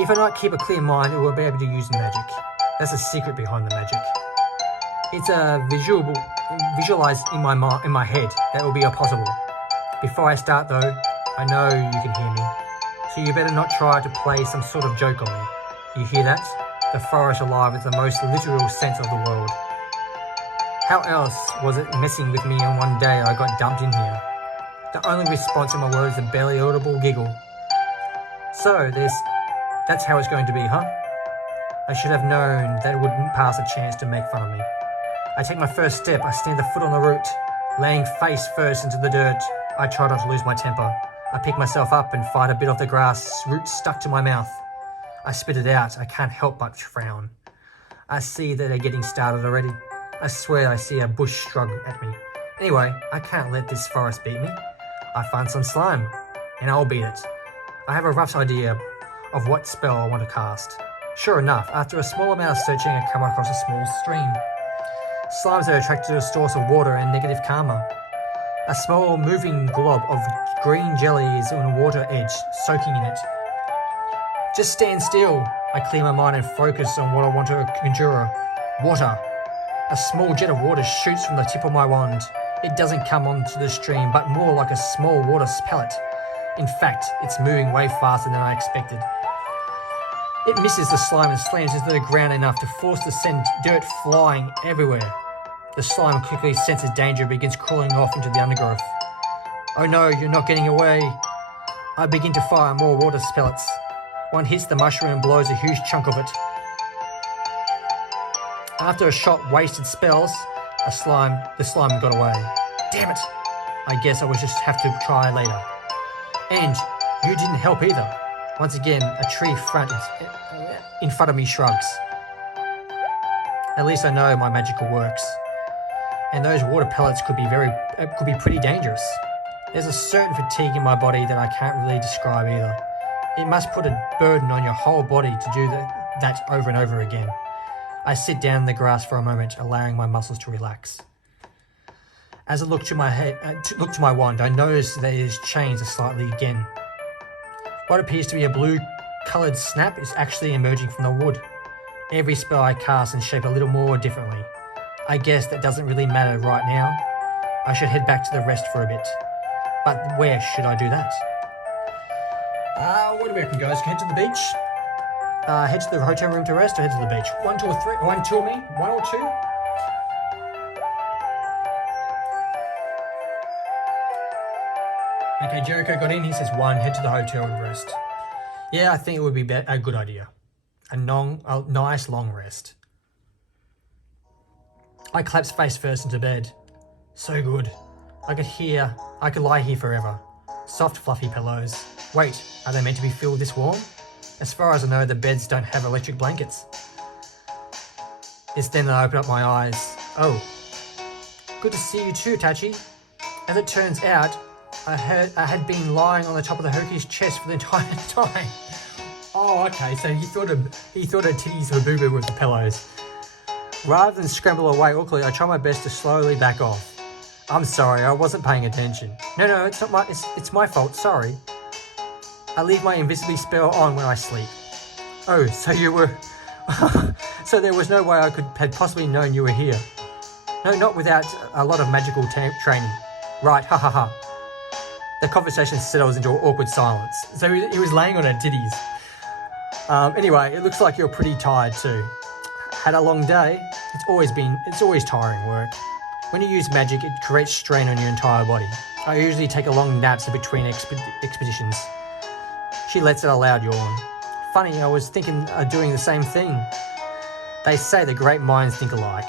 If I not keep a clear mind, it will be able to use magic. That's the secret behind the magic. It's visualized in my head that will be possible. Before I start though, I know you can hear me. So you better not try to play some sort of joke on me. You hear that? The forest alive is the most literal sense of the world. How else was it messing with me on one day I got dumped in here? The only response in my words is a barely audible giggle. So that's how it's going to be, huh? I should have known that it wouldn't pass a chance to make fun of me. I take my first step, I stand a foot on the root, laying face first into the dirt. I try not to lose my temper. I pick myself up and fight a bit of the grass, roots stuck to my mouth. I spit it out, I can't help but frown. I see that they're getting started already. I swear I see a bush shrug at me. Anyway, I can't let this forest beat me. I find some slime, and I'll beat it. I have a rough idea of what spell I want to cast. Sure enough, after a small amount of searching, I come across a small stream. Slimes are attracted to a source of water and negative karma. A small moving glob of green jelly is on the water edge, soaking in it. Just stand still. I clear my mind and focus on what I want to conjure. Water. A small jet of water shoots from the tip of my wand. It doesn't come onto the stream, but more like a small water pellet. In fact, it's moving way faster than I expected. It misses the slime and slams into the ground enough to force to send dirt flying everywhere. The slime quickly senses danger and begins crawling off into the undergrowth. Oh no, you're not getting away. I begin to fire more water pellets. One hits the mushroom and blows a huge chunk of it. After a shot wasted spells, the slime got away. Damn it! I guess I will just have to try later. And you didn't help either. Once again, a tree in front of me shrugs. At least I know my magical works. And those water pellets could be pretty dangerous. There's a certain fatigue in my body that I can't really describe either. It must put a burden on your whole body to do that over and over again. I sit down in the grass for a moment, allowing my muscles to relax. As I look to my wand, I notice that it has changed slightly again. What appears to be a blue-coloured snap is actually emerging from the wood. Every spell I cast is shaped a little more differently. I guess that doesn't really matter right now. I should head back to the rest for a bit. But where should I do that? What do we reckon, guys? Head to the beach? Head to the hotel room to rest, or head to the beach? 1, 2, or 3? 1, 2 of me? 1 or 2? Okay, Jericho got in. He says 1. Head to the hotel and rest. Yeah, I think it would be a good idea. A nice long rest. I collapsed face first into bed. So good. I could lie here forever. Soft, fluffy pillows. Wait, are they meant to be filled this warm? As far as I know, the beds don't have electric blankets. It's then that I open up my eyes. Oh. Good to see you too, Tachi. As it turns out, I had been lying on the top of the Hoki's chest for the entire time. Oh, okay, so he thought her titties were booba with the pillows. Rather than scramble away awkwardly, I try my best to slowly back off. I'm sorry, I wasn't paying attention. No, it's my fault, sorry. I leave my invisibly spell on when I sleep. Oh, so you were... so there was no way I had possibly known you were here. No, not without a lot of magical training. Right, ha ha ha. The conversation settles into an awkward silence. So he was laying on her titties. Anyway, it looks like you're pretty tired too. Had a long day. It's always tiring work. When you use magic, it creates strain on your entire body. I usually take a long naps in between expeditions. She lets out a loud yawn. Funny, I was thinking of doing the same thing. They say the great minds think alike.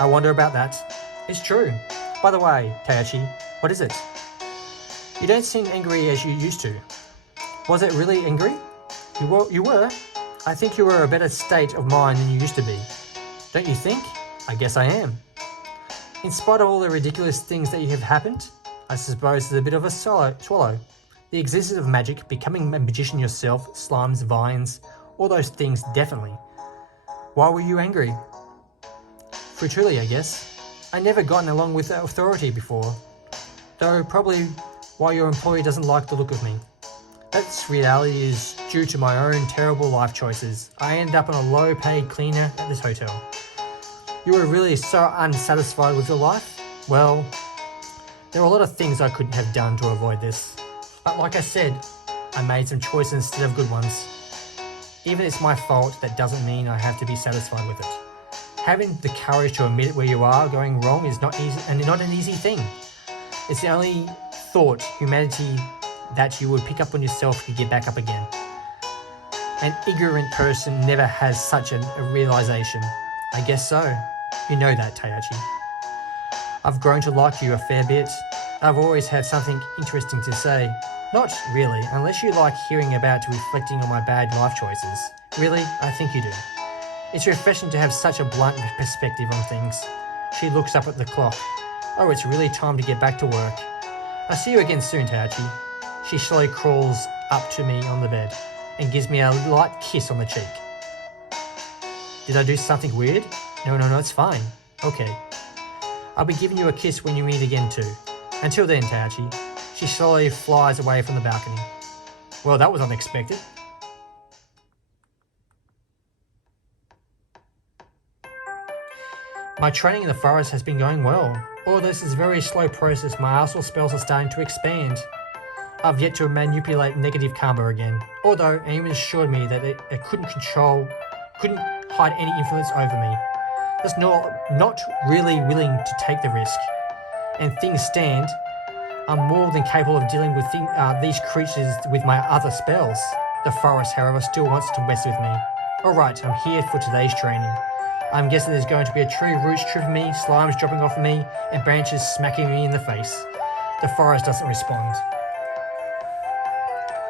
I wonder about that. It's true. By the way, Tachi, what is it? You don't seem angry as you used to. Was it really angry? You were? I think you were a better state of mind than you used to be. Don't you think? I guess I am. In spite of all the ridiculous things that have happened, I suppose it's a bit of a swallow. The existence of magic, becoming a magician yourself, slimes, vines, all those things, definitely. Why were you angry? For truly, I guess. I never gotten along with authority before. Though probably why your employee doesn't like the look of me. That reality is due to my own terrible life choices. I ended up on a low-paid cleaner at this hotel. You were really so unsatisfied with your life? Well, there are a lot of things I could have done to avoid this. But like I said, I made some choices instead of good ones. Even if it's my fault, that doesn't mean I have to be satisfied with it. Having the courage to admit where you are going wrong is not easy, and not an easy thing. It's the only thought, humanity, that you would pick up on yourself to get back up again. An ignorant person never has such a realization. I guess so. You know that, Tachi. I've grown to like you a fair bit. I've always had something interesting to say. Not really, unless you like hearing about reflecting on my bad life choices. Really, I think you do. It's refreshing to have such a blunt perspective on things. She looks up at the clock. Oh, it's really time to get back to work. I'll see you again soon, Tachi. She slowly crawls up to me on the bed and gives me a light kiss on the cheek. Did I do something weird? No, it's fine. Okay. I'll be giving you a kiss when you meet again too. Until then, Tachi. She slowly flies away from the balcony. Well, that was unexpected. My training in the forest has been going well. Although this is a very slow process, my astral spells are starting to expand. I've yet to manipulate negative karma again, although Aim assured me that it couldn't hide any influence over me. That's not really willing to take the risk. And things stand, I'm more than capable of dealing with these creatures with my other spells. The forest, however, still wants to mess with me. Alright, I'm here for today's training. I'm guessing there's going to be a tree, roots tripping me, slimes dropping off of me, and branches smacking me in the face. The forest doesn't respond.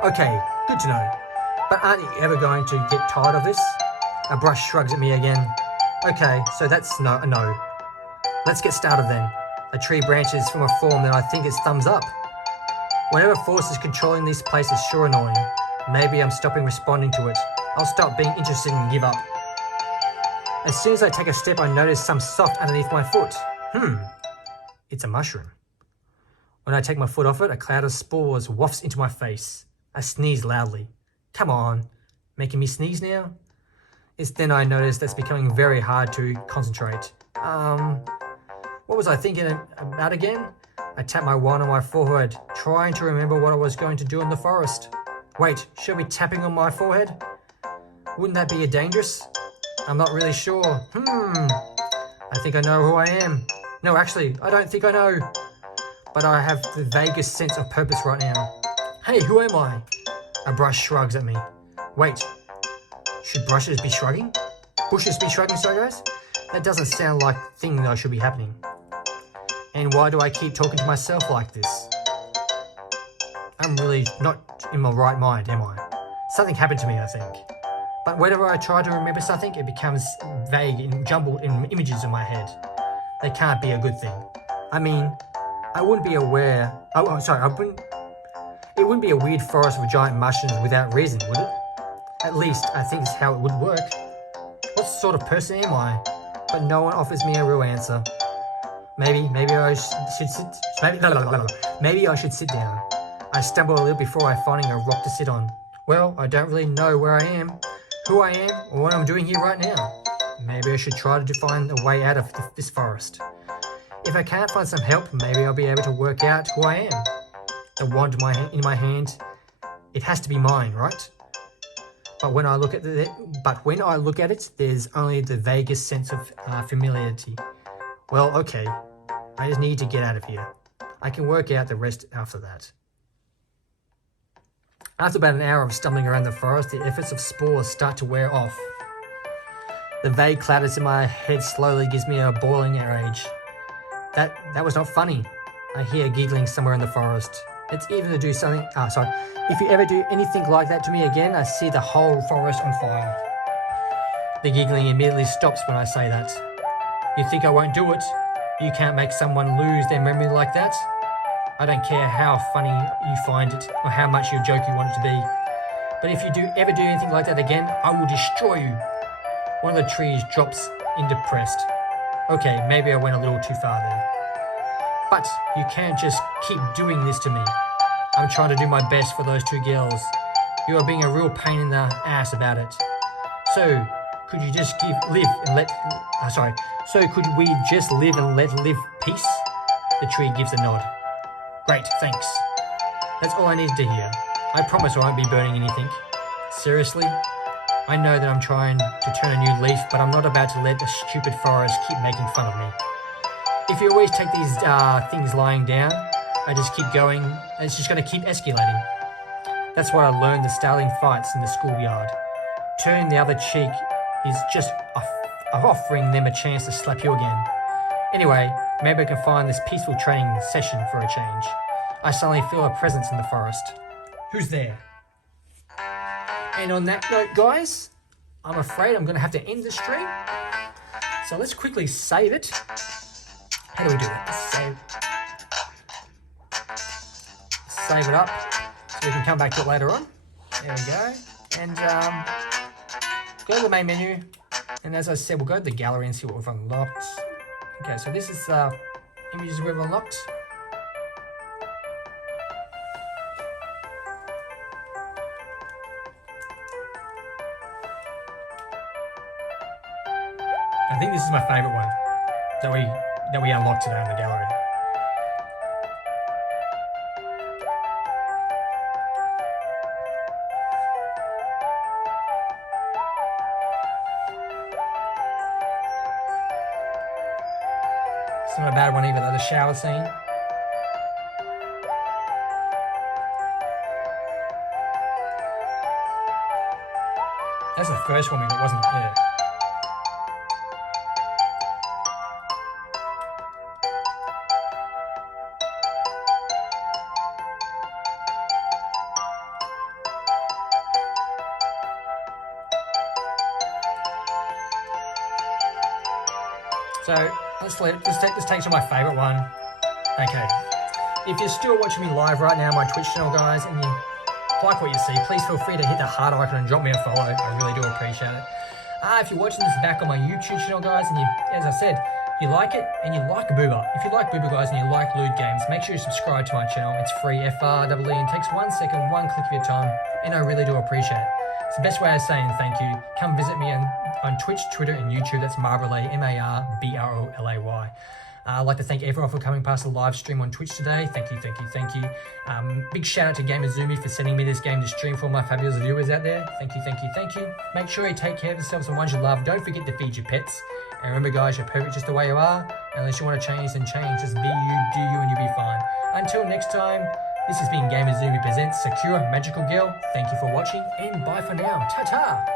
Okay, good to know. But aren't you ever going to get tired of this? A brush shrugs at me again. Okay, so that's no. Let's get started then. A tree branches from a form that I think is thumbs up. Whatever force is controlling this place is sure annoying. Maybe I'm stopping responding to it. I'll stop being interested and give up. As soon as I take a step, I notice some soft underneath my foot. It's a mushroom. When I take my foot off it, a cloud of spores wafts into my face. I sneeze loudly. Come on, making me sneeze now? It's then I notice that's becoming very hard to concentrate. What was I thinking about again? I tap my wand on my forehead, trying to remember what I was going to do in the forest. Wait, should I be tapping on my forehead? Wouldn't that be dangerous? I'm not really sure. I think I know who I am. No, actually, I don't think I know. But I have the vaguest sense of purpose right now. Hey, who am I? A brush shrugs at me. Wait, should brushes be shrugging? Bushes be shrugging, sorry guys? That doesn't sound like the thing that should be happening. And why do I keep talking to myself like this? I'm really not in my right mind, am I? Something happened to me, I think. But whenever I try to remember something, it becomes vague and jumbled in images in my head. They can't be a good thing. I mean, I wouldn't be aware... It wouldn't be a weird forest of giant mushrooms without reason, would it? At least, I think it's how it would work. What sort of person am I? But no one offers me a real answer. Maybe I should sit... Maybe I should sit down. I stumble a little before I finding a rock to sit on. Well, I don't really know where I am, who I am, or what I'm doing here right now. Maybe I should try to find a way out of this forest. If I can't find some help, maybe I'll be able to work out who I am. The wand in my hand, it has to be mine, right? But when I look at it, there's only the vaguest sense of familiarity. Well, okay, I just need to get out of here. I can work out the rest after that. After about an hour of stumbling around the forest, the efforts of spores start to wear off. The vague clatters in my head slowly gives me a boiling rage. That was not funny. I hear giggling somewhere in the forest. It's even to do something... If you ever do anything like that to me again, I see the whole forest on fire. The giggling immediately stops when I say that. You think I won't do it? You can't make someone lose their memory like that? I don't care how funny you find it or how much your joke you want it to be. But if you ever do anything like that again, I will destroy you. One of the trees drops in depressed. Okay, maybe I went a little too far there. But you can't just keep doing this to me. I'm trying to do my best for those two girls. You are being a real pain in the ass about it. So, could you just So could we just live and let live peace? The tree gives a nod. Great, thanks. That's all I needed to hear. I promise I won't be burning anything. Seriously? I know that I'm trying to turn a new leaf, but I'm not about to let the stupid forest keep making fun of me. If you always take these things lying down, I just keep going, and it's just going to keep escalating. That's why I learned the starting fights in the schoolyard. Turning the other cheek is just offering them a chance to slap you again. Anyway, maybe I can find this peaceful training session for a change. I suddenly feel a presence in the forest. Who's there? And on that note, guys, I'm afraid I'm going to have to end the stream. So let's quickly save it. How do we do that? Save it up so we can come back to it later on. There we go. And go to the main menu. And as I said, we'll go to the gallery and see what we've unlocked. Okay, so this is images we've unlocked. I think this is my favourite one that we unlocked today in the gallery. It's not a bad one either, though, the shower scene. That's the first one we got, wasn't it? Yeah. So let's take to my favourite one. Okay. If you're still watching me live right now on my Twitch channel, guys, and you like what you see, please feel free to hit the heart icon and drop me a follow. I really do appreciate it. If you're watching this back on my YouTube channel, guys, and you, as I said, you like it and you like booba. If you like booba, guys, and you like lewd games, make sure you subscribe to my channel. It's free, FREE, and takes 1 second, one click of your time, and I really do appreciate it. It's the best way of saying thank you. Come visit me on Twitch, Twitter, and YouTube. That's Marbrolay, MARBROLAY. I'd like to thank everyone for coming past the live stream on Twitch today. Thank you, thank you, thank you. Big shout out to Gamuzumi for sending me this game to stream for all my fabulous viewers out there. Thank you, thank you, thank you. Make sure you take care of yourselves and ones you love. Don't forget to feed your pets. And remember, guys, you're perfect just the way you are. Unless you want to change, then change. Just be you, do you, and you'll be fine. Until next time, this has been Gamuzumi Presents Sakura Magical Girl. Thank you for watching, and bye for now. Ta-ta!